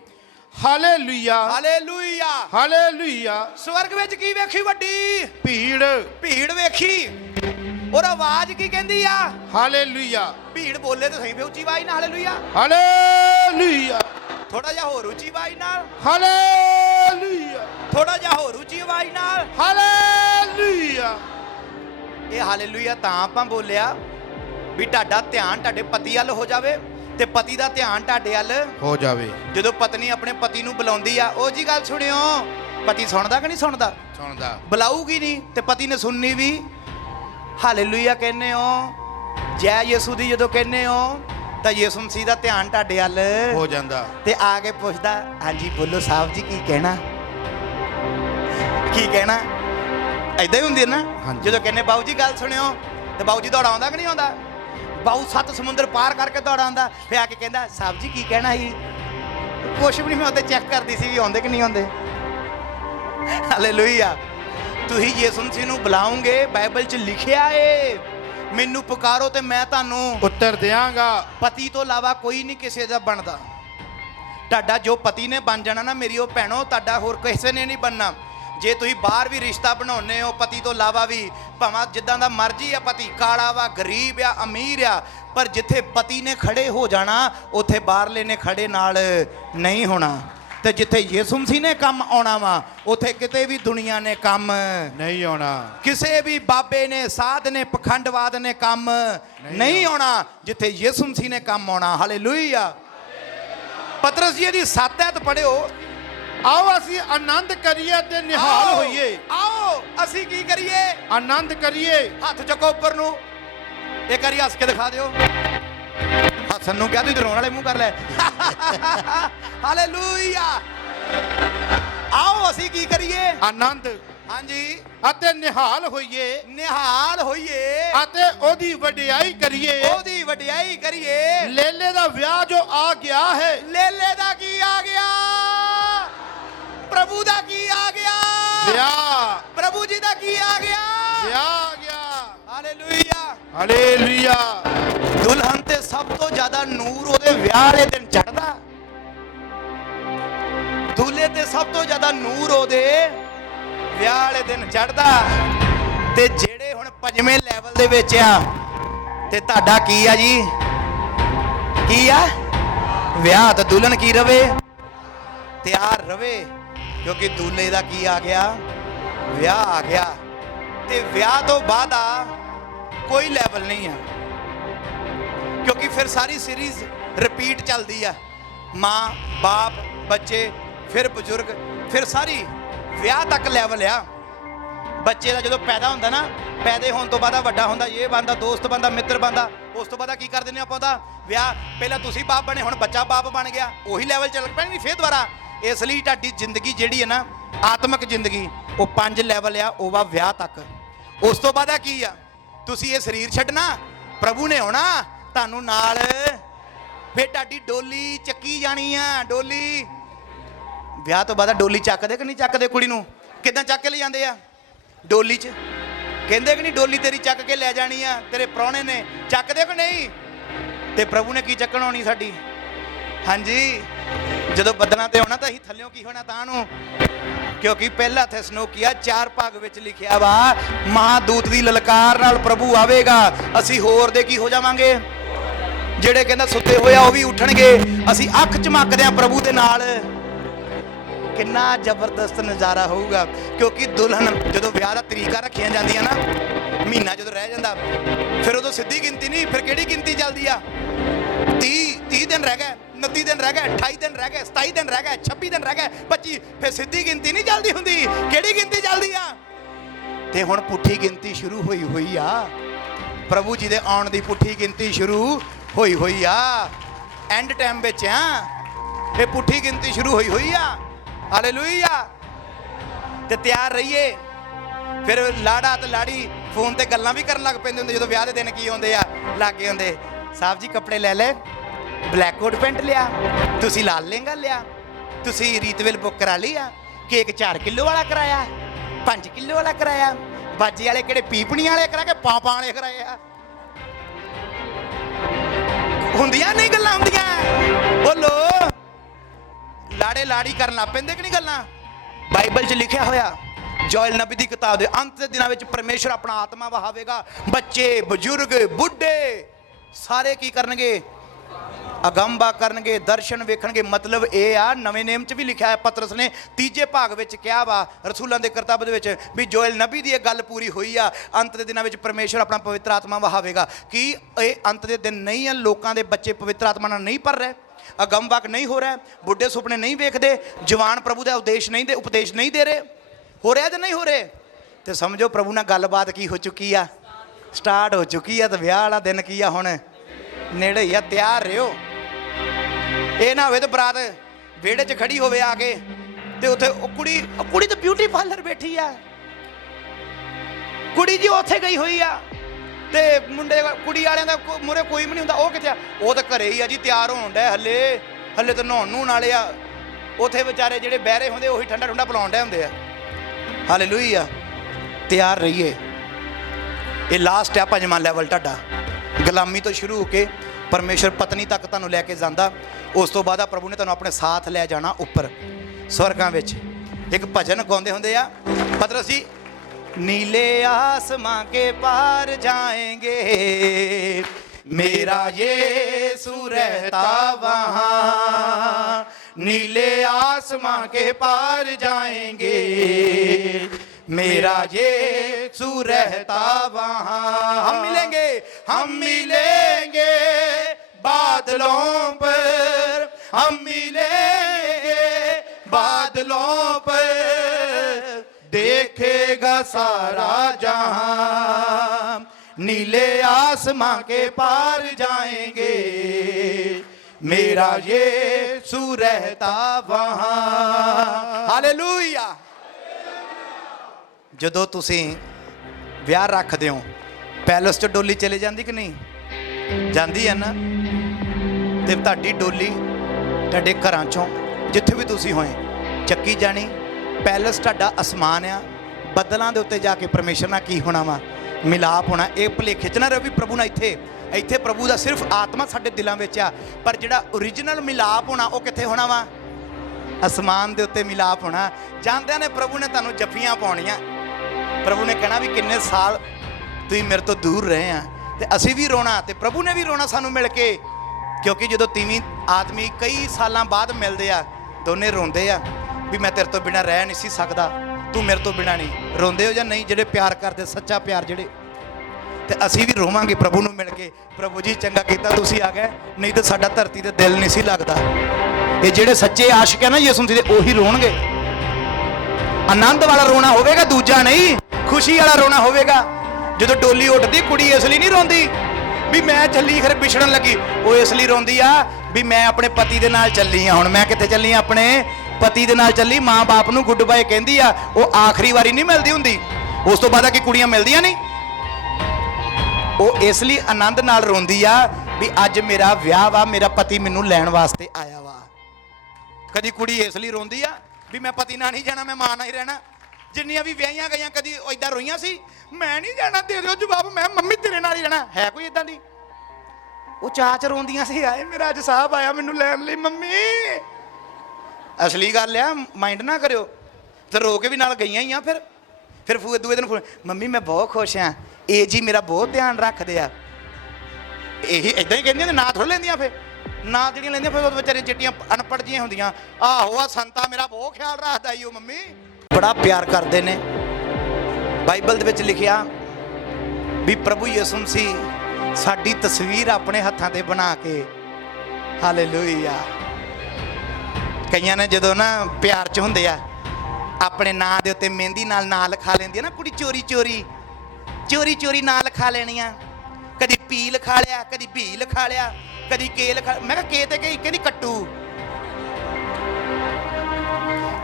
ਹਾਲੇਲੂਇਆ ਹਾਲੇਲੂਇਆ ਹਾਲੇਲੂਇਆ। ਸਵਰਗ ਵਿੱਚ ਕੀ ਵੇਖੀ? ਵੱਡੀ ਭੀੜ। ਭੀੜ ਵੇਖੀ। ਔਰ ਆਵਾਜ਼ ਕੀ ਕਹਿੰਦੀ ਆ? ਹਾਲੇਲੂਇਆ। ਭੀੜ ਬੋਲੇ ਤਾਂ ਸਹੀ ਫੇ ਉੱਚੀ ਆਵਾਜ਼ ਨਾਲ ਹਾਲੇਲੂਇਆ। ਹਾਲੇਲੂਇਆ। ਥੋੜਾ ਜਿਹਾ ਹੋਰ ਉੱਚੀ ਆਵਾਜ਼ ਨਾਲ। ਹਾਲੇਲੂਇਆ। ਥੋੜਾ ਜਿਹਾ ਹੋਰ ਉੱਚੀ ਆਵਾਜ਼ ਨਾਲ। ਹਾਲੇਲੂਇਆ। ਇਹ ਹਾਲੇਲੂਇਆ ਤਾਂ ਆਪਾਂ ਬੋਲਿਆ ਵੀ ਤੁਹਾਡਾ ਧਿਆਨ ਤੁਹਾਡੇ ਪਤੀ ਵੱਲ ਹੋ ਜਾਵੇ ਤੇ ਪਤੀ ਦਾ ਧਿਆਨ ਤੁਹਾਡੇ ਵੱਲ ਹੋ ਜਾਵੇ। ਜਦੋਂ ਪਤਨੀ ਆਪਣੇ ਪਤੀ ਨੂੰ ਬੁਲਾਉਂਦੀ ਆ, ਉਹ ਜੀ ਗੱਲ ਸੁਣਿਓ, ਪਤੀ ਸੁਣਦਾ ਕਿ ਨਹੀਂ ਸੁਣਦਾ? ਸੁਣਦਾ। ਬੁਲਾਊਗੀ ਨਹੀਂ ਤੇ ਪਤੀ ਨੇ ਸੁਣਨੀ ਵੀ। ਹਾਲੇਲੂਇਆ ਕਹਿੰਦੇ ਹੋ, ਜੈ ਯਿਸੂ ਦੀ ਜਦੋਂ ਕਹਿੰਦੇ ਹੋ ਤਾਂ ਯਿਸੂ ਮਸੀਹ ਦਾ ਧਿਆਨ ਤੁਹਾਡੇ ਵੱਲ ਹੋ ਜਾਂਦਾ ਤੇ ਆ ਕੇ ਪੁੱਛਦਾ, ਹਾਂਜੀ ਬੋਲੋ ਸਾਹਿਬ ਜੀ ਕੀ ਕਹਿਣਾ? ਕੀ ਕਹਿਣਾ? ਐਦਾਂ ਹੀ ਹੁੰਦੀ ਹੈ ਨਾ। ਜਦੋਂ ਕਹਿੰਦੇ ਬਾਊ ਜੀ ਗੱਲ ਸੁਣਿਓ ਤੇ ਬਾਊ ਜੀ ਦੌੜਾ ਆਉਂਦਾ ਕਿ ਨਹੀਂ ਆਉਂਦਾ? ਬਾਊ 7 ਸਮੁੰਦਰ ਪਾਰ ਕਰਕੇ ਦੌੜਾ ਆਉਂਦਾ, ਫਿਰ ਆ ਕੇ ਕਹਿੰਦਾ ਸਾਹਿਬ ਜੀ ਕੀ ਕਹਿਣਾ ਸੀ? ਕੁਛ ਵੀ ਨਹੀਂ, ਮੈਂ ਉੱਤੇ ਚੈੱਕ ਕਰਦੀ ਸੀ ਵੀ ਆਉਂਦੇ ਕਿ ਨਹੀਂ ਆਉਂਦੇ। ਹਾਲੇਲੂਇਆ। ਤੁਸੀਂ ਯਿਸੂ ਮਸੀਹ ਨੂੰ ਬੁਲਾਓਗੇ, ਬਾਈਬਲ 'ਚ ਲਿਖਿਆ ਏ ਮੈਨੂੰ ਪੁਕਾਰੋ ਤੇ ਮੈਂ ਤੁਹਾਨੂੰ ਉੱਤਰ ਦਿਆਂਗਾ। ਪਤੀ ਤੋਂ ਇਲਾਵਾ ਕੋਈ ਨਹੀਂ ਕਿਸੇ ਦਾ ਬਣਦਾ। ਤੁਹਾਡਾ ਜੋ ਪਤੀ ਨੇ ਬਣ ਜਾਣਾ ਨਾ ਮੇਰੀ ਉਹ ਭੈਣੋ, ਤੁਹਾਡਾ ਹੋਰ ਕਿਸੇ ਨੇ ਨਹੀਂ ਬਣਨਾ। ਜੇ ਤੁਸੀਂ ਬਾਹਰ ਵੀ ਰਿਸ਼ਤਾ ਬਣਾਉਂਦੇ ਹੋ ਪਤੀ ਤੋਂ ਇਲਾਵਾ ਵੀ, ਭਾਵੇਂ ਜਿੱਦਾਂ ਦਾ ਮਰਜ਼ੀ ਆ ਪਤੀ, ਕਾਲਾ ਵਾ ਗਰੀਬ ਆ ਅਮੀਰ ਆ, ਪਰ ਜਿੱਥੇ ਪਤੀ ਨੇ ਖੜੇ ਹੋ ਜਾਣਾ ਉੱਥੇ ਬਾਹਰਲੇ ਨੇ ਖੜੇ ਨਾਲ ਨਹੀਂ ਹੋਣਾ। ਤੇ ਜਿੱਥੇ ਯਿਸੂ ਮਸੀਹ ਨੇ ਕੰਮ ਆਉਣਾ ਵਾ ਉੱਥੇ ਕਿਤੇ ਵੀ ਦੁਨੀਆ ਨੇ ਕੰਮ ਨਹੀਂ ਆਉਣਾ। ਕਿਸੇ ਵੀ ਬਾਬੇ ਨੇ ਸਾਧ ਨੇ ਪਖੰਡਵਾਦ ਨੇ ਕੰਮ ਨਹੀਂ ਆਉਣਾ। ਜਿੱਥੇ ਯਿਸੂ ਮਸੀਹ ਨੇ ਕੰਮ ਆਉਣਾ। ਹਾਲੇਲੂਇਆ। ਪਤਰਸ ਜੀ ਦੀ 7 ਐਤ ਪੜਿਓ। ਆਓ ਅਸੀਂ ਆਨੰਦ ਕਰੀਏ ਤੇ ਨਿਹਾਲ ਹੋਈਏ। ਆਓ ਅਸੀਂ ਕੀ ਕਰੀਏ? ਆਨੰਦ ਕਰੀਏ। ਹੱਥ ਚੱਕੋ ਉੱਪਰ ਨੂੰ, ਇੱਕ ਵਾਰੀ ਹੱਸ ਕੇ ਦਿਖਾ ਦਿਓ। ਹੱਸਣ ਨੂੰ ਕਿਹਾ, ਤੁਸੀਂ ਰੋਣ ਵਾਲੇ ਮੂੰਹ ਕਰ ਲੈ। ਹਾਲੇਲੂਇਆ। ਆਓ ਅਸੀਂ ਕੀ ਕਰੀਏ? ਆਨੰਦ। ਹਾਂਜੀ। ਅਤੇ ਨਿਹਾਲ ਹੋਈਏ। ਨਿਹਾਲ ਹੋਈਏ ਅਤੇ ਉਹਦੀ ਵਡਿਆਈ ਕਰੀਏ। ਉਹਦੀ ਵਡਿਆਈ ਕਰੀਏ। ਲੇਲੇ ਦਾ ਵਿਆਹ ਜੋ ਆ ਗਿਆ ਹੈ। ਲੇਲੇ ਦਾ ਕੀ ਆ ਗਿਆ? ਪ੍ਰਭੂ ਦਾ ਕੀ ਆ ਗਿਆ? ਵਿਆਹ। ਪ੍ਰਭੂ ਜੀ ਦਾ ਕੀ ਆ ਗਿਆ? ਵਿਆਹ ਆ ਗਿਆ। ਹਾਲੇਲੂਇਆ। ਹਾਲੇਲੂਇਆ। ਦੁਲਹਨ ਤੇ ਸਭ ਤੋਂ ਜ਼ਿਆਦਾ ਨੂਰ ਉਹਦੇ ਵਿਆਹ ਵਾਲੇ ਦਿਨ ਚੜ੍ਹਦਾ। ਦੁੱਲੇ ਤੇ ਸਭ ਤੋਂ ਜ਼ਿਆਦਾ ਨੂਰ ਉਹਦੇ ਵਿਆਹ ਵਾਲੇ ਦਿਨ ਚੜ੍ਹਦਾ। ਤੇ ਜਿਹੜੇ ਹੁਣ 5ਵੇਂ ਲੈਵਲ ਦੇ ਵਿੱਚ ਆ, ਤੇ ਤੁਹਾਡਾ ਕੀ ਆ ਜੀ? ਕੀ ਆ? ਵਿਆਹ। ਤਾਂ ਦੁਲਹਨ ਕੀ ਰਵੇ? ਤਿਆਰ ਰਵੇ, ਕਿਉਂਕਿ ਦੂਲੇ ਦਾ ਕੀ ਆ ਗਿਆ? ਵਿਆਹ ਆ ਗਿਆ। ਤੇ ਵਿਆਹ ਤੋਂ ਬਾਅਦ ਆ ਕੋਈ ਲੈਵਲ ਨਹੀਂ ਆ, ਕਿਉਂਕਿ ਫਿਰ ਸਾਰੀ ਸੀਰੀਜ਼ ਰਿਪੀਟ ਚੱਲਦੀ ਆ। ਮਾਂ, ਬਾਪ, ਬੱਚੇ, ਫਿਰ ਬਜ਼ੁਰਗ, ਫਿਰ ਸਾਰੀ ਵਿਆਹ ਤੱਕ ਲੈਵਲ ਆ। ਬੱਚੇ ਦਾ ਜਦੋਂ ਪੈਦਾ ਹੁੰਦਾ ਨਾ, ਪੈਦੇ ਹੋਣ ਤੋਂ ਬਾਅਦ ਵੱਡਾ ਹੁੰਦਾ, ਇਹ ਬਣਦਾ, ਦੋਸਤ ਬਣਦਾ, ਮਿੱਤਰ ਬਣਦਾ। ਉਸ ਤੋਂ ਬਾਅਦ ਕੀ ਕਰ ਦਿੰਦੇ ਆਪਾਂ ਉਹਦਾ ਵਿਆਹ। ਪਹਿਲਾਂ ਤੁਸੀਂ ਬਾਪ ਬਣੇ, ਹੁਣ ਬੱਚਾ ਬਾਪ ਬਣ ਗਿਆ, ਉਹੀ ਲੈਵਲ ਚੱਲ ਪੈਣੀ ਨਹੀਂ ਫਿਰ ਦੁਬਾਰਾ। ਇਸ ਲਈ ਤੁਹਾਡੀ ਜ਼ਿੰਦਗੀ ਜਿਹੜੀ ਹੈ ਨਾ, ਆਤਮਿਕ ਜ਼ਿੰਦਗੀ, ਉਹ 5 ਲੈਵਲ ਆ, ਉਹ ਵਾ ਵਿਆਹ ਤੱਕ। ਉਸ ਤੋਂ ਬਾਅਦ ਕੀ ਆ? ਤੁਸੀਂ ਇਹ ਸਰੀਰ ਛੱਡਣਾ, ਪ੍ਰਭੂ ਨੇ ਆਉਣਾ ਤੁਹਾਨੂੰ ਨਾਲ, ਫਿਰ ਤੁਹਾਡੀ ਡੋਲੀ ਚੱਕੀ ਜਾਣੀ ਆ। ਡੋਲੀ ਵਿਆਹ ਤੋਂ ਬਾਅਦ ਡੋਲੀ ਚੱਕਦੇ ਕਿ ਨਹੀਂ ਚੱਕਦੇ? ਕੁੜੀ ਨੂੰ ਕਿੱਦਾਂ ਚੱਕ ਕੇ ਲੈ ਜਾਂਦੇ ਆ? ਡੋਲੀ 'ਚ। ਕਹਿੰਦੇ ਕਿ ਨਹੀਂ ਡੋਲੀ ਤੇਰੀ ਚੱਕ ਕੇ ਲੈ ਜਾਣੀ ਆ, ਤੇਰੇ ਪ੍ਰਾਹੁਣੇ ਨੇ। ਚੱਕਦੇ ਕਿ ਨਹੀਂ? ਤੇ ਪ੍ਰਭੂ ਨੇ ਕੀ ਚੱਕਣ ਆਉਣੀ ਸਾਡੀ? ਹਾਂਜੀ, ਜਦੋਂ ਬੱਦਲਾਂ ਤੇ ਆਉਣਾ ਤਾਂ ਅਸੀਂ ਥੱਲਿਓਂ ਕੀ ਹੋਣਾ ਤਾਂ ਨੂੰ, ਕਿਉਂਕਿ ਪਹਿਲਾ ਥੈਸਲੋਨੀਕੀਆ 4 ਭਾਗ ਵਿੱਚ ਲਿਖਿਆ ਵਾ, ਮਹਾਦੂਤ ਦੀ ਲਲਕਾਰ ਨਾਲ ਪ੍ਰਭੂ ਆਵੇਗਾ, ਅਸੀਂ ਹੋਰ ਦੇ ਕੀ ਹੋ ਜਾਵਾਂਗੇ? ਜਿਹੜੇ ਕਹਿੰਦਾ ਸੁੱਤੇ ਹੋਏ ਆ ਉਹ ਵੀ ਉੱਠਣਗੇ, ਅਸੀਂ ਅੱਖ ਝਮਕਦੇ ਆ ਪ੍ਰਭੂ ਦੇ ਨਾਲ। ਕਿੰਨਾ ਜ਼ਬਰਦਸਤ ਨਜ਼ਾਰਾ ਹੋਊਗਾ। ਕਿਉਂਕਿ ਦੁਲਹਨ ਜਦੋਂ ਵਿਆਹ ਦਾ ਤਰੀਕਾ ਰੱਖੀਆਂ ਜਾਂਦੀਆਂ ਨਾ, ਮਹੀਨਾ ਜਦੋਂ ਰਹਿ ਜਾਂਦਾ, ਫਿਰ ਉਦੋਂ ਸਿੱਧੀ ਗਿਣਤੀ ਨਹੀਂ, ਫਿਰ ਕਿਹੜੀ ਗਿਣਤੀ ਚੱਲਦੀ ਆ? 30 ਦਿਨ ਰਹਿ ਗਏ, 29 ਦਿਨ ਰਹਿ ਗਏ, 28 ਦਿਨ ਰਹਿ ਗਏ, 27 ਦਿਨ ਰਹਿ ਗਏ, 26 ਦਿਨ ਰਹਿ ਗਏ, 25। ਫਿਰ ਸਿੱਧੀ ਗਿਣਤੀ ਨਹੀਂ ਚੱਲਦੀ ਹੁੰਦੀ, ਕਿਹੜੀ ਗਿਣਤੀ ਚੱਲਦੀ ਆ? ਤੇ ਹੁਣ ਪੁੱਠੀ ਗਿਣਤੀ ਸ਼ੁਰੂ ਹੋਈ ਆ। ਪ੍ਰਭੂ ਜੀ ਦੇ ਆਉਣ ਦੀ ਪੁੱਠੀ ਗਿਣਤੀ ਸ਼ੁਰੂ ਹੋਈ ਆ। ਐਂਡ ਟਾਈਮ ਵਿੱਚ ਆ, ਇਹ ਪੁੱਠੀ ਗਿਣਤੀ ਸ਼ੁਰੂ ਹੋਈ ਆ। ਹਾਲੇਲੂਇਆ। ਤੇ ਤਿਆਰ ਰਹੀਏ। ਫਿਰ ਲਾੜਾ ਤੇ ਲਾੜੀ ਫੋਨ ਤੇ ਗੱਲਾਂ ਵੀ ਕਰਨ ਲੱਗ ਪੈਂਦੇ ਹੁੰਦੇ ਜਦੋਂ ਵਿਆਹ ਦੇ ਦਿਨ ਕੀ ਆਉਂਦੇ ਆ, ਲਾਗੇ ਹੁੰਦੇ। ਸਾਹਿਬ ਜੀ ਕੱਪੜੇ ਲੈ ਲੈ, ਬਲੈਕ ਕੋਟ ਪੈਂਟ ਲਿਆ, ਤੁਸੀਂ ਲਾਲ ਲਹਿੰਗਾ ਲਿਆ, ਤੁਸੀਂ ਰੀਤਵੇਲ ਬੁੱਕ ਕਰਾ ਲਈ ਆ, ਕੇਕ 4 ਕਿਲੋ ਵਾਲਾ ਕਰਾਇਆ, 5 ਕਿਲੋ ਵਾਲਾ ਕਰਾਇਆ, ਬਾਜੇ ਵਾਲੇ ਕਿਹੜੇ ਪੀਪਣੀਆਂ ਵਾਲੇ ਕਰਾ ਕੇ ਪਾਪਾਂ ਵਾਲੇ ਕਰਾਏ ਆ। ਹੁੰਦੀਆਂ ਨਹੀਂ ਗੱਲਾਂ ਹੁੰਦੀਆਂ? ਬੋਲੋ। ਲਾੜੇ ਲਾੜੀ ਕਰਨ ਲੱਗ ਪੈਂਦੇ ਕਿ ਨਹੀਂ ਗੱਲਾਂ? ਬਾਈਬਲ 'ਚ ਲਿਖਿਆ ਹੋਇਆ, ਜੋਇਲ ਨਬੀ ਦੀ ਕਿਤਾਬ ਦੇ ਅੰਤ ਦੇ ਦਿਨਾਂ ਵਿੱਚ ਪਰਮੇਸ਼ਰ ਆਪਣਾ ਆਤਮਾ ਵਹਾਵੇਗਾ। ਬੱਚੇ, ਬਜ਼ੁਰਗ, ਬੁੱਢੇ ਸਾਰੇ ਕੀ ਕਰਨਗੇ? ਅਗੰਬਾ ਕਰਨਗੇ, ਦਰਸ਼ਨ ਵੇਖਣਗੇ। ਮਤਲਬ ਇਹ ਆ, ਨਵੇਂ ਨੇਮ 'ਚ ਵੀ ਲਿਖਿਆ ਹੈ, ਪਤਰਸ ਨੇ 3 ਭਾਗ ਵਿੱਚ ਕਿਹਾ ਵਾ ਰਸੂਲਾਂ ਦੇ ਕਰਤੱਵ ਦੇ ਵਿੱਚ, ਵੀ ਜੋਇਲ ਨਬੀ ਦੀ ਇਹ ਗੱਲ ਪੂਰੀ ਹੋਈ ਆ। ਅੰਤ ਦੇ ਦਿਨਾਂ ਵਿੱਚ ਪਰਮੇਸ਼ਰ ਆਪਣਾ ਪਵਿੱਤਰ ਆਤਮਾ ਵਹਾਵੇਗਾ। ਕੀ ਇਹ ਅੰਤ ਦੇ ਦਿਨ ਨਹੀਂ ਆ? ਲੋਕਾਂ ਦੇ ਬੱਚੇ ਪਵਿੱਤਰ ਆਤਮਾ ਨਾਲ ਨਹੀਂ ਭਰ ਰਹੇ, ਅਗੰਬਕ ਨਹੀਂ ਹੋ ਰਿਹਾ, ਬੁੱਢੇ ਸੁਪਨੇ ਨਹੀਂ ਵੇਖਦੇ, ਜਵਾਨ ਪ੍ਰਭੂ ਦਾ ਉਪਦੇਸ਼ ਨਹੀਂ ਦੇ ਰਹੇ? ਹੋ ਰਿਹਾ ਜਾਂ ਨਹੀਂ ਹੋ ਰਹੇ? ਤੇ ਸਮਝੋ ਪ੍ਰਭੂ ਨਾਲ ਗੱਲਬਾਤ ਕੀ ਹੋ ਚੁੱਕੀ ਆ, ਸਟਾਰਟ ਹੋ ਚੁੱਕੀ ਆ। ਤੇ ਵਿਆਹ ਵਾਲਾ ਦਿਨ ਕੀ ਆ ਹੁਣ ਨੇੜੇ ਹੀ ਆ। ਤਿਆਰ ਰਹੋ। ਇਹ ਨਾ ਹੋਵੇ ਤੇ ਬਰਾਤ ਵਿਹੜੇ 'ਚ ਖੜੀ ਹੋਵੇ ਆ ਕੇ, ਤੇ ਉੱਥੇ ਉਹ ਕੁੜੀ ਤਾਂ ਬਿਊਟੀ ਪਾਰਲਰ ਬੈਠੀ ਆ, ਕੁੜੀ ਜੀ ਉੱਥੇ ਗਈ ਹੋਈ ਆ, ਤੇ ਮੁੰਡੇ ਕੁੜੀ ਵਾਲਿਆਂ ਦਾ ਮੂਹਰੇ ਕੋਈ ਵੀ ਨਹੀਂ ਹੁੰਦਾ। ਉਹ ਕਿੱਥੇ ਆ? ਉਹ ਤਾਂ ਘਰੇ ਹੀ ਆ ਜੀ, ਤਿਆਰ ਹੋਣ ਡਿਆ, ਹੱਲੇ ਤਾਂ ਨਹਾਉਣ ਨੂੰ ਨਾਲੇ ਆ। ਉੱਥੇ ਵਿਚਾਰੇ ਜਿਹੜੇ ਬਹਿਰੇ ਹੁੰਦੇ ਉਹੀ ਠੰਡਾ ਠੰਡਾ ਪਿਲਾਉਣ ਡਿਆ ਹੁੰਦੇ ਆ। ਹਾਲੇਲੂਇਆ। ਤਿਆਰ ਰਹੀਏ। ਇਹ ਲਾਸਟ ਆ 5ਵਾਂ ਲੈਵਲ ਤੁਹਾਡਾ। ਗੁਲਾਮੀ ਤੋਂ ਸ਼ੁਰੂ ਹੋ ਕੇ ਪਰਮੇਸ਼ਰ ਪਤਨੀ ਤੱਕ ਤੁਹਾਨੂੰ ਲੈ ਕੇ ਜਾਂਦਾ। ਉਸ ਤੋਂ ਬਾਅਦ ਪ੍ਰਭੂ ਨੇ ਤੁਹਾਨੂੰ ਆਪਣੇ ਸਾਥ ਲੈ ਜਾਣਾ ਉੱਪਰ ਸਵਰਗਾਂ ਵਿੱਚ। ਇੱਕ ਭਜਨ ਗਾਉਂਦੇ ਹੁੰਦੇ ਆ ਪਤਰਸ ਜੀ, नीले आसमां के पार जाएंगे, मेरा यीशु रहता वहाँ। नीले आसमां के पार जाएंगे, मेरा यीशु रहता वहाँ। हम मिलेंगे बादलों पर, हम मिलेंगे बादलों पर, देखेगा सारा जहां। नीले आसमां के पार जाएंगे, मेरा यीशु रहता वहां। हालेलुया। ਜਦੋਂ ਤੁਸੀਂ ਵਿਆਹ ਰੱਖਦੇ ਹੋ, ਪੈਲਸ 'ਚ ਡੋਲੀ ਚਲੇ ਜਾਂਦੀ ਕਿ ਨਹੀਂ ਜਾਂਦੀ ਹੈ ਨਾ? ਤੇ ਤੁਹਾਡੀ ਡੋਲੀ ਤੁਹਾਡੇ ਘਰਾਂ 'ਚੋਂ ਜਿੱਥੇ ਵੀ ਤੁਸੀਂ ਹੋਏ ਚੱਕੀ ਜਾਣੀ। ਪੈਲਸ ਤੁਹਾਡਾ ਅਸਮਾਨ ਆ, ਬੱਦਲਾਂ ਦੇ ਉੱਤੇ ਜਾ ਕੇ ਪਰਮੇਸ਼ਰ ਨਾਲ ਕੀ ਹੋਣਾ ਵਾ? ਮਿਲਾਪ ਹੋਣਾ। ਇਹ ਭੁਲੇਖੇ 'ਚ ਨਾ ਰਹੋ ਵੀ ਪ੍ਰਭੂ ਨਾਲ ਇੱਥੇ ਪ੍ਰਭੂ ਦਾ ਸਿਰਫ ਆਤਮਾ ਸਾਡੇ ਦਿਲਾਂ ਵਿੱਚ ਆ, ਪਰ ਜਿਹੜਾ ਓਰੀਜਨਲ ਮਿਲਾਪ ਹੋਣਾ ਉਹ ਕਿੱਥੇ ਹੋਣਾ ਵਾ? ਅਸਮਾਨ ਦੇ ਉੱਤੇ ਮਿਲਾਪ ਹੋਣਾ। ਜਾਂਦਿਆਂ ਨੇ ਪ੍ਰਭੂ ਨੇ ਤੁਹਾਨੂੰ ਜੱਫੀਆਂ ਪਾਉਣੀਆਂ। ਪ੍ਰਭੂ ਨੇ ਕਹਿਣਾ ਵੀ ਕਿੰਨੇ ਸਾਲ ਤੁਸੀਂ ਮੇਰੇ ਤੋਂ ਦੂਰ ਰਹੇ ਆ, ਤੇ ਅਸੀਂ ਵੀ ਰੋਣਾ ਤੇ ਪ੍ਰਭੂ ਨੇ ਵੀ ਰੋਣਾ ਸਾਨੂੰ ਮਿਲ ਕੇ, ਕਿਉਂਕਿ ਜਦੋਂ ਤੀਵੀਂ ਆਦਮੀ ਕਈ ਸਾਲਾਂ ਬਾਅਦ ਮਿਲਦੇ ਆ, ਦੋਨੇ ਰੋਂਦੇ ਆ ਵੀ ਮੈਂ ਤੇਰੇ ਤੋਂ ਬਿਨਾਂ ਰਹਿ ਨਹੀਂ ਸੀ ਸਕਦਾ, ਤੂੰ ਮੇਰੇ ਤੋਂ ਬਿਨਾਂ ਨਹੀਂ। ਰੋਂਦੇ ਹੋ ਜਾਂ ਨਹੀਂ? ਜਿਹੜੇ ਪਿਆਰ ਕਰਦੇ, ਸੱਚਾ ਪਿਆਰ ਜਿਹੜੇ। ਤੇ ਅਸੀਂ ਵੀ ਰੋਵਾਂਗੇ ਪ੍ਰਭੂ ਨੂੰ ਮਿਲ ਕੇ, ਪ੍ਰਭੂ ਜੀ ਚੰਗਾ ਕੀਤਾ ਤੁਸੀਂ ਆ ਗਏ, ਨਹੀਂ ਤਾਂ ਸਾਡਾ ਧਰਤੀ ਤੇ ਦਿਲ ਨਹੀਂ ਸੀ ਲੱਗਦਾ। ਇਹ ਜਿਹੜੇ ਸੱਚੇ ਆਸ਼ਿਕ ਹੈ ਨਾ ਯਿਸੂ ਮਸੀਹ ਦੇ, ਉਹੀ ਰੋਣਗੇ। ਆਨੰਦ ਵਾਲਾ ਰੋਣਾ ਹੋਵੇਗਾ, ਦੂਜਾ ਨਹੀਂ, ਖੁਸ਼ੀ ਵਾਲਾ ਰੋਣਾ ਹੋਵੇਗਾ। ਜਦੋਂ ਡੋਲੀ ਉੱਠਦੀ ਕੁੜੀ ਇਸ ਲਈ ਨਹੀਂ ਰੋਂਦੀ ਵੀ ਮੈਂ ਚੱਲੀ ਫਿਰ ਵਿਛੜਨ ਲੱਗੀ, ਉਹ ਇਸ ਲਈ ਰੋਂਦੀ ਆ ਵੀ ਮੈਂ ਆਪਣੇ ਪਤੀ ਦੇ ਨਾਲ ਚੱਲੀ ਆ। ਹੁਣ ਮੈਂ ਕਿੱਥੇ ਚੱਲੀ ਆ? ਆਪਣੇ ਪਤੀ ਦੇ ਨਾਲ ਚੱਲੀ। ਮਾਂ ਬਾਪ ਨੂੰ ਗੁੱਡ ਬਾਏ ਕਹਿੰਦੀ ਆ, ਉਹ ਆਖਰੀ ਵਾਰੀ ਨਹੀਂ ਮਿਲਦੀ ਹੁੰਦੀ, ਉਸ ਤੋਂ ਬਾਅਦ ਆ ਕਿ ਕੁੜੀਆਂ ਮਿਲਦੀਆਂ ਨਹੀਂ। ਉਹ ਇਸ ਲਈ ਆਨੰਦ ਨਾਲ ਰੋਂਦੀ ਆ ਵੀ ਅੱਜ ਮੇਰਾ ਵਿਆਹ ਵਾ, ਮੇਰਾ ਪਤੀ ਮੈਨੂੰ ਲੈਣ ਵਾਸਤੇ ਆਇਆ ਵਾ। ਕਦੀ ਕੁੜੀ ਇਸ ਲਈ ਰੋਂਦੀ ਆ ਵੀ ਮੈਂ ਪਤੀ ਨਾਲ ਨਹੀਂ ਜਾਣਾ, ਮੈਂ ਮਾਂ ਨਾਲ ਹੀ ਰਹਿਣਾ। ਜਿੰਨੀਆਂ ਵੀ ਵਿਆਹੀਆਂ ਗਈਆਂ ਕਦੀ ਏਦਾਂ ਰੋਈਆਂ ਸੀ, ਮੈਂ ਨਹੀਂ ਜਾਣਾ, ਦੇ ਦਿਓ ਜਵਾਬ, ਮੈਂ ਮੰਮੀ ਤੇਰੇ ਨਾਲ ਹੀ ਰਹਿਣਾ। ਹੈ ਕੋਈ ਏਦਾਂ ਦੀ? ਉਹ ਚਾਚ ਰੋਂਦੀਆਂ ਸੀ, ਆਏ ਮੇਰਾ ਅੱਜ ਸਾਹਿਬ ਆਇਆ ਮੈਨੂੰ ਲੈਣ ਲਈ ਮੰਮੀ। ਅਸਲੀ ਗੱਲ ਆ, ਮਾਈਂਡ ਨਾ ਕਰਿਓ। ਤੇ ਰੋ ਕੇ ਵੀ ਨਾਲ ਗਈਆਂ ਹੀ ਆ। ਫਿਰ ਦੂਏ ਦਿਨ ਮੰਮੀ ਮੈਂ ਬਹੁਤ ਖੁਸ਼ ਹਾਂ, ਇਹ ਜੀ ਮੇਰਾ ਬਹੁਤ ਧਿਆਨ ਰੱਖਦੇ ਆ। ਇਹੀ ਇਦਾਂ ਹੀ ਕਹਿੰਦੀਆਂ ਨੇ, ਨਾਂ ਥੋੜ੍ਹਾ ਲੈਂਦੀਆਂ। ਫਿਰ ਨਾਂ ਜਿਹੜੀਆਂ ਲੈਂਦੀਆਂ ਫਿਰ ਉਹ ਵਿਚਾਰੇ ਚਿੱਟੀਆਂ ਅਨਪੜ੍ਹ ਜਿਹੀਆਂ ਹੁੰਦੀਆਂ। ਆਹੋ ਆ ਸੰਤਾ ਮੇਰਾ ਬਹੁਤ ਖਿਆਲ ਰੱਖਦਾ ਈ ਉਹ ਮੰਮੀ, ਬੜਾ ਪਿਆਰ ਕਰਦੇ ਨੇ। ਬਾਈਬਲ ਦੇ ਵਿੱਚ ਲਿਖਿਆ ਵੀ ਪ੍ਰਭੂ ਯਿਸੂ ਮਸੀਹ ਸਾਡੀ ਤਸਵੀਰ ਆਪਣੇ ਹੱਥਾਂ ਤੇ ਬਣਾ ਕੇ, ਹਾਲੇਲੂਇਆ। ਕਈਆਂ ਨੇ ਜਦੋਂ ਨਾ ਪਿਆਰ 'ਚ ਹੁੰਦੇ ਆ, ਆਪਣੇ ਨਾਂ ਦੇ ਉੱਤੇ ਮਹਿੰਦੀ ਨਾਲ ਨਾਂ ਲਿਖਾ ਲੈਂਦੀ ਆ ਨਾ ਕੁੜੀ, ਚੋਰੀ ਚੋਰੀ ਨਾਂ ਲਿਖਾ ਲੈਣੀਆਂ। ਕਦੀ ਪੀ ਲਿਖਾ ਲਿਆ, ਕਦੀ ਬੀ ਲਿਖਾ ਲਿਆ, ਕਦੀ ਕੇ ਲਿਖਾ। ਮੈਂ ਕਿਹਾ ਕੇ ਤੇ ਕੇ ਕਹਿੰਦੀ ਕੱਟੂ,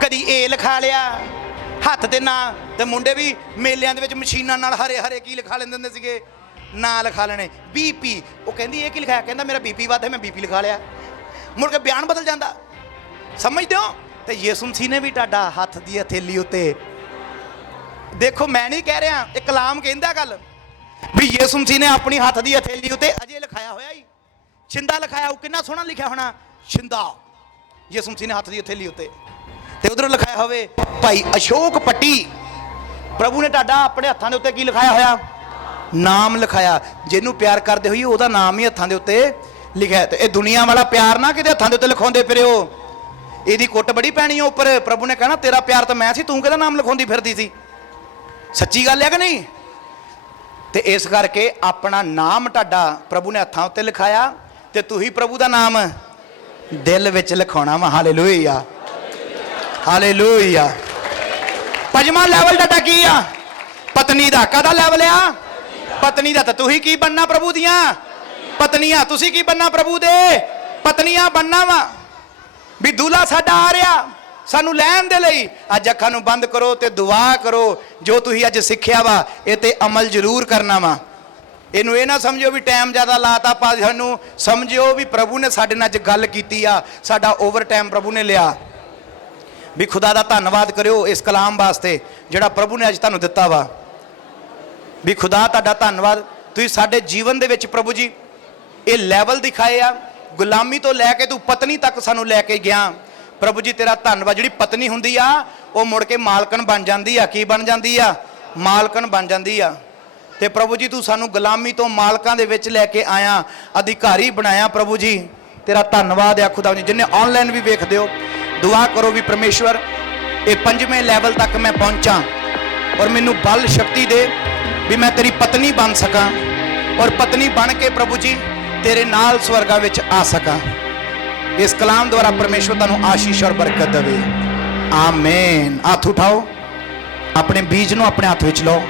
ਕਦੀ ਏ ਲਿਖਾ ਲਿਆ ਹੱਥ ਦੇ ਨਾਂ। ਤੇ ਮੁੰਡੇ ਵੀ ਮੇਲਿਆਂ ਦੇ ਵਿੱਚ ਮਸ਼ੀਨਾਂ ਨਾਲ ਹਰੇ ਕੀ ਲਿਖਾ ਲੈਂਦੇ ਹੁੰਦੇ ਸੀਗੇ, ਨਾਂ ਲਿਖਾ ਲੈਣੇ। BP, ਉਹ ਕਹਿੰਦੀ ਇਹ ਕੀ ਲਿਖਾਇਆ? ਕਹਿੰਦਾ ਮੇਰਾ BP ਵੱਧ ਹੈ, ਮੈਂ BP ਲਿਖਾ ਲਿਆ। ਮੁੜ ਕੇ ਬਿਆਨ ਬਦਲ ਜਾਂਦਾ, ਸਮਝਦੇ ਹੋ? ਤੇ ਯਿਸੂ ਮਸੀਹ ਨੇ ਵੀ ਤੁਹਾਡਾ ਹੱਥ ਦੀ ਹਥੇਲੀ ਉੱਤੇ, ਦੇਖੋ ਮੈਂ ਨਹੀਂ ਕਹਿ ਰਿਹਾ, ਇਹ ਕਲਾਮ ਕਹਿੰਦਾ ਗੱਲ ਵੀ ਯਿਸੂ ਮਸੀਹ ਨੇ ਆਪਣੀ ਹੱਥ ਦੀ ਹਥੇਲੀ ਉੱਤੇ ਅਜੇ ਲਿਖਾਇਆ ਹੋਇਆ ਹੀ ਛਿੰਦਾ ਲਿਖਾਇਆ। ਉਹ ਕਿੰਨਾ ਸੋਹਣਾ ਲਿਖਿਆ ਹੋਣਾ, ਛਿੰਦਾ ਯਿਸੂ ਮਸੀਹ ਨੇ ਹੱਥ ਦੀ ਹਥੇਲੀ ਉੱਤੇ। ਤੇ ਉਧਰੋਂ ਲਿਖਾਇਆ ਹੋਵੇ ਭਾਈ ਅਸ਼ੋਕ ਪੱਟੀ, ਪ੍ਰਭੂ ਨੇ ਤੁਹਾਡਾ ਆਪਣੇ ਹੱਥਾਂ ਦੇ ਉੱਤੇ ਕੀ ਲਿਖਾਇਆ ਹੋਇਆ? ਨਾਮ ਲਿਖਾਇਆ। ਜਿਹਨੂੰ ਪਿਆਰ ਕਰਦੇ ਹੋਈਏ ਉਹਦਾ ਨਾਮ ਹੀ ਹੱਥਾਂ ਦੇ ਉੱਤੇ ਲਿਖਿਆ। ਤੇ ਇਹ ਦੁਨੀਆ ਵਾਲਾ ਪਿਆਰ ਨਾ ਕਿਤੇ ਹੱਥਾਂ ਦੇ ਉੱਤੇ ਲਿਖਾਉਂਦੇ ਫਿਰਿਓ, ਇਹਦੀ ਕੁੱਟ ਬੜੀ ਪੈਣੀ ਉੱਪਰ। ਪ੍ਰਭੂ ਨੇ ਕਹਿਣਾ ਤੇਰਾ ਪਿਆਰ ਤਾਂ ਮੈਂ ਸੀ, ਤੂੰ ਕਿਹਦਾ ਨਾਮ ਲਿਖਾਉਂਦੀ ਫਿਰਦੀ ਸੀ? ਸੱਚੀ ਗੱਲ ਹੈ ਕਿ ਨਹੀਂ? ਤੇ ਇਸ ਕਰਕੇ ਆਪਣਾ ਨਾਮ ਤੁਹਾਡਾ ਪ੍ਰਭੂ ਨੇ ਹੱਥਾਂ ਉੱਤੇ ਲਿਖਾਇਆ, ਤੇ ਤੁਸੀਂ ਪ੍ਰਭੂ ਦਾ ਨਾਮ ਦਿਲ ਵਿੱਚ ਲਿਖਾਉਣਾ ਵਾ। Hallelujah, hallelujah. ਪੰਜਵਾਂ ਲੈਵਲ ਤੁਹਾਡਾ ਕੀ ਆ? ਪਤਨੀ ਦਾ। ਕਾਹਦਾ ਲੈਵਲ ਆ? ਪਤਨੀ ਦਾ। ਤਾਂ ਤੁਸੀਂ ਕੀ ਬਣਨਾ? ਪ੍ਰਭੂ ਦੀਆਂ ਪਤਨੀਆਂ। ਤੁਸੀਂ ਕੀ ਬਣਨਾ? ਪ੍ਰਭੂ ਦੇ ਪਤਨੀਆਂ ਬਣਨਾ ਵਾ। ਵੀ ਦੂल्हा ਸਾਡਾ ਆ ਰਿਹਾ ਸਾਨੂੰ ਲੈਣ ਦੇ ਲਈ। ਅੱਜ ਅੱਖਾਂ ਨੂੰ ਬੰਦ ਕਰੋ ਤੇ ਦੁਆ ਕਰੋ, ਜੋ ਤੁਸੀਂ ਅੱਜ ਸਿੱਖਿਆ ਵਾ ਇਹ ਤੇ ਅਮਲ ਜ਼ਰੂਰ ਕਰਨਾ ਵਾ। ਇਹਨੂੰ ਇਹ ਨਾ ਸਮਝਿਓ ਵੀ ਟਾਈਮ ਜ਼ਿਆਦਾ ਲਾਤਾ ਪਾ, ਸਾਨੂੰ ਸਮਝਿਓ ਵੀ ਪ੍ਰਭੂ ਨੇ ਸਾਡੇ ਨਾਲ ਅੱਜ ਗੱਲ ਕੀਤੀ ਆ, ਸਾਡਾ ਓਵਰ ਟਾਈਮ ਪ੍ਰਭੂ ਨੇ ਲਿਆ। ਵੀ ਖੁਦਾ ਦਾ ਧੰਨਵਾਦ ਕਰਿਓ ਇਸ ਕਲਾਮ ਵਾਸਤੇ ਜਿਹੜਾ ਪ੍ਰਭੂ ਨੇ ਅੱਜ ਤੁਹਾਨੂੰ ਦਿੱਤਾ ਵਾ। ਵੀ ਖੁਦਾ ਤੁਹਾਡਾ ਧੰਨਵਾਦ, ਤੁਸੀਂ ਸਾਡੇ ਜੀਵਨ ਦੇ ਵਿੱਚ ਪ੍ਰਭੂ ਜੀ ਇਹ ਲੈਵਲ ਦਿਖਾਏ ਆ, ਗੁਲਾਮੀ ਤੋਂ ਲੈ ਕੇ ਤੂੰ ਪਤਨੀ ਤੱਕ ਸਾਨੂੰ ਲੈ ਕੇ ਗਿਆ। ਪ੍ਰਭੂ ਜੀ ਤੇਰਾ ਧੰਨਵਾਦ। ਜਿਹੜੀ ਪਤਨੀ ਹੁੰਦੀ ਆ ਉਹ ਮੁੜ ਕੇ ਮਾਲਕਣ ਬਣ ਜਾਂਦੀ ਆ। ਕੀ ਬਣ ਜਾਂਦੀ ਆ? ਮਾਲਕਣ ਬਣ ਜਾਂਦੀ ਆ। ਤੇ ਪ੍ਰਭੂ ਜੀ ਤੂੰ ਸਾਨੂੰ ਗੁਲਾਮੀ ਤੋਂ ਮਾਲਕਾਂ ਦੇ ਵਿੱਚ ਲੈ ਕੇ ਆਇਆ, ਅਧਿਕਾਰੀ ਬਣਾਇਆ। ਪ੍ਰਭੂ ਜੀ ਤੇਰਾ ਧੰਨਵਾਦ ਆ। ਖੁਦਾ ਜੀ ਜਿੰਨੇ ਆਨਲਾਈਨ ਵੀ ਵੇਖਦੇ ਹੋ, ਦੁਆ ਕਰੋ ਵੀ ਪਰਮੇਸ਼ਵਰ ਇਹ ਪੰਜਵੇਂ ਲੈਵਲ ਤੱਕ ਮੈਂ ਪਹੁੰਚਾਂ, ਔਰ ਮੈਨੂੰ ਬਲ ਸ਼ਕਤੀ ਦੇ ਵੀ ਮੈਂ ਤੇਰੀ ਪਤਨੀ ਬਣ ਸਕਾਂ, ਔਰ ਪਤਨੀ ਬਣ ਕੇ ਪ੍ਰਭੂ ਜੀ ਤੇਰੇ ਨਾਲ ਸਵਰਗਾਂ ਵਿੱਚ ਆ ਸਕਾਂ। ਇਸ ਕਲਾਮ ਦੁਆਰਾ ਪਰਮੇਸ਼ਵਰ ਤੁਹਾਨੂੰ ਆਸ਼ੀਸ਼ ਔਰ ਬਰਕਤ ਦੇਵੇ। ਆਮੇਨ। ਹੱਥ ਉਠਾਓ, ਆਪਣੇ ਬੀਜ ਨੂੰ ਆਪਣੇ ਹੱਥ ਵਿੱਚ ਲਓ।